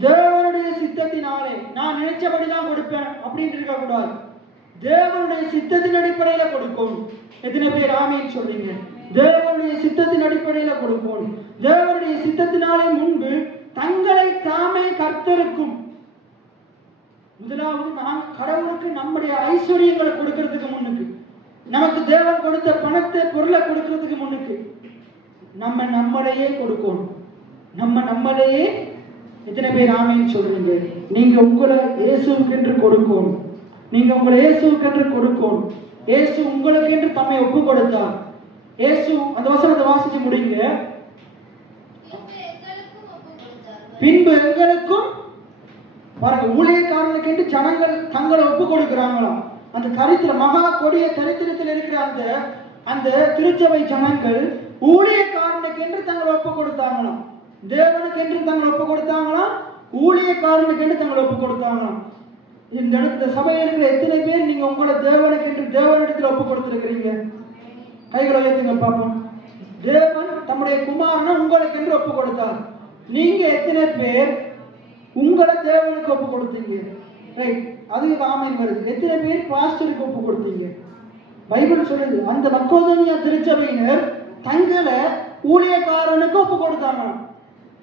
தேவனுடைய சித்தத்தினாலே, நான் நினைச்சபடிதான் கொடுப்பேன் அப்படின்னு இருக்க கூடாது. தேவனுடைய சித்தத்தின் அடிப்படையில கொடுக்கும். எத்தனை பேர் ஆமீன் சொல்றீங்க? தேவனுடைய சித்தத்தின் அடிப்படையில கொடுப்போம். தேவனுடைய சித்தத்தினாலே முன்பு தங்களை தாமே கர்த்தருக்கும், முதலாவது நாம் கடவுளுக்கு நம்முடைய ஐஸ்வர்யங்களை கொடுக்கிறதுக்கு முன்னுக்கு, நமக்கு தேவன் கொடுத்த பணத்தை பொருளை கொடுக்கிறதுக்கு முன்னுக்கு நம்மளையே கொடுக்கணும். நம்மளையே. எத்தனை பேர் ஆமீன் சொல்றீங்க? நீங்க உங்களை இயேசுவுக்கு என்று கொடுக்கணும். நீங்க உங்களை இயேசுவுக்கு என்று கொடுக்கணும். இயேசு உங்களுக்கு என்று தம்மை ஒப்பு கொடுத்தார். இயேசு அந்த வசனத்தை வாசிச்சு முடிங்க. பின்பு எங்களுக்கும் பாருங்க, ஊழியக்காரனுக்கு என்று ஜனங்கள் தங்களை ஒப்பு கொடுக்கிறாங்களாம். அந்த தரித்திர மகா கொடிய தரித்திரத்தில் இருக்கிற அந்த திருச்சபை ஜனங்கள் ஊழியக்காரனுக்கு என்று தங்களை ஒப்பு கொடுத்தாங்களாம். தேவனுக்கு என்று தங்களை ஒப்பு கொடுத்தாங்களாம், ஊழியக்காரனுக்கு என்று தங்களை ஒப்பு கொடுத்தாங்களாம். இந்த சபையில் இருக்கிற எத்தனை பேர் நீங்க உங்களை தேவனுக்கு என்று தேவனிடத்தில் ஒப்பு கொடுத்திருக்கிறீங்க? கைகளை உயர்த்துங்க பார்ப்போம். தேவன் தம்முடைய குமாரனை உங்களுக்கு என்று ஒப்பு கொடுத்தார். நீங்க எத்தனை பேர் உங்களை தேவனுக்கு ஒப்பு கொடுத்தீங்க? ரைட், அது ஆமென் வருது. எத்தனை பேர் பாஸ்டருக்கு ஒப்பு கொடுத்தீங்க? பைபிள் சொல்லுது, அந்த மக்கோதோனியா திருச்சபையினர் தங்களை ஊழியக்காரனுக்கு ஒப்பு கொடுத்தாங்க.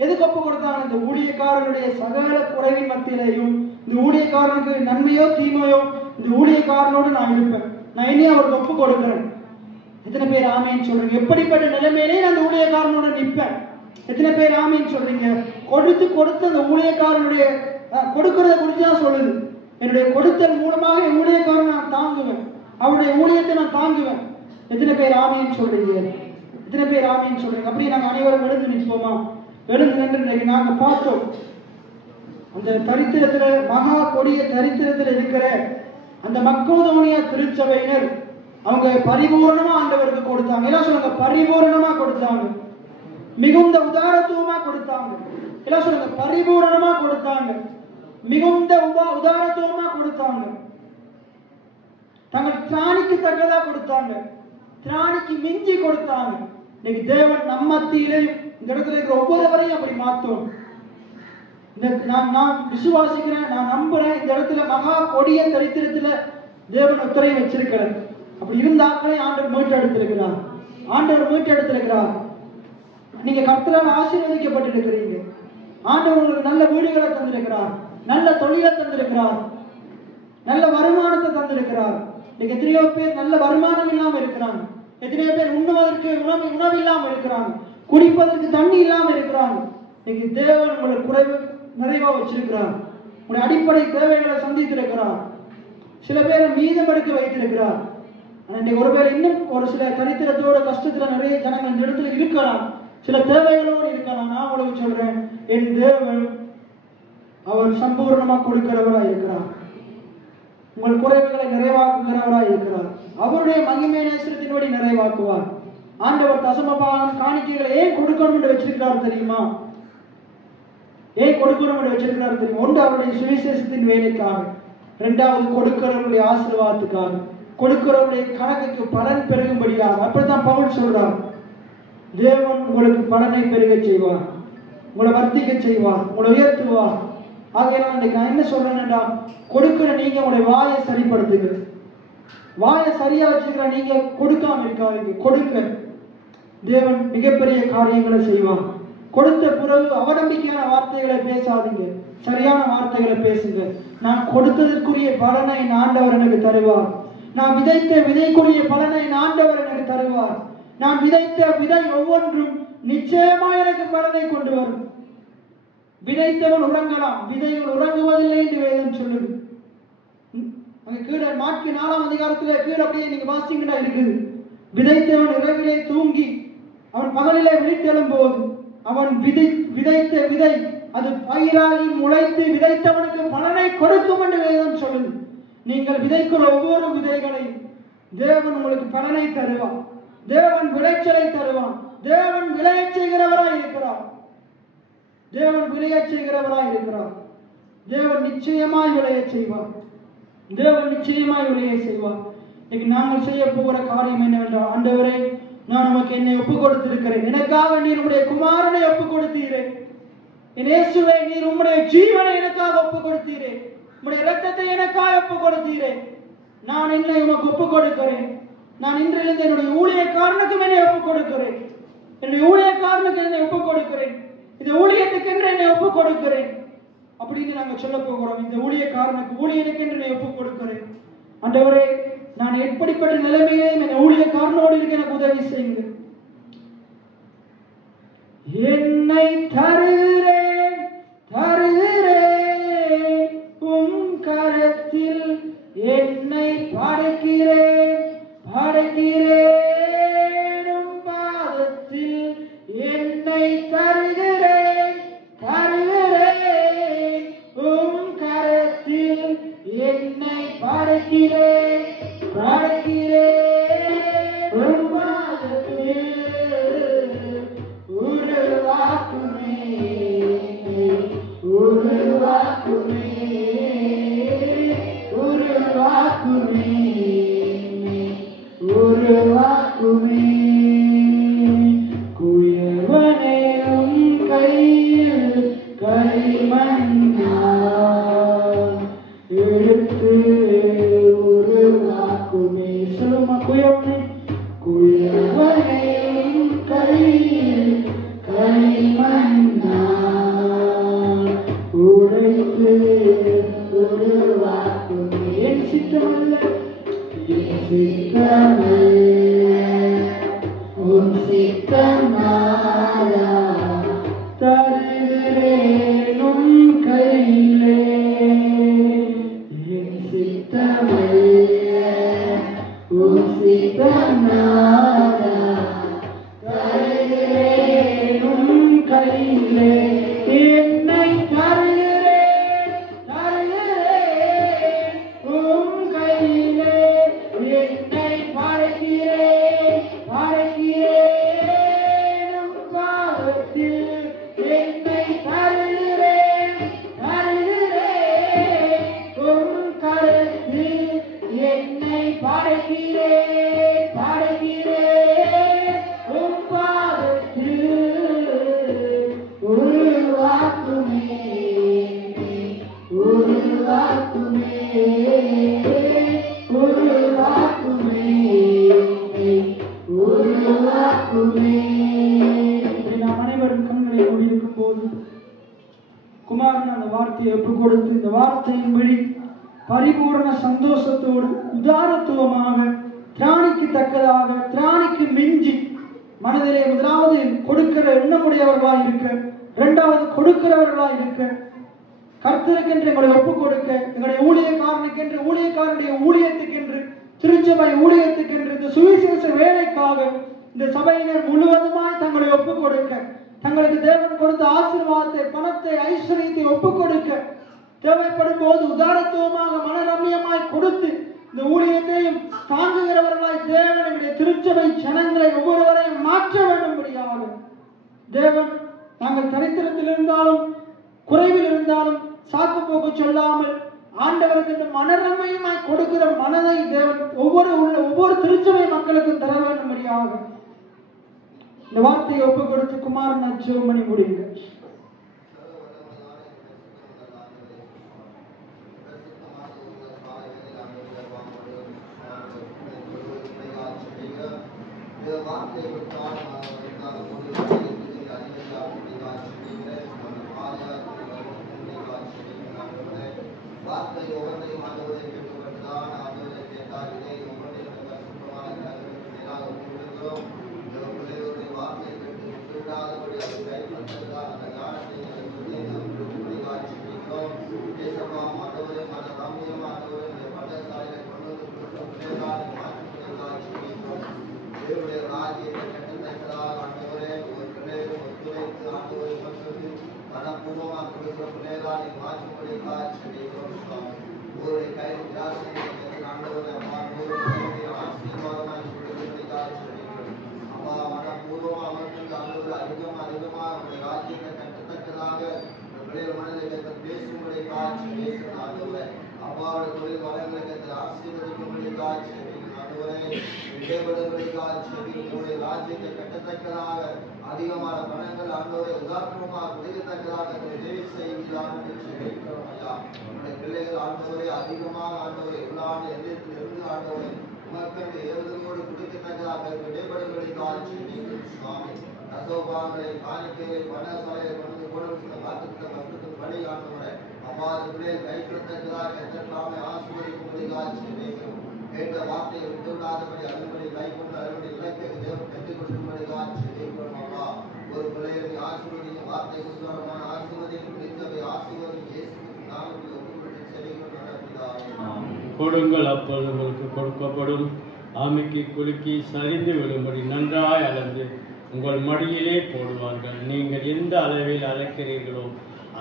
எதுக்கு ஒப்பு கொடுத்தாங்க? இந்த ஊழியக்காரனுடைய சகல குறைவின் மத்தியிலையும், இந்த ஊழியக்காரனுக்கு நன்மையோ தீமையோ, இந்த ஊழியக்காரனோடு நான் இருப்பேன், நான் இனி அவருக்கு ஒப்பு கொடுக்கிறேன். எத்தனை பேர் ஆமீன் சொல்றீங்க? எப்படிப்பட்ட நிலைமையிலே அந்த ஊழியக்காரனோட நிற்பேன். எத்தனை பேர் ஆமீன் சொல்றீங்க? கொடுத்து அந்த ஊழியக்காரனுடைய கொடுக்கிறத குறித்து தான் சொல்லுது. என்னுடைய கொடுத்தல் மூலமாக என் ஊழியக்காரன் நான் தாங்குவேன், அவருடைய ஊழியத்தை நான் தாங்குவேன். எத்தனை பேர் ஆமீன் சொல்றீங்க? எத்தனை பேர் ஆமீன் சொல்றீங்க? அப்படியே நாங்கள் அனைவரும் எழுந்து நிற்போமா? எழுந்து நின்று நாங்க பார்த்தோம், அந்த தரித்திரத்துல, மகா கொடிய தரித்திரத்தில் இருக்கிற அந்த மக்கோதோனியா திருச்சபையினர் அவங்க பரிபூர்ணமா ஆண்டவருக்கு கொடுத்தாங்க. எல்லாம் சொல்லுங்க, பரிபூர்ணமா கொடுத்தாங்க. மிகுந்த உதாரத்துவமா கொடுத்தாங்க. எல்லாம் சொல்லுங்க, பரிபூர்ணமா கொடுத்தாங்க. மிகுந்த உதாரத்துவமா கொடுத்தாங்க. தங்கள் திராணிக்கு தக்கதா கொடுத்தாங்க, திராணிக்கு மிஞ்சி கொடுத்தாங்க. இன்னைக்கு தேவன் நம்ம மத்தியிலே இந்த இடத்துல இருக்கிற ஒவ்வொருவரையும் அப்படி மாத்தோம். நான் விசுவாசிக்கிறேன், நான் நம்புறேன். இந்த இடத்துல மகா கொடிய தரித்திரத்துல தேவன் ஒத்தரை வச்சிருக்கிறார். அப்படி இருந்தாக்களே ஆண்டவர் மீட்டெடுத்திருக்கிறார். ஆண்டவர் மீட்டெடுத்திருக்கிறார். நீங்க கர்த்தரால் ஆசீர்வதிக்கப்பட்டிருக்கிறீங்க. ஆண்டவர் உங்களுக்கு நல்ல வீடுகளை தந்திருக்கிறார், நல்ல தொழிலை தந்திருக்கிறார், நல்ல வருமானத்தை தந்திருக்கிறார். இன்னைக்கு எத்தனையோ பேர் நல்ல வருமானம் இல்லாம இருக்கிறாங்க. எத்தனையோ பேர் உண்ணுவதற்கு உணவு இல்லாம இருக்கிறாங்க, குடிப்பதற்கு தண்ணி இல்லாம இருக்கிறாங்க. இன்னைக்கு தேவன் உங்களை குறைவு நிறைவா வச்சிருக்கிறார். உங்களுடைய அடிப்படை தேவைகளை சந்தித்திருக்கிறார். சில பேரை மீதம் எடுக்க வைத்திருக்கிறார். இன்னைக்கு ஒருவேளை இன்னும் ஒரு சில தரித்திரத்தோட கஷ்டத்துல நிறைய ஜனங்கள் இந்த இடத்துல இருக்கலாம், சில தேவைகளோடு இருக்கலாம். நான் உங்களுக்கு சொல்றேன், என் தேவன் அவர் சம்பூர்ணமா கொடுக்கிறவராய் இருக்கிறார். உங்கள் குறைவுகளை நிறைவாக்குகிறவராய் இருக்கிறார். அவருடைய மகிமை நேசத்தின்படி நிறைவாக்குவார். ஆண்டவர் தசமபாகம் காணிக்கைகளை ஏன் கொடுக்கணும் என்று வச்சிருக்கிறார் தெரியுமா? ஏன் கொடுக்கணும் என்று வச்சிருக்கிறார் தெரியுமா? ஒன்று அவருடைய சுவிசேஷத்தின் வேலைக்காக, இரண்டாவது கொடுக்கிறவருடைய ஆசீர்வாதத்துக்காக, கொடுக்கிறவருடைய கணக்குக்கு பலன் பெருகும்படியாக. அப்படித்தான் பவுல் சொல்றார், தேவன் உங்களுக்கு பலனை பெருக செய்வார், உங்களை வர்த்திக்க செய்வார், உங்களை உயர்த்துவார். ஆகையால் இன்னைக்கு நான் என்ன சொல்றேன்னா, கொடுக்கிற நீங்க உங்களுடைய வாயை சரிப்படுத்துங்க. வாயை சரியா வச்சுக்கிற நீங்க கொடுக்காம இருக்காதீங்க. கொடுங்க, தேவன் மிகப்பெரிய காரியங்களை செய்வார். கொடுத்த பிறகு அவநம்பிக்கையான வார்த்தைகளை பேசாதீங்க, சரியான வார்த்தைகளை பேசுங்க. நான் கொடுத்ததற்குரிய பலனை ஆண்டவர் எனக்கு தருவார். நான் விதைத்த விதைக்குரிய பலனை ஆண்டவர் எனக்கு தருவார். நான் விதைத்த விதை ஒவ்வொன்றும் நிச்சயமா எனக்கு பலனை கொண்டு வரும். விதைத்தவன் உறங்கலாம், விதைகள் உறங்குவதில்லை என்று வேதம் சொல்லுது. அங்க கீழே மாட்கு 4ஆம் அதிகாரத்துல கீழே அப்படியே நீங்க வாசிங்கன்னா இருக்குது, விதைத்தவன் இரவிலே தூங்கி அவன் பகலிலே விழித்தெழும் போது அவன் விதைத்த விதை அது பயிராகி முளைத்து விதைத்தவனுக்கு பலனை கொடுக்கும் என்று வேதம் சொல்லுது. நீங்கள் விதைக்கிற ஒவ்வொரு விதைகளையும் தேவன் உங்களுக்கு பலனை தருவான். தேவன் விளைச்சலை தருவான். தேவன் விளைய செய்கிறவராய் இருக்கிறார். தேவன் விளைய செய்கிறவராய் இருக்கிறார். தேவன் நிச்சயமாய் விளைய செய்வார். தேவன் நிச்சயமாய் விளைய செய்வார். இன்னைக்கு நாங்கள் செய்ய போகிற காரியம் என்னவென்றால், ஆண்டவரே, நான் உமக்கு என்னை ஒப்புக் கொடுத்திருக்கிறேன். எனக்காக நீர் உம்முடைய குமாரனை ஒப்புக் கொடுத்தீரே. என் இயேசுவே, நீர் உம்முடைய ஜீவனை எனக்காக ஒப்புக் கொடுத்தீரே. உம்முடைய இரத்தத்தை எனக்காக ஒப்புக் கொடுத்தீரே. நான் என்னை உமக்கு ஒப்புக் கொடுக்கிறேன். நான் இன்றிலிருந்து என்னுடைய ஊழியக்காரனுக்கும் என்னை ஒப்புக் கொடுக்கிறேன். என்னுடைய ஊழியக்காரனுக்கு என்னை ஒப்புக் கொடுக்கிறேன். இந்த ஊழியத்துக்கு என்று என்னை ஒப்புக் கொடுக்கிறேன் அப்படின்னு நாங்கள் சொல்ல போகிறோம். இந்த ஊழியக்காரனுக்கு ஊழியனுக்கு என்று என்னை ஒப்புக் கொடுக்கிறேன். ஆண்டவரே, நான் எப்படிப்பட்ட நிலைமையிலேயும் என் ஊழியக்காரனோடு இருக்க எனக்கு உதவி செய்யுங்க. என்னை தருகிறேன், தருகிறேன் உம் கரத்தில், என்னை படைக்கிறேன், படைக்கிறேன் உம் பாதத்தில், என்னை தருகிறேன், தருகிறேன் உம் கரத்தில், என்னை படைக்கிறேன், படைக்கிறேன் உம் பாதத்தில், உருவாக்குமே, உருவாக்குமே, உருவாக்குமே, உருவாக்குமே. குயவனே உம் கையில் களிமண்ணா எடுத்து உருவாக்குமே. சொல்லுமா, குயவனே, குயவனே உம் கையில் களிமண்ணா உடைத்து உருவாக்குமே. என் சித்தமல்ல, என் சித்தமல்ல, உன் சித்தமாரா தருகிறேன் உன் கையிலே. என் சித்தமல்ல, உன் சித்தமாரா தருகிறேன் உன் கையிலே. என்னை தருகிறேன், தருகிறேன் உன் கையிலே. என்னை படைக்கிறேன், படைக்கிறேன் உம் பாதத்தில், என்னை தருகிறேன், தருகிறேன் உம் கரத்தில், என்னை படைக்கிறேன், படைக்கிறேன் உம் பாதத்தில், உருவாக்குமே, உருவாக்குமே, உருவாக்குமே, உருவாக்குமே. நாம் அனைவரும் கண்களை மூடியிருக்கும் போது குமாரன் அந்த வார்த்தையை ஒப்புக் கொடுத்து, இந்த வார்த்தையின் வழி பரிபூர்ண சந்தோஷத்தோடு உதாரத்துவமாக திராணிக்கு திராணிக்கு மிஞ்சி மனதிலே முதலாவது கொடுக்கிற எண்ணமுடையவர்களாய் இருக்க, இரண்டாவது கொடுக்கிறவர்களாய் இருக்க, கர்த்தருக்கென்று எங்களை ஒப்புக் கொடுக்க, எங்களுடைய ஊழியக்காரனுக்கென்று, ஊழியக்காரனுடைய ஊழியத்துக்கென்று, திருச்சபை ஊழியத்துக்கென்று, இந்த சுவிசேஷ வேலைக்காக இந்த சபையினர் முழுவதுமாய் தங்களை ஒப்புக் கொடுக்க, தங்களுக்கு தேவன் கொடுத்த ஆசீர்வாதத்தை, பணத்தை, ஐஸ்வர்யத்தை ஒப்புக் கொடுக்க, தேவைப்படும் போது உதாரத்துவமாக மனரம்யமாய் கொடுத்து இந்த ஊழியத்தையும் தாங்குகிறவர்களாய் தேவனுடைய திருச்சபை ஜனங்களை ஒவ்வொருவரையும் மாற்ற வேண்டும்படியாக தேவன் நாங்கள் தரித்திரத்தில் இருந்தாலும் குறைவில் இருந்தாலும் சாக்கு போக்கு சொல்லாமல் ஆண்டவருக்கு இந்த மனரமையுமாய் கொடுக்கிற மனதை தேவன் ஒவ்வொரு திருச்சபை மக்களுக்கும் தர வேண்டும்படியாக இந்த வார்த்தையை ஒப்பு கொடுத்து குமாரன் ஜெபம் முடியுங்க. அதிகமான பணங்கள் ஆண்டவரை உதாரணமாக உதயத்தக்கதாக பிள்ளைகள் ஆண்டவரை அதிகமாக ஆண்டவரை உள்ளாண்டு எதிர்த்திலிருந்து ஆண்டவரை உமக்கண்டு ஏவதோடு குடிக்கத்தக்கதாக விடைபடுகளை காட்சி சுவாமி ரசோபாங்களை காணிக்கையை பணசாலையை கொண்டு கொடுக்கும் சில காத்துக்கிட்ட கஷ்டத்தின் படி ஆண்டவரை அவ்வாறு பிள்ளைகள் கைப்பற்றத்தக்கதாக எத்தனை ஆசிரியர் காட்சி வைக்கும் கேட்ட வார்த்தையை விட்டுவிடாதபடி அறுபடி கை கொண்டு அறுபடி இலக்கை தேவன் கற்றுக் கொடுக்கும்படி காட்சி வைக்கிறோம். அம்மா ஒரு பிள்ளைகளை ஆசிர்வதிங்க வார்த்தை சுத்தமான ஆசிர்வதியும் பிடித்தவை ஆசிர்வதியும் இயேசுவின் நாமத்தில் ஒப்புக்கொண்டு செவிகள் நடக்கிறார். கொடுங்கள் அப்பொழுது உங்களுக்கு கொடுக்கப்படும். ஆமைக்கு குலுக்கி சரிந்து விடும்படி நன்றாய் அளந்து உங்கள் மடியிலே போடுவார்கள். நீங்கள் எந்த அளவில் அழைக்கிறீர்களோ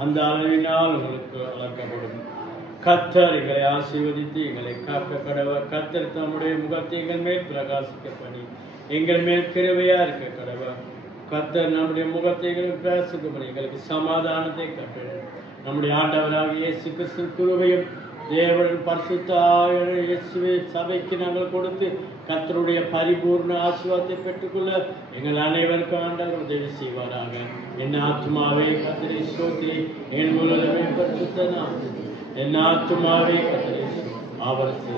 அந்த அளவினால் உங்களுக்கு அளக்கப்படும். கர்த்தர் எங்களை ஆசீர்வதித்து எங்களை காக்க கடவர். கர்த்தர் தம்முடைய முகத்தை எங்கள் மேல் பிரகாசிக்கப்படி எங்கள் மேல் கிருபையா இருக்க கடவர். கர்த்தர் நம்முடைய முகத்தை பிரகாசிக்கப்படி எங்களுக்கு சமாதானத்தை கட்டளை. நம்முடைய ஆண்டவராகிய இயேசு கிறிஸ்து கிருபையும் தேவன் பரிசுத்த இயேசுவே சபைக்கு நாங்கள் கொடுத்து கர்த்தருடைய பரிபூர்ண ஆசீர்வாதத்தை பெற்றுக்கொள்ள எங்கள் அனைவருக்கும் ஆண்டவர் உதவி செய்வாராக. என் ஆத்துமாவே கர்த்தரை ஸ்தோத்திரி, என் முழுவதுமே பரிசுத்த நாமத்தில் என் ஆத்துமாவே கர்த்தரை அவருக்கு